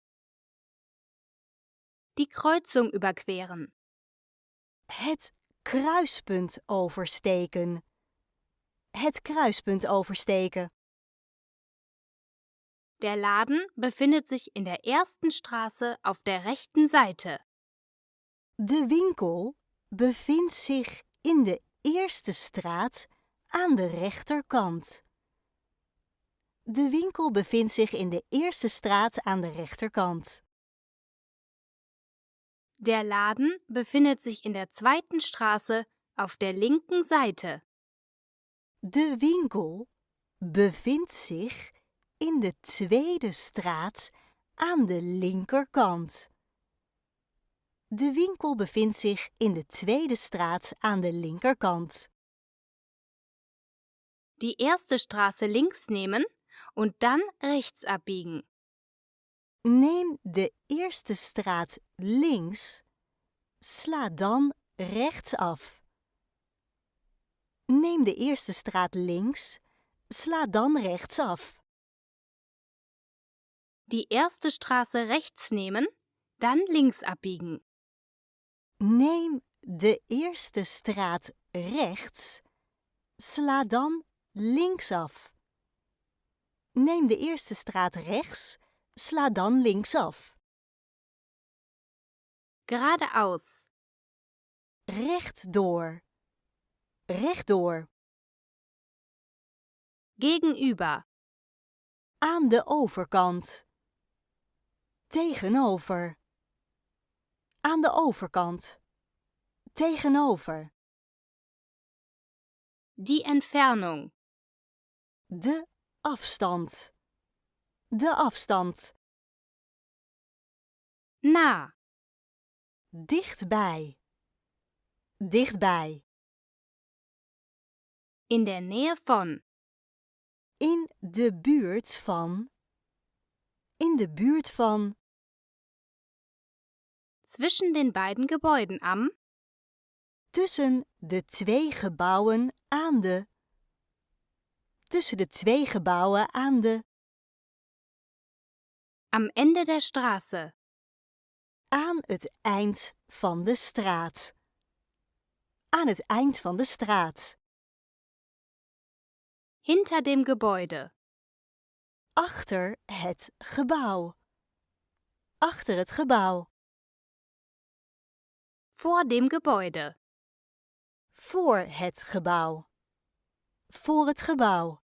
Die Kreuzung überqueren. Het kruispunt oversteken. Het kruispunt oversteken. Der Laden befindet sich in der ersten Straße auf der rechten Seite. De winkel bevindt zich in de eerste straat aan de rechterkant. De winkel bevindt zich in de eerste straat aan de rechterkant. Der Laden befindet sich in der zweiten Straße auf der linken Seite. De winkel bevindt zich in de tweede straat aan de linkerkant. De winkel bevindt zich in de tweede straat aan de linkerkant. Die erste Straße links nehmen und dann rechts abbiegen. Neem de eerste straat links, sla dan rechts af. Neem de eerste straat links, sla dan rechts af. Die erste Straße rechts nehmen, dann links abbiegen. Neem de eerste straat rechts, sla dan links af. Neem de eerste straat rechts, sla dan links af. Geradeaus. Rechtdoor. Rechtdoor. Gegenüber. Aan de overkant. Tegenover. Aan de overkant. Tegenover. Die Entfernung. De afstand. De afstand. Nah. Dichtbij. Dichtbij. In der Nähe von. In de buurt van. In de buurt van. Zwischen den beiden Gebäuden am. Tussen de twee gebouwen aan de. Tussen de twee gebouwen aan de. Am Ende der Straße. Aan het eind van de straat. Aan het eind van de straat. Hinter dem Gebäude. Achter het gebouw. Achter het gebouw. Vor dem Gebäude. Voor het gebouw. Voor het gebouw.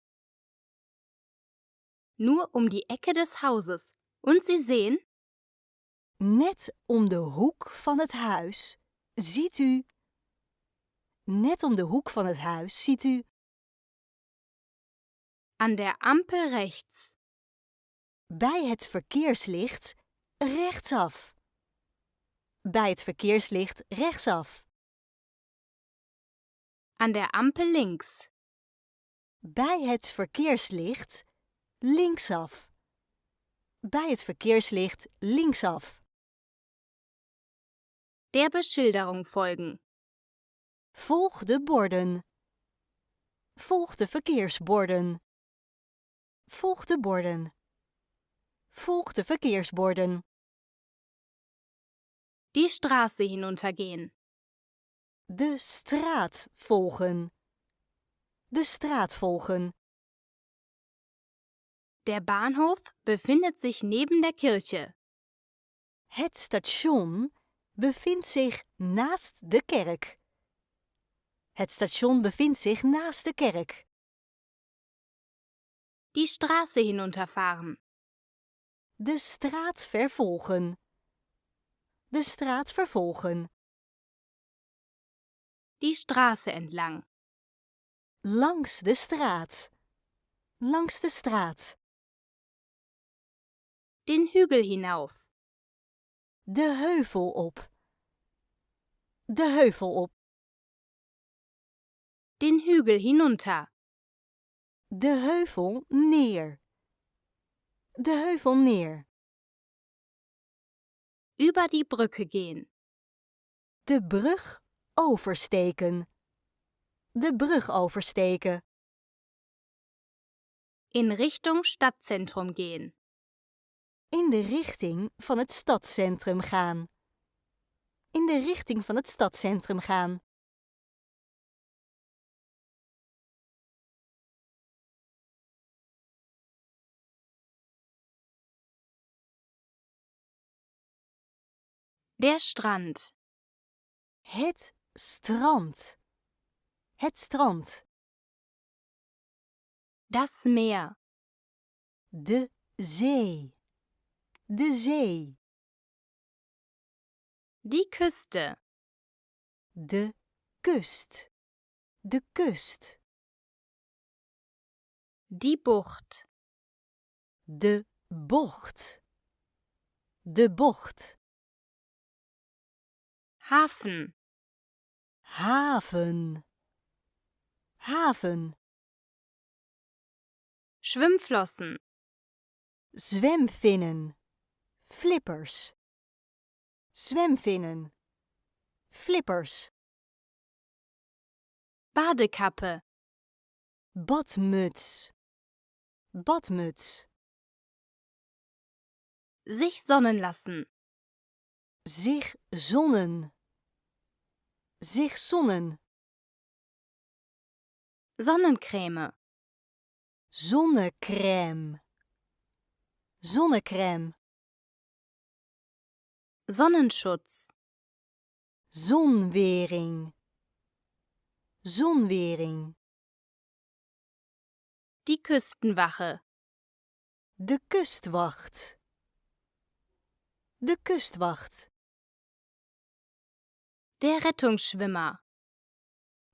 Nur um die Ecke des Hauses. Und Sie sehen, Net om de hoek van het huis ziet u. Net om de hoek van het huis ziet u. an der Ampel rechts. Bij het verkeerslicht rechtsaf. Bij het verkeerslicht rechtsaf. An der Ampel links. Bij het verkeerslicht linksaf. Bij het verkeerslicht linksaf. Der Beschilderung folgen. Volg de borden. Volg de verkeersborden. Volg de borden. Volg de verkeersborden. Die Straße hinuntergehen. De straat volgen. De straat volgen. Der Bahnhof befindet sich neben der Kirche. Het station bevindt zich naast de kerk. Het station bevindt zich naast de kerk. Die Straße hinunterfahren. De straat vervolgen. De straat vervolgen. Die Straße entlang. Langs de straat. Langs de straat. Den Hügel hinauf. De heuvel op. De heuvel op. Den Hügel hinunter. De heuvel neer. De heuvel neer. Über die Brücke gehen. De brug oversteken. De brug oversteken. In Richtung Stadtzentrum gehen. In de richting van het stadscentrum gaan. In de richting van het stadscentrum gaan. Der Strand. Het strand. Het strand. Das Meer. De zee. De zee. Die Küste. De kust. De kust. Die Bucht. De bocht. De bocht. Hafen. Haven. Haven. Schwimmflossen. Zwemvinnen. Flippers. Zwemvinnen. Flippers. Badekappe. Badmuts. Badmuts. Sich sonnen lassen. Zich zonnen. Zich zonnen. Sonnencreme. Zonnecrème. Zonnecrème. Sonnenschutz. Zonwering. Zonwering. Die Küstenwache. De kustwacht. De kustwacht. Der Rettungsschwimmer.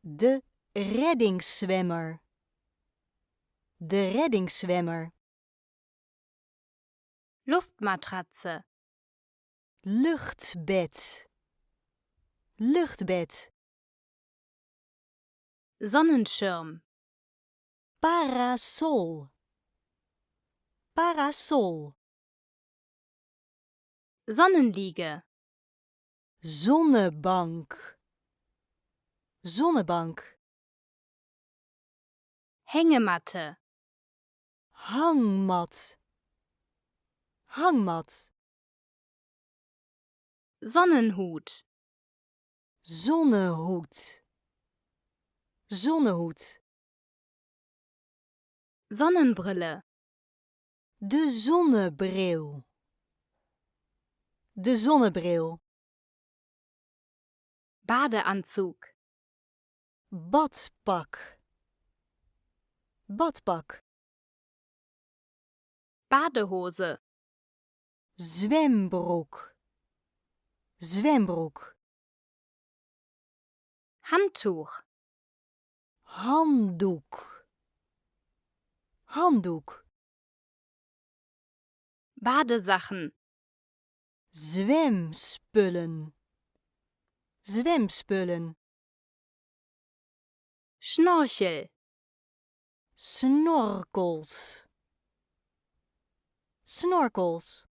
De reddingszwemmer. De reddingszwemmer. Luftmatratze. Luchtbed. Luchtbed. Sonnenschirm. Parasol. Parasol. Sonnenliege. Zonnebank. Zonnebank. Hängematte. Hangmat. hangmat, Sonnenhut, zonnehoed, zonnehoed, Sonnenbrille, de zonnebril, de zonnebril, Badeanzug, badpak, badpak, Badehose, zwembroek, zwembroek, Handtuch, handdoek, handdoek, Badesachen, zwemspullen, zwemspullen, Schnorchel, snorkels, snorkels,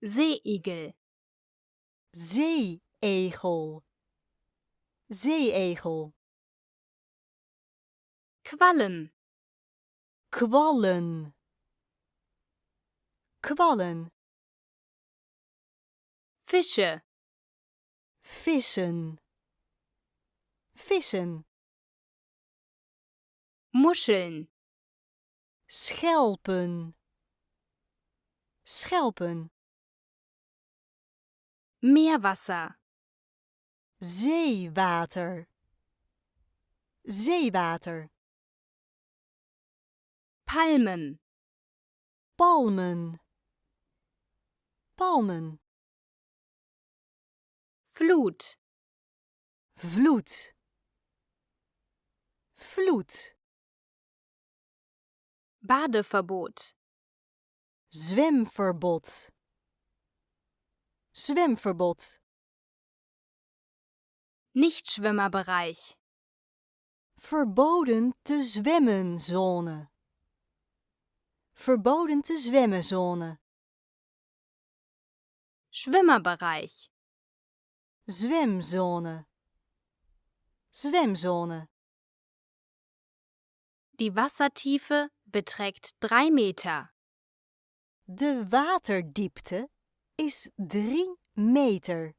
Seeigel, zeeegel, zeeegel, Quallen, kwallen, kwallen, Fische, vissen, vissen, Muscheln, schelpen, schelpen, Meerwasser, zeewater, zeewater, Palmen, palmen, palmen, Flut, vloed, vloed, Badeverbot, zwemverbod, zwemverbod, Nichtschwimmerbereich, verboden te zwemmen zone, verboden te zwemmen zone, Schwimmerbereich, zwemzone, zwemzone, die Wassertiefe beträgt 3 Meter. de waterdiepte is 3 meter.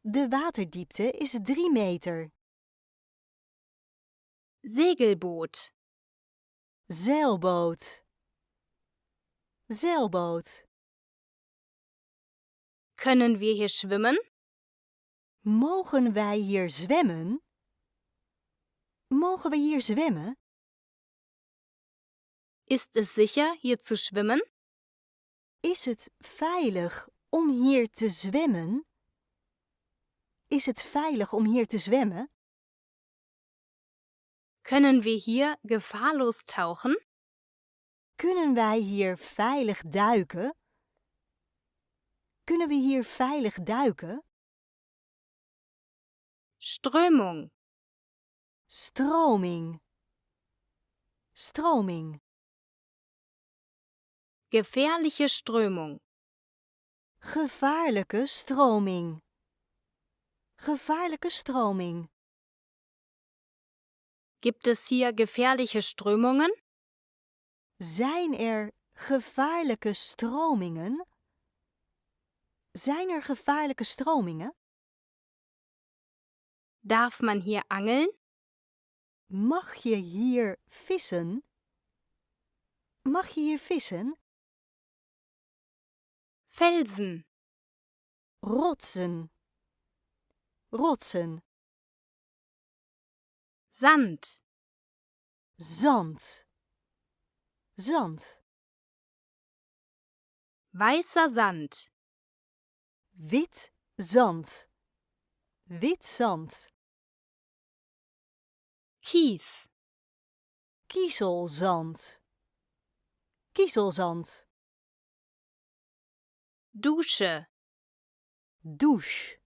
De waterdiepte is 3 meter. Segelboot, Zeilboot, zeilboot. können wir hier schwimmen? Mogen wij hier zwemmen? Mogen we hier zwemmen? Ist es sicher, hier zu schwimmen? Is het veilig om hier te zwemmen? Is het veilig om hier te zwemmen? Können wir hier gefahrlos tauchen? Kunnen wij hier veilig duiken? Kunnen we hier veilig duiken? Strömung, Stroming, stroming, gefährliche Strömung, gevaarlijke stroming, gevaarlijke stroming. Gibt es hier gefährliche Strömungen? Zijn er gevaarlijke stromingen? Zijn er gevaarlijke stromingen? Darf man hier angeln? Mag je hier vissen? Mag je hier vissen? Felsen, Rotsen, rotsen, Sand, zand, zand, weißer Sand, wit zand, wit zand, Kies, kiezelzand, kiezelzand, Dusche, douche,